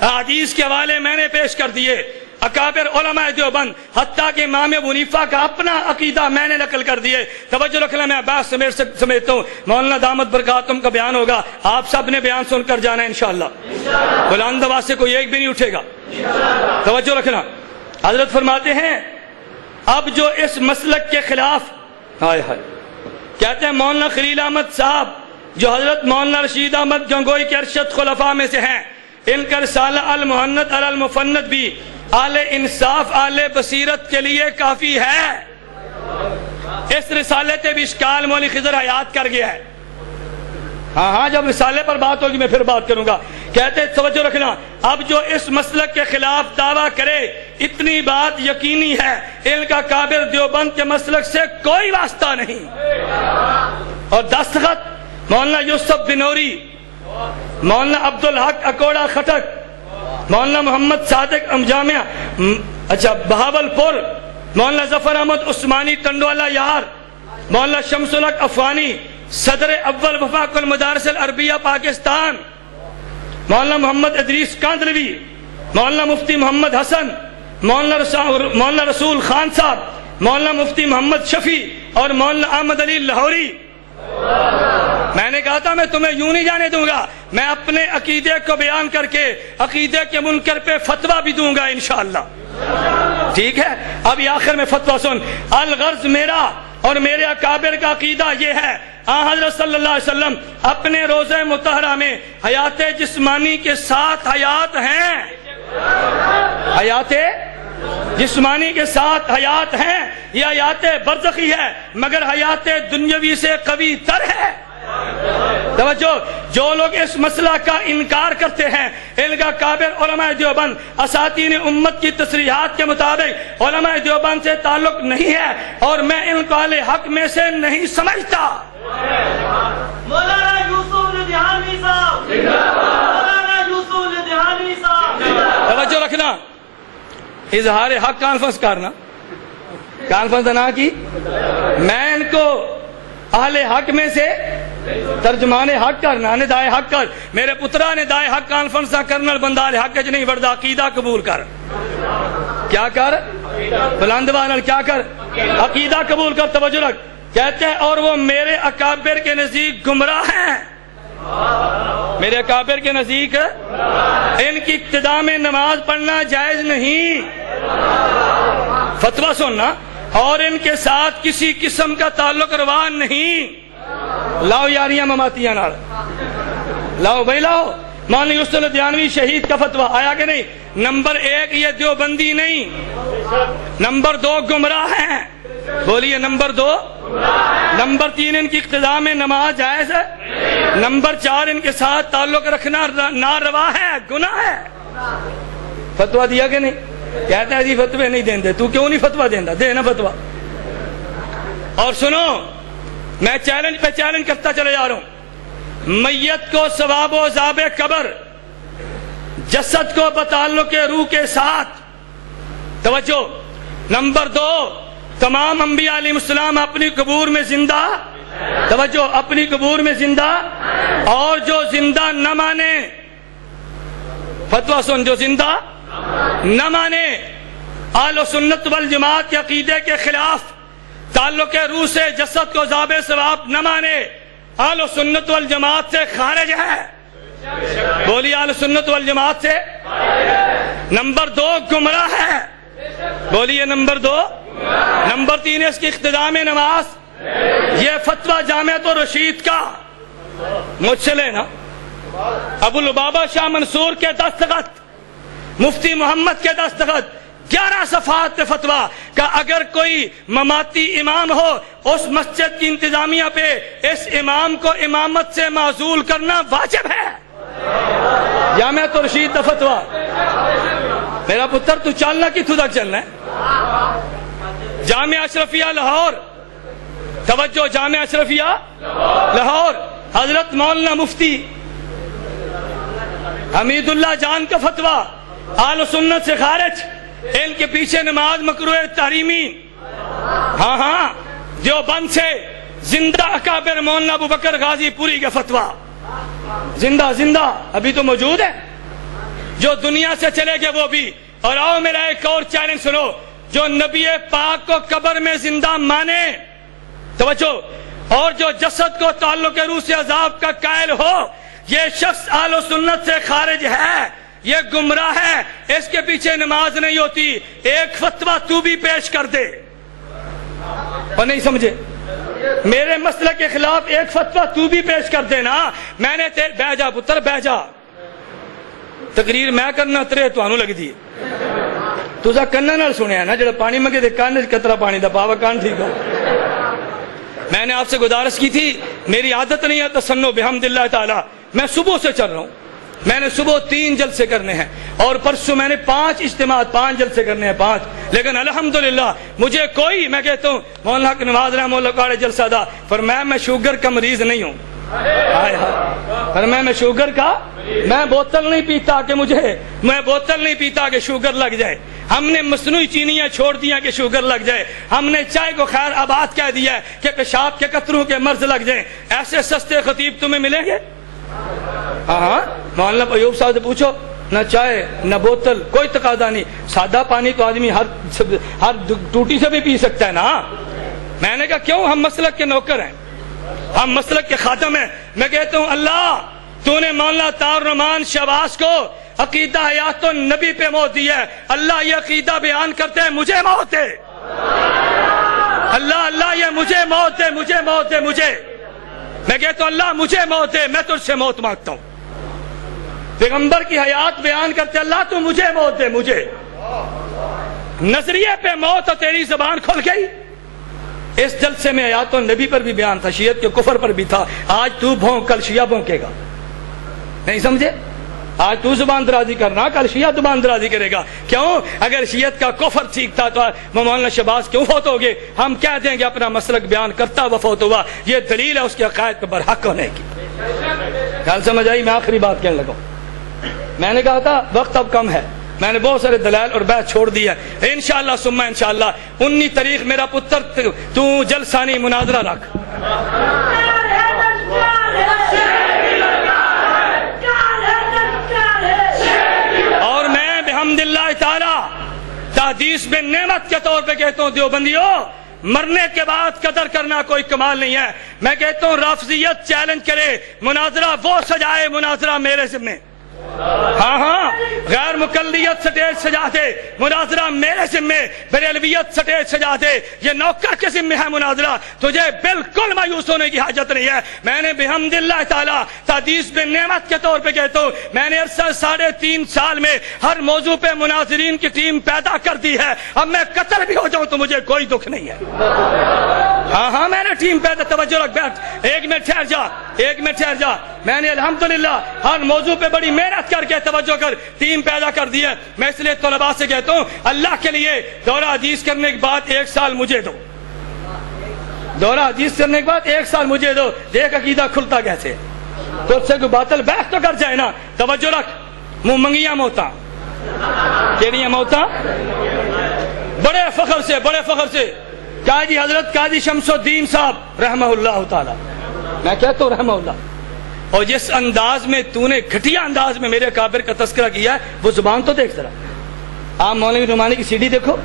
حدیث کے حوالے میں نے پیش کر دیے، اکابر علماء دیوبند حتیٰ کہ امام ابو حنیفہ کا اپنا عقیدہ میں نے نقل کر دیے۔ توجہ رکھنا، میں بات سمیٹتا ہوں، مولانا دامت برکاتہم کا بیان ہوگا، آپ سب نے بیان سن کر جانا ہے انشاءاللہ، بلند آواز سے کوئی ایک بھی نہیں اٹھے گا۔ توجہ رکھنا، حضرت فرماتے ہیں اب جو اس مسلک کے خلاف ہائے ہائے کہتے ہیں مولانا خلیل احمد صاحب جو حضرت مولانا رشید احمد گنگوئی کے ارشد خلفاء میں سے ہیں، ان کا رسالہ المحنت علی المفند بھی اہل انصاف اہل بصیرت کے لیے کافی ہے۔ اس رسالے سے بھی اشکال مولی خضر حیات کر گیا ہے۔ ہاں جب رسالے پر بات ہوگی میں پھر بات کروں گا۔ کہتے توجہ رکھنا، اب جو اس مسلک کے خلاف دعویٰ کرے اتنی بات یقینی ہے ان کا کابر دیوبند کے مسلک سے کوئی واسطہ نہیں۔ اور دستخط مولانا یوسف بنوری، مولانا عبدالحق اکوڑا خٹک، مولانا محمد صادق جامعہ بہاول پور، مولانا ظفر احمد عثمانی ٹنڈوالا یار، مولانا شمس الحق افغانی صدر اول وفاق المدارس العربیہ پاکستان، مولانا محمد ادریس کاندلوی، مولانا مفتی محمد حسن، مولانا رسول خان صاحب، مولانا مفتی محمد شفیع اور مولانا احمد علی لاہوری۔ میں نے کہا تھا میں تمہیں یوں نہیں جانے دوں گا، میں اپنے عقیدے کو بیان کر کے عقیدے کے منکر پہ فتویٰ بھی دوں گا انشاءاللہ۔ ٹھیک ہے، اب یہ آخر میں فتویٰ سن۔ الغرض میرا اور میرے اکابر کا عقیدہ یہ ہے، حضرت صلی اللہ علیہ وسلم اپنے روضہ مطہرہ میں حیات جسمانی کے ساتھ حیات ہیں، حیات جسمانی کے ساتھ حیات ہیں، یہ حیات برزخی ہے مگر حیات دنیاوی سے قوی تر ہے۔ توجہ، جو لوگ اس مسئلہ کا انکار کرتے ہیں ان کا کابر علماء دیوبند اساتین امت کی تصریحات کے مطابق علماء دیوبند سے تعلق نہیں ہے، اور میں ان کو اہل حق میں سے نہیں سمجھتا۔ مولانا یوسف لدھیانوی صاحب، مولانا یوسف لدھیانوی صاحب۔ توجہ رکھنا، اظہار حق کانفرنس کرنا، کانفرنس نہ کی، میں ان کو اہل حق میں سے ترجمان حق کر نہ دائے حق کر میرے پترا نے دائے حق کانفرنس کرنل بندال حق چ نہیں وڑدا عقیدہ قبول کر کیا کر بلندوان کیا کر عقیدہ قبول کر توجہ رکھ کہتے ہیں اور وہ میرے اکابر کے نزدیک گمراہ ہیں میرے اکابر کے نزدیک ان کی ابتدا میں نماز پڑھنا جائز نہیں فتویٰ سننا اور ان کے ساتھ کسی قسم کا تعلق روا نہیں لاؤ یاریاں مماتیاں نال لاؤ بھائی لاؤ مولانا یوسف الدیانوی شہید کا فتویٰ آیا کہ نہیں نمبر 1 یہ دیوبندی نہیں نمبر 2 گمراہ ہیں بولیے نمبر 2 نمبر 3 ان کی اقتداء میں نماز جائز ہے نمبر 4 ان کے ساتھ تعلق رکھنا ناروا ہے گناہ ہے فتویٰ دیا کہ نہیں کہتا ہے جی فتوے نہیں دیں دے تو کیوں نہیں فتویٰ دینا دے نا فتویٰ اور سنو میں چیلنج پہ چیلنج کرتا چلے جا رہا ہوں میت کو ثواب و عذاب قبر جسد کو بتعلق روح کے ساتھ توجہ نمبر 2 تمام انبیاء علیہ السلام اپنی قبور میں زندہ توجہ اپنی قبور میں زندہ اور جو زندہ نہ مانے فتویٰ سن جو زندہ نہ مانے اہل سنت والجماعت کے عقیدے کے خلاف تعلق روح سے جسد کو عذاب ثواب نہ مانے اہل سنت والجماعت سے خارج ہے بولیے اہل سنت والجماعت سے نمبر 2 گمراہ ہے بولیے نمبر 2 نمبر 3 اس کی اقتداء میں نماز یہ فتویٰ جامعۃ الرشید کا مجھ سے لینا ابو لبابہ شاہ منصور کے دستخط مفتی محمد کے دستخط 11 صفحات پہ فتویٰ کہ اگر کوئی مماتی امام ہو اس مسجد کی انتظامیہ پہ اس امام کو امامت سے معزول کرنا واجب ہے جامعۃ الرشید کا فتویٰ میرا پتر تو چلنا کتوں تک چلنا ہے جامعہ اشرفیہ لاہور توجہ جامعہ اشرفیہ لاہور حضرت مولانا مفتی حمید اللہ جان کا فتویٰ اہل سنت سے خارج ان کے پیچھے نماز مکروہ تحریمی ہاں دیوبند سے زندہ اکابر مولانا ابو بکر غازی پوری کا فتویٰ زندہ ابھی تو موجود ہے جو دنیا سے چلے گئے وہ بھی اور آؤ میرا ایک اور چیلنج سنو جو نبی پاک کو قبر میں زندہ مانے توجہ اور جو جسد کو تعلق روح سے عذاب کا قائل ہو یہ شخص اہل سنت سے خارج ہے یہ گمراہ ہے اس کے پیچھے نماز نہیں ہوتی ایک فتویٰ تو بھی پیش کر دے اور نہیں سمجھے میرے مسئلے کے خلاف ایک فتویٰ تو بھی پیش کر دینا میں نے بہ جا پتر بہ جا تقریر میں کرنا ترے تو لگ دی تو کنا نال سنیا نا جڑا پانی منگے دے کان قطرہ پانی دا پاوا کان ٹھیک ہو میں نے آپ سے گزارش کی تھی میری عادت نہیں ہے تسنو بحمد اللہ تعالی میں صبح سے چل رہا ہوں میں نے صبح 3 جلسے کرنے ہیں اور پرسوں میں نے 5 اجتماعات 5 جلسے کرنے ہیں 5 لیکن الحمدللہ مجھے کوئی میں کہتا ہوں مولانا حق نواز رحمہ اللہ کا جلسہ دا فرمایا میں شوگر کا مریض نہیں ہوں فرمایا میں شوگر کا میں بوتل نہیں پیتا کہ میں بوتل نہیں پیتا کہ شوگر لگ جائے ہم نے مصنوعی چینیاں چھوڑ دیا کہ شوگر لگ جائے ہم نے چائے کو خیر آباد کہہ دیا ہے کہ پیشاب کے قطروں کے مرض لگ جائیں ایسے سستے خطیب تمہیں ملیں گے ہاں مولانا ایوب صاحب سے پوچھو نہ چائے نہ بوتل کوئی تقاضا نہیں سادہ پانی تو آدمی ہر ٹوٹی سے بھی پی سکتا ہے نا میں نے کہا کیوں ہم مسلک کے نوکر ہیں ہم مسلک کے خادم ہیں میں کہتا ہوں اللہ تو نے مولانا طاہر الرحمان شہباز کو عقیدہ حیات النبی پہ موت دی ہے اللہ یہ عقیدہ بیان کرتے ہیں مجھے موت دے اللہ یہ مجھے موت دے مجھے میں کہتا ہوں اللہ مجھے موت دے میں تجھ سے موت مانگتا ہوں پیغمبر کی حیات بیان کرتے اللہ تو مجھے موت دے مجھے نظریے پہ موت اور تیری زبان کھل گئی اس جلسے میں حیات النبی پر بھی بیان تھا شیعت کے کفر پر بھی تھا آج تو بھونک کل شیعہ بھونکے گا نہیں سمجھے آج تو زبان درازی کرنا کل شیعہ زبان درازی کرے گا کیوں اگر شیعت کا کفر ٹھیک تھا تو مولانا شہباز کیوں فوت ہو گئے ہم کہہ دیں گے اپنا مسلک بیان کرتا وہ فوت ہوا یہ دلیل ہے اس کے عقائد پہ برحق ہونے کی خیال سمجھ آئی میں آخری بات کہنے لگا میں نے کہا تھا وقت اب کم ہے میں نے بہت سارے دلائل اور بحث چھوڑ دی ہے انشاءاللہ ثم انشاءاللہ 19 تاریخ میرا پتر تو جلسانی مناظرہ رکھ حدیث میں نعمت کے طور پہ کہتا ہوں دیوبندیوں، مرنے کے بعد قدر کرنا کوئی کمال نہیں ہے۔ میں کہتا ہوں رافضیت چیلنج کرے، مناظرہ وہ سجائے، مناظرہ میرے ذمہ۔ ہاں غیر مقلدیت سٹیج سجا دے، مناظرہ میرے ذمہ۔ بریلویت سٹیج سجا دے، یہ نوکر کے ذمہ ہے مناظرہ، تجھے بالکل مایوس ہونے کی حاجت نہیں ہے۔ میں نے بحمد اللہ تعالیٰ حدیث میں نعمت کے طور پہ کہتا ہوں، میں نے عرصہ 3.5 سال میں ہر موضوع پہ مناظرین کی ٹیم پیدا کر دی ہے۔ اب میں قتل بھی ہو جاؤں تو مجھے کوئی دکھ نہیں ہے۔ ہاں میں نے ٹیم پیدا، توجہ رکھ، بیٹھ، ایک منٹ ٹھہر جا۔ میں نے الحمدللہ ہر موضوع پہ بڑی محنت کر کے توجہ کر ٹیم پیدا کر دی ہے۔ میں اس لیے طلباء سے کہتا ہوں اللہ کے لیے دورہ حدیث کرنے کے بعد 1 سال مجھے دو، دورہ حدیث کرنے کے بعد 1 سال مجھے دو، دیکھ عقیدہ کھلتا کیسے۔ تو سے کوئی باطل بحث تو کر جائے نا۔ توجہ رکھ، منہ منگیاں موتاں، کیڑیاں موتاں، بڑے فخر سے قاضی حضرت قاضی شمس الدین صاحب رحمہ اللہ تعالی، میں کہتا ہوں رحمہ اللہ، اور جس انداز میں تو نے گھٹیا انداز میں میرے اکابر کا تذکرہ کیا ہے، وہ زبان تو دیکھ ذرا۔ آپ مولوی نعمانی کی سی ڈی دیکھو،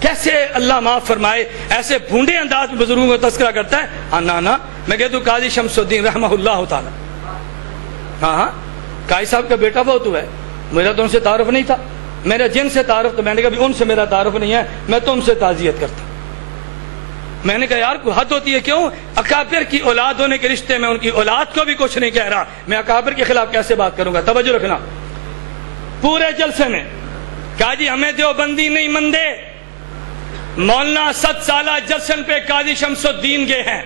کیسے اللہ معاف فرمائے ایسے بھونڈے انداز میں بزرگوں کا تذکرہ کرتا ہے۔ نا میں کہتا ہوں قاضی شمس الدین رحمہ اللہ تعالی، ہاں قاضی صاحب کا بیٹا وہ تو ہے، میرا تو ان سے تعارف نہیں تھا، میرا جن سے تعارف، تو میں نے کہا ان سے میرا تعارف نہیں ہے، میں تو ان سے تعزیت کرتا ہوں۔ میں نے کہا یار کوئی حد ہوتی ہے، کیوں اکابر کی اولاد ہونے کے رشتے میں ان کی اولاد کو بھی کچھ نہیں کہہ رہا، میں اکابر کے خلاف کیسے بات کروں گا۔ توجہ رکھنا، پورے جلسے میں کہا جی ہمیں دیوبندی نہیں مندے، مولانا 7 سالہ جشن پہ قاضی شمس الدین گئے ہیں،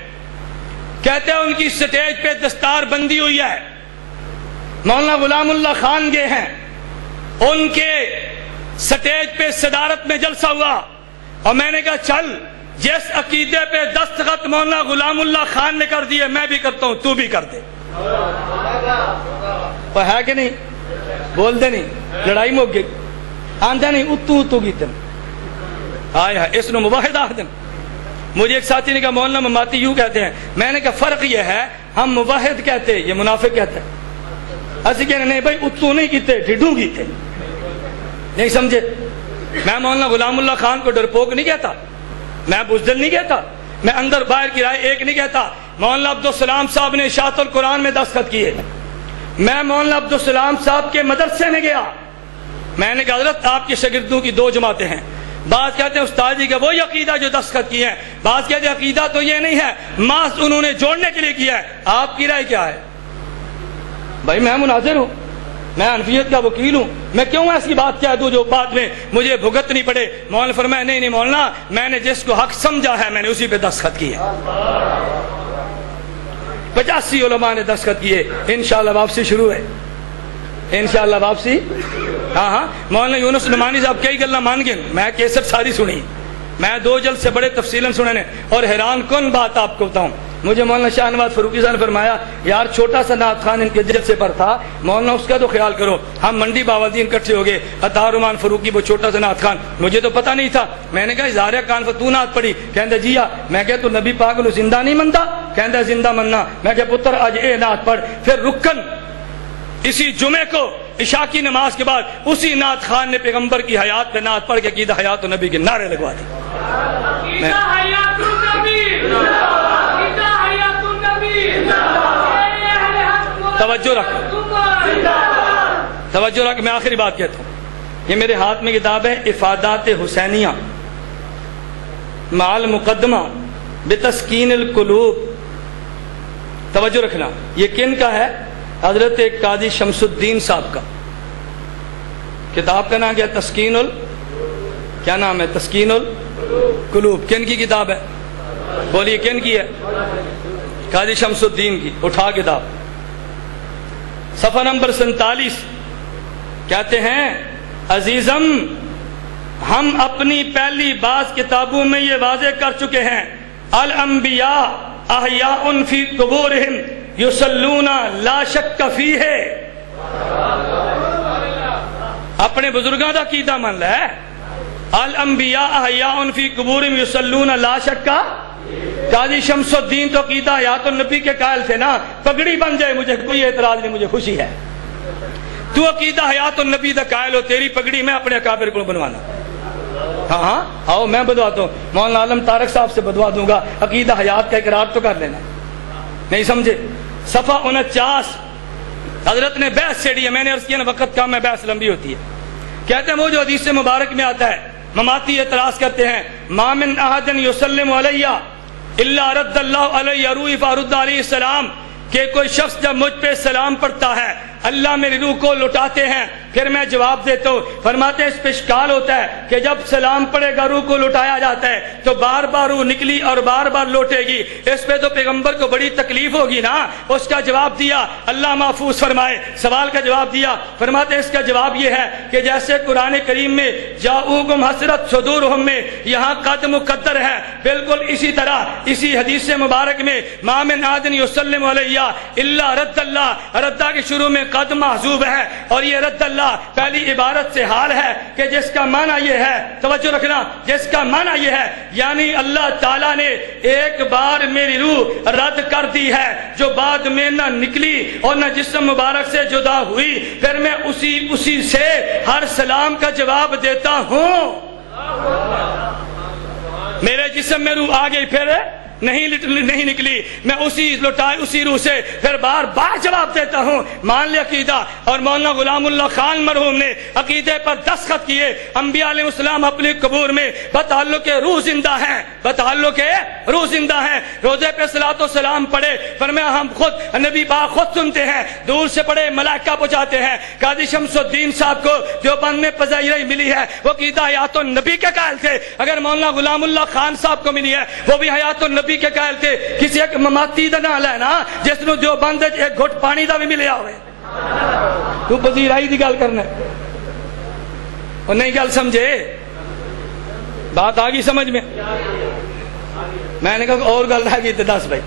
کہتے ہیں ان کی سٹیج پہ دستار بندی ہوئی ہے۔ مولانا غلام اللہ خان گئے ہیں، ان کے سٹیج پہ صدارت میں جلسہ ہوا، اور میں نے کہا چل جس عقیدے پہ دستخط مولانا غلام اللہ خان نے کر دیے میں بھی کرتا ہوں، تو بھی کر دے۔ وہ ہے کہ نہیں؟ بول دے نہیں، لڑائی مک گئی، آندھا نہیں اتو گیتن آیا ہے، اس نے مواحد آخدن۔ مجھے ایک ساتھی نے کہا مولانا مماتی یوں کہتے ہیں، میں نے کہا فرق یہ ہے ہم مواحد کہتے، یہ منافق کہتے ہیں۔ ایسے کہنے نہیں بھائی اتو نہیں کیتے، ڈھڈوں کیتے، نہیں سمجھے۔ میں مولانا غلام اللہ خان کو ڈرپوک نہیں کہتا، میں بزدل نہیں کہتا، میں اندر باہر کی رائے ایک نہیں کہتا۔ مولانا عبدالسلام صاحب نے اشاعت القرآن میں دستخط کیے، میں مولانا عبدالسلام صاحب کے مدرسے میں گیا، میں نے کہا حضرت آپ کے شاگردوں کی 2 جماعتیں ہیں، بعض کہتے ہیں استاد جی کا وہی عقیدہ جو دستخط کیے ہیں، بعض کہتے ہیں عقیدہ تو یہ نہیں ہے، محض انہوں نے جوڑنے کے لیے کیا ہے، آپ کی رائے کیا ہے؟ بھائی میں مناظر ہوں، میں حنفیت کا وکیل ہوں، میں کیوں ایسی بات کہہ دوں جو بعد میں مجھے بھگتنی پڑے۔ مولانا فرمایا نہیں مولانا، میں نے جس کو حق سمجھا ہے میں نے اسی پہ دستخط کیے۔ 85 علماء نے دستخط کیے، انشاءاللہ واپسی شروع ہے، انشاءاللہ واپسی۔ ہاں مولانا یونس نعمانی صاحب کئی گلا مان گئے، میں کیسٹ ساری سنی، میں 2 جلد سے بڑے تفصیلاً سنے نے، اور حیران کن بات آپ کو بتاؤں، مجھے مولانا شاہ نواز فاروقی صاحب نے فرمایا یار چھوٹا سا نعت خان ان کے جلسے پر تھا، مولانا اس کا تو خیال کرو۔ ہم منڈی باودین اکٹھے ہو گئے، عطا رحمان فاروقی وہ چھوٹا سا نعت خان، مجھے تو پتہ نہیں تھا، میں نے کہا اظہار کان تو نعت پڑھی، کہندے جی میں کہا تو نبی پاک نو زندہ نہیں منتا، کہندے زندہ مننا، میں کہا پتر آج اے نعت پڑھ۔ پھر رکن اسی جمعے کو عشاء کی نماز کے بعد اسی نعت خان نے پیغمبر کی حیات پہ نعت پڑھ کے عقیدہ حیات النبی کے نعرے لگوا دی۔ توجہ رکھ، میں آخری بات کہتا ہوں، یہ میرے ہاتھ میں کتاب ہے افادات حسینیہ مع المقدمہ بتسکین القلوب۔ توجہ رکھنا، یہ کن کا ہے؟ حضرت قاضی شمس الدین صاحب کا۔ کتاب کا نام کیا؟ تسکین کیا نام ہے؟ تسکین القلوب۔ کن کی کتاب ہے؟ بولیے کن کی ہے؟ قاضی شمس الدین کی۔ اٹھا کتاب، صفحہ نمبر 47 کہتے ہیں عزیزم ہم اپنی پہلی بعض کتابوں میں یہ واضح کر چکے ہیں، الانبیاء احیاء فی قبورہم یصلون لا شک فیہ۔ اپنے بزرگاں دا عقیدہ من لے، الانبیاء احیاء فی قبورہم یصلون لا شک۔ قاضی شمس الدین تو عقیدہ حیات النبی کے قائل تھے نا، پگڑی بن جائے مجھے کوئی اعتراض نہیں، مجھے خوشی ہے۔ تو عقیدہ حیات النبی دا قائل ہو، تیری پگڑی میں اپنے اکابر کو بنوانا۔ ہاں ہاں آؤ میں بدواتا ہوں، مولانا عالم طارق صاحب سے بدوا دوں گا، عقیدہ حیات کا اقرار تو کر لینا، نہیں سمجھے؟ صفحہ 49 حضرت نے بحث چھیڑی ہے، میں نے عرض کیا نا وقت کم ہے، بحث لمبی ہوتی ہے۔ کہتے ہیں وہ جو حدیث مبارک میں آتا ہے، مماتی اعتراض کرتے ہیں، ما من احد یسلم علی الا رد اللہ علیہ روحی فارد علیہ السلام، کہ کوئی شخص جب مجھ پہ سلام پڑھتا ہے اللہ میری روح کو لٹاتے ہیں، پھر میں جواب دیتا ہوں۔ فرماتے ہیں اس پہ اشکال ہوتا ہے کہ جب سلام پڑے گا روح کو لٹایا جاتا ہے تو بار بار روح نکلی اور بار بار لوٹے گی، اس پہ تو پیغمبر کو بڑی تکلیف ہوگی نا۔ اس کا جواب دیا، اللہ محفوظ فرمائے، سوال کا جواب دیا، فرماتے ہیں اس کا جواب یہ ہے کہ جیسے قرآن کریم میں جاؤکم حسرت صدورہم میں یہاں قد مقدر ہے، بالکل اسی طرح اسی حدیث مبارک میں ما من احد یسلم علیہ الا رد اللہ، ردہ کے شروع میں قد محذوب ہے، اور یہ رد اللہ پہلی عبارت سے حال ہے کہ جس کا معنی یہ ہے، توجہ رکھنا، جس کا معنی یہ ہے یعنی اللہ تعالیٰ نے ایک بار میری روح رد کر دی ہے جو بعد میں نہ نکلی اور نہ جسم مبارک سے جدا ہوئی، پھر میں اسی سے ہر سلام کا جواب دیتا ہوں۔ میرے جسم میں روح آ گئی پھر نہیں نکلی، میں اسی روح سے پھر بار بار جواب دیتا ہوں۔ مان لے عقیدہ۔ اور مولانا غلام اللہ خان مرحوم نے عقیدے پر دستخط کیے، انبیاء علیہ السلام اپنے قبور میں بتعلق روح زندہ ہیں، بتعلق روح زندہ ہیں۔ روزے پہ صلاۃ و سلام پڑھے، فرمایا ہم خود نبی پاک خود سنتے ہیں، دور سے پڑھے ملائکہ پہنچاتے ہیں۔ قاضی شمس الدین صاحب کو دیوبند میں پذیرائی ملی ہے، وہ عقیدہ حیات النبی کے قائل تھے۔ اگر مولانا غلام اللہ خان صاحب کو ملی ہے وہ بھی حیات النبی کے قائل تھے۔ کسی ایک مماتی دا نال ہے نا جس نو جو بند ایک گھٹ پانی دا بھی ملیا ہوئے، تو پذیرائی دی گل کرنا اور نہیں گل سمجھے، بات آگی سمجھ میں؟ میں نے کہا اور گل رہ گئی تو دس بھائی،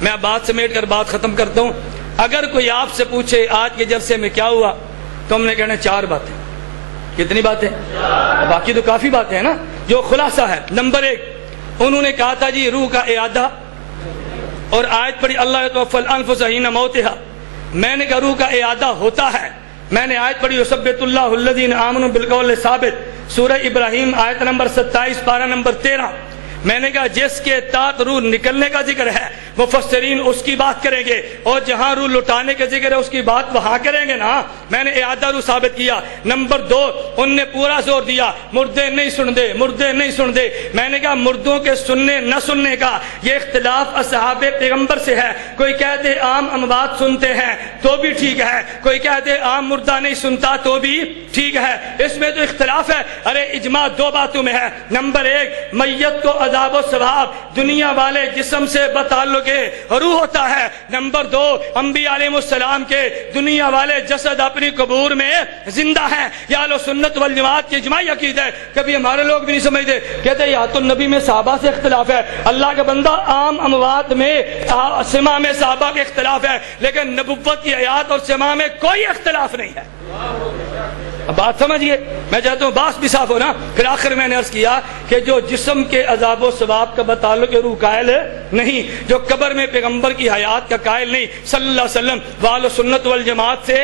میں بات سمیٹ کر بات ختم کرتا ہوں۔ اگر کوئی آپ سے پوچھے آج کے جلسے میں کیا ہوا تو ہم نے کہنا 4 باتیں۔ کتنی باتیں؟ باقی تو کافی باتیں ہیں نا۔ جو خلاصہ ہے، نمبر 1 انہوں نے کہا تھا جی روح کا اعادہ، اور آیت پڑھی اللہ یتوفی الانفس حین موتہا، میں نے کہا روح کا اعادہ ہوتا ہے۔ میں نے آیت پڑھی یثبت اللہ الذین آمنوا بالقول ثابت، سورہ ابراہیم آیت نمبر 27 پارہ نمبر 13۔ میں نے کہا جس کے تحت روح نکلنے کا ذکر ہے مفسرین اس کی بات کریں گے، اور جہاں روح لٹانے کا ذکر ہے اس کی بات وہاں کریں گے نا۔ میں نے اعادہ روح ثابت کیا۔ نمبر 2 ان نے پورا زور دیا مردے نہیں سن دے، مردے نہیں سن دے۔ میں نے کہا مردوں کے سننے نہ سننے کا یہ اختلاف اصحاب پیغمبر سے ہے، کوئی کہتے عام اموات سنتے ہیں تو بھی ٹھیک ہے، کوئی کہتے عام مردہ نہیں سنتا تو بھی ٹھیک ہے، اس میں تو اختلاف ہے۔ ارے اجماع 2 باتوں میں ہے۔ نمبر 1 میت کو عذاب و ثواب دنیا والے جسم سے بتعلق روح ہوتا ہے۔ نمبر 2 انبیاء علیہ السلام کے دنیا والے جسد اپنی قبور میں زندہ ہیں۔ یہ اہل سنت والجماعت کی اجماعی عقیدہ ہے۔ کبھی ہمارے لوگ بھی نہیں سمجھتے، کہتے حیات النبی میں صحابہ سے اختلاف ہے، اللہ کا بندہ عام اموات میں سما میں صحابہ کے اختلاف ہے، لیکن نبوت کی حیات اور سما میں کوئی اختلاف نہیں ہے۔ اب بات سمجھئے، میں چاہتا ہوں بات بھی صاف ہو نا۔ پھر آخر میں نے عرض کیا کہ جو جسم کے عذاب و ثواب کا بتعلق روح قائل نہیں، جو قبر میں پیغمبر کی حیات کا قائل نہیں صلی اللہ علیہ وسلم، وہ اہل سنت والجماعت سے،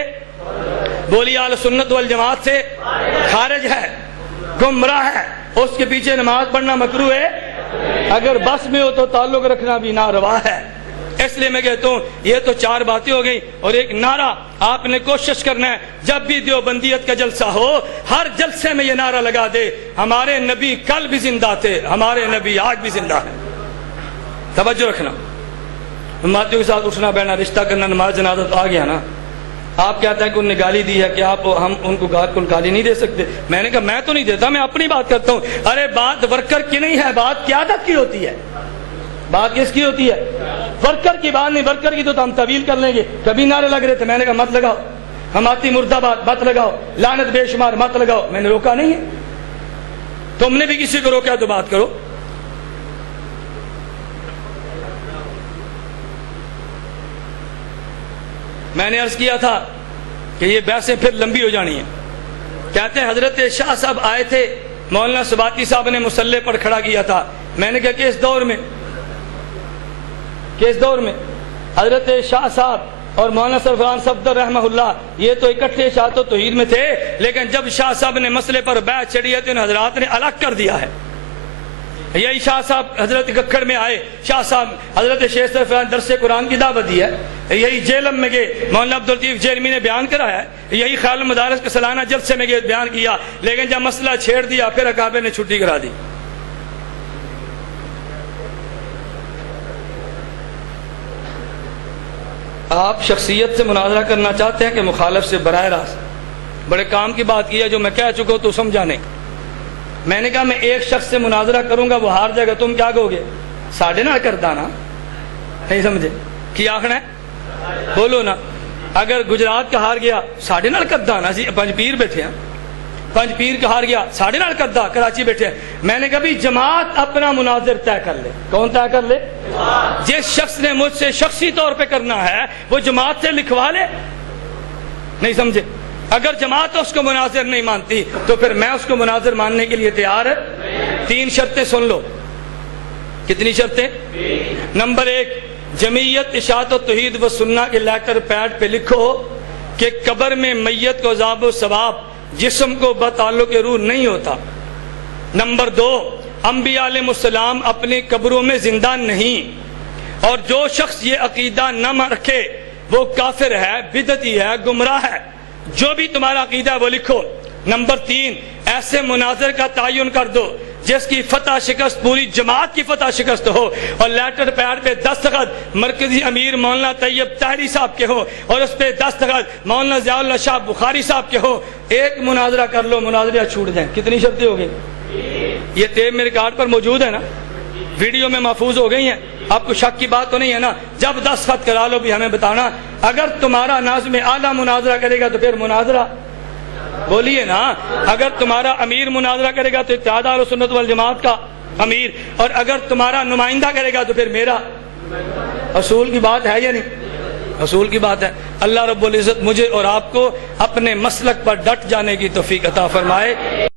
بولیے اہل سنت والجماعت سے خارج ہے، گمراہ ہے، اس کے پیچھے نماز پڑھنا مکروہ ہے، اگر بس میں ہو تو تعلق رکھنا بھی ناروا ہے۔ اس لیے میں کہتا ہوں یہ تو 4 باتیں ہو گئی، اور ایک نعرہ آپ نے کوشش کرنا ہے جب بھی دیوبندیت کا جلسہ ہو ہر جلسے میں یہ نعرہ لگا دے ہمارے نبی کل بھی زندہ تھے، ہمارے نبی آج بھی زندہ ہیں۔ توجہ رکھنا، امتیوں کے ساتھ اٹھنا بیٹھنا رشتہ کرنا نماز جنازہ تو آ گیا نا۔ آپ کہتے ہیں کہ انہوں نے گالی دی ہے کہ ہم ان کو گالی نہیں دے سکتے۔ میں نے کہا میں تو نہیں دیتا، میں اپنی بات کرتا ہوں۔ ارے بات ورکر کی نہیں ہے، بات قیادت کی ہوتی ہے۔ بات کس کی ہوتی ہے؟ ورکر کی بات نہیں، ورکر کی تو ہم طویل کر لیں گے۔ کبھی نعرے لگ رہے تھے، میں نے کہا مت لگاؤ، ہماتی مرد آباد مت لگاؤ، لعنت بے شمار مت لگاؤ، میں نے روکا نہیں ہے۔ تم نے بھی کسی کو روکا تو بات کرو۔ میں نے عرض کیا تھا کہ یہ بحثیں پھر لمبی ہو جانی ہیں۔ کہتے ہیں حضرت شاہ صاحب آئے تھے، مولانا سباتی صاحب نے مصلی پر کھڑا کیا تھا۔ میں نے کہا کہ اس دور میں حضرت شاہ صاحب اور مولانا سرفراز صفدر رحمہ اللہ یہ تو اکٹھے اشاعت و توحید میں تھے، لیکن جب شاہ صاحب نے مسئلے پر بیعت چڑھی ہے تو ان حضرات نے الگ کر دیا ہے۔ یہی شاہ صاحب حضرت ککڑ میں آئے، شاہ صاحب حضرت شیخ سرفراز درس قرآن کی دعوت دی ہے، یہی جیلم میں گئے مولانا عبداللطیف جیلمی نے بیان کرایا ہے، یہی خیال المدارس کے سالانہ جلسے میں گئے بیان کیا، لیکن جب مسئلہ چھیڑ دیا پھر اکابر نے چھٹی کرا دی۔ آپ شخصیت سے مناظرہ کرنا چاہتے ہیں کہ مخالف سے براہ راست؟ بڑے کام کی بات کی ہے جو میں کہہ چکا ہوں تو سمجھا نہیں۔ میں نے کہا میں ایک شخص سے مناظرہ کروں گا وہ ہار جائے گا، تم کیا کہو گے؟ ساڑھے نہ کردہ نا، نہیں سمجھے کی آخنا ہے؟ بولو نا۔ اگر گجرات کا ہار گیا ساڑھے نہ کردہ نا، پنج پیر بیٹھے ہیں، پنج پیر کا ہار گیا ساڑھے نہ کردہ کراچی بیٹھے ہیں۔ میں نے کہا بھی جماعت اپنا مناظر طے کر لے۔ کون طے کر لے؟ جس شخص نے مجھ سے شخصی طور پہ کرنا ہے وہ جماعت سے لکھوا لے، نہیں سمجھے؟ اگر جماعت اس کو مناظر نہیں مانتی تو پھر میں اس کو مناظر ماننے کے لیے تیار ہے۔ 3 شرطیں سن لو۔ کتنی شرطیں؟ نمبر 1، جمعیت اشاعت و توحید و سنہ کے لیٹر پیڈ پہ لکھو کہ قبر میں میت کو عذاب و ثواب جسم کو بتعلق روح نہیں ہوتا۔ نمبر 2، انبیاء علیہ السلام اپنی قبروں میں زندہ نہیں، اور جو شخص یہ عقیدہ نہ رکھے وہ کافر ہے، بدعتی ہے، گمراہ ہے۔ جو بھی تمہارا عقیدہ ہے وہ لکھو۔ نمبر 3، ایسے مناظر کا تعین کر دو جس کی فتح شکست پوری جماعت کی فتح شکست ہو، اور لیٹر پیڈ پہ دستخط مرکزی امیر مولانا طیب طاہری صاحب کے ہو، اور اس پہ دستخط مولانا ضیاء اللہ شاہ بخاری صاحب کے ہو۔ ایک مناظرہ کر لو، مناظرہ چھوٹ جائیں۔ کتنی شرطیں ہو گئی؟ یہ ٹیپ میرے کارڈ پر موجود ہے نا، ویڈیو میں محفوظ ہو گئی ہیں، آپ کو شک کی بات تو نہیں ہے نا؟ جب دستخط کرا لو بھی ہمیں بتانا۔ اگر تمہارا ناظم اعلیٰ مناظرہ کرے گا تو پھر مناظرہ بولیے نا۔ اگر تمہارا امیر مناظرہ کرے گا تو اتحاد اہل سنت والجماعت کا امیر، اور اگر تمہارا نمائندہ کرے گا تو پھر میرا۔ اصول کی بات ہے یا نہیں؟ اصول کی بات ہے۔ اللہ رب العزت مجھے اور آپ کو اپنے مسلک پر ڈٹ جانے کی توفیق عطا فرمائے۔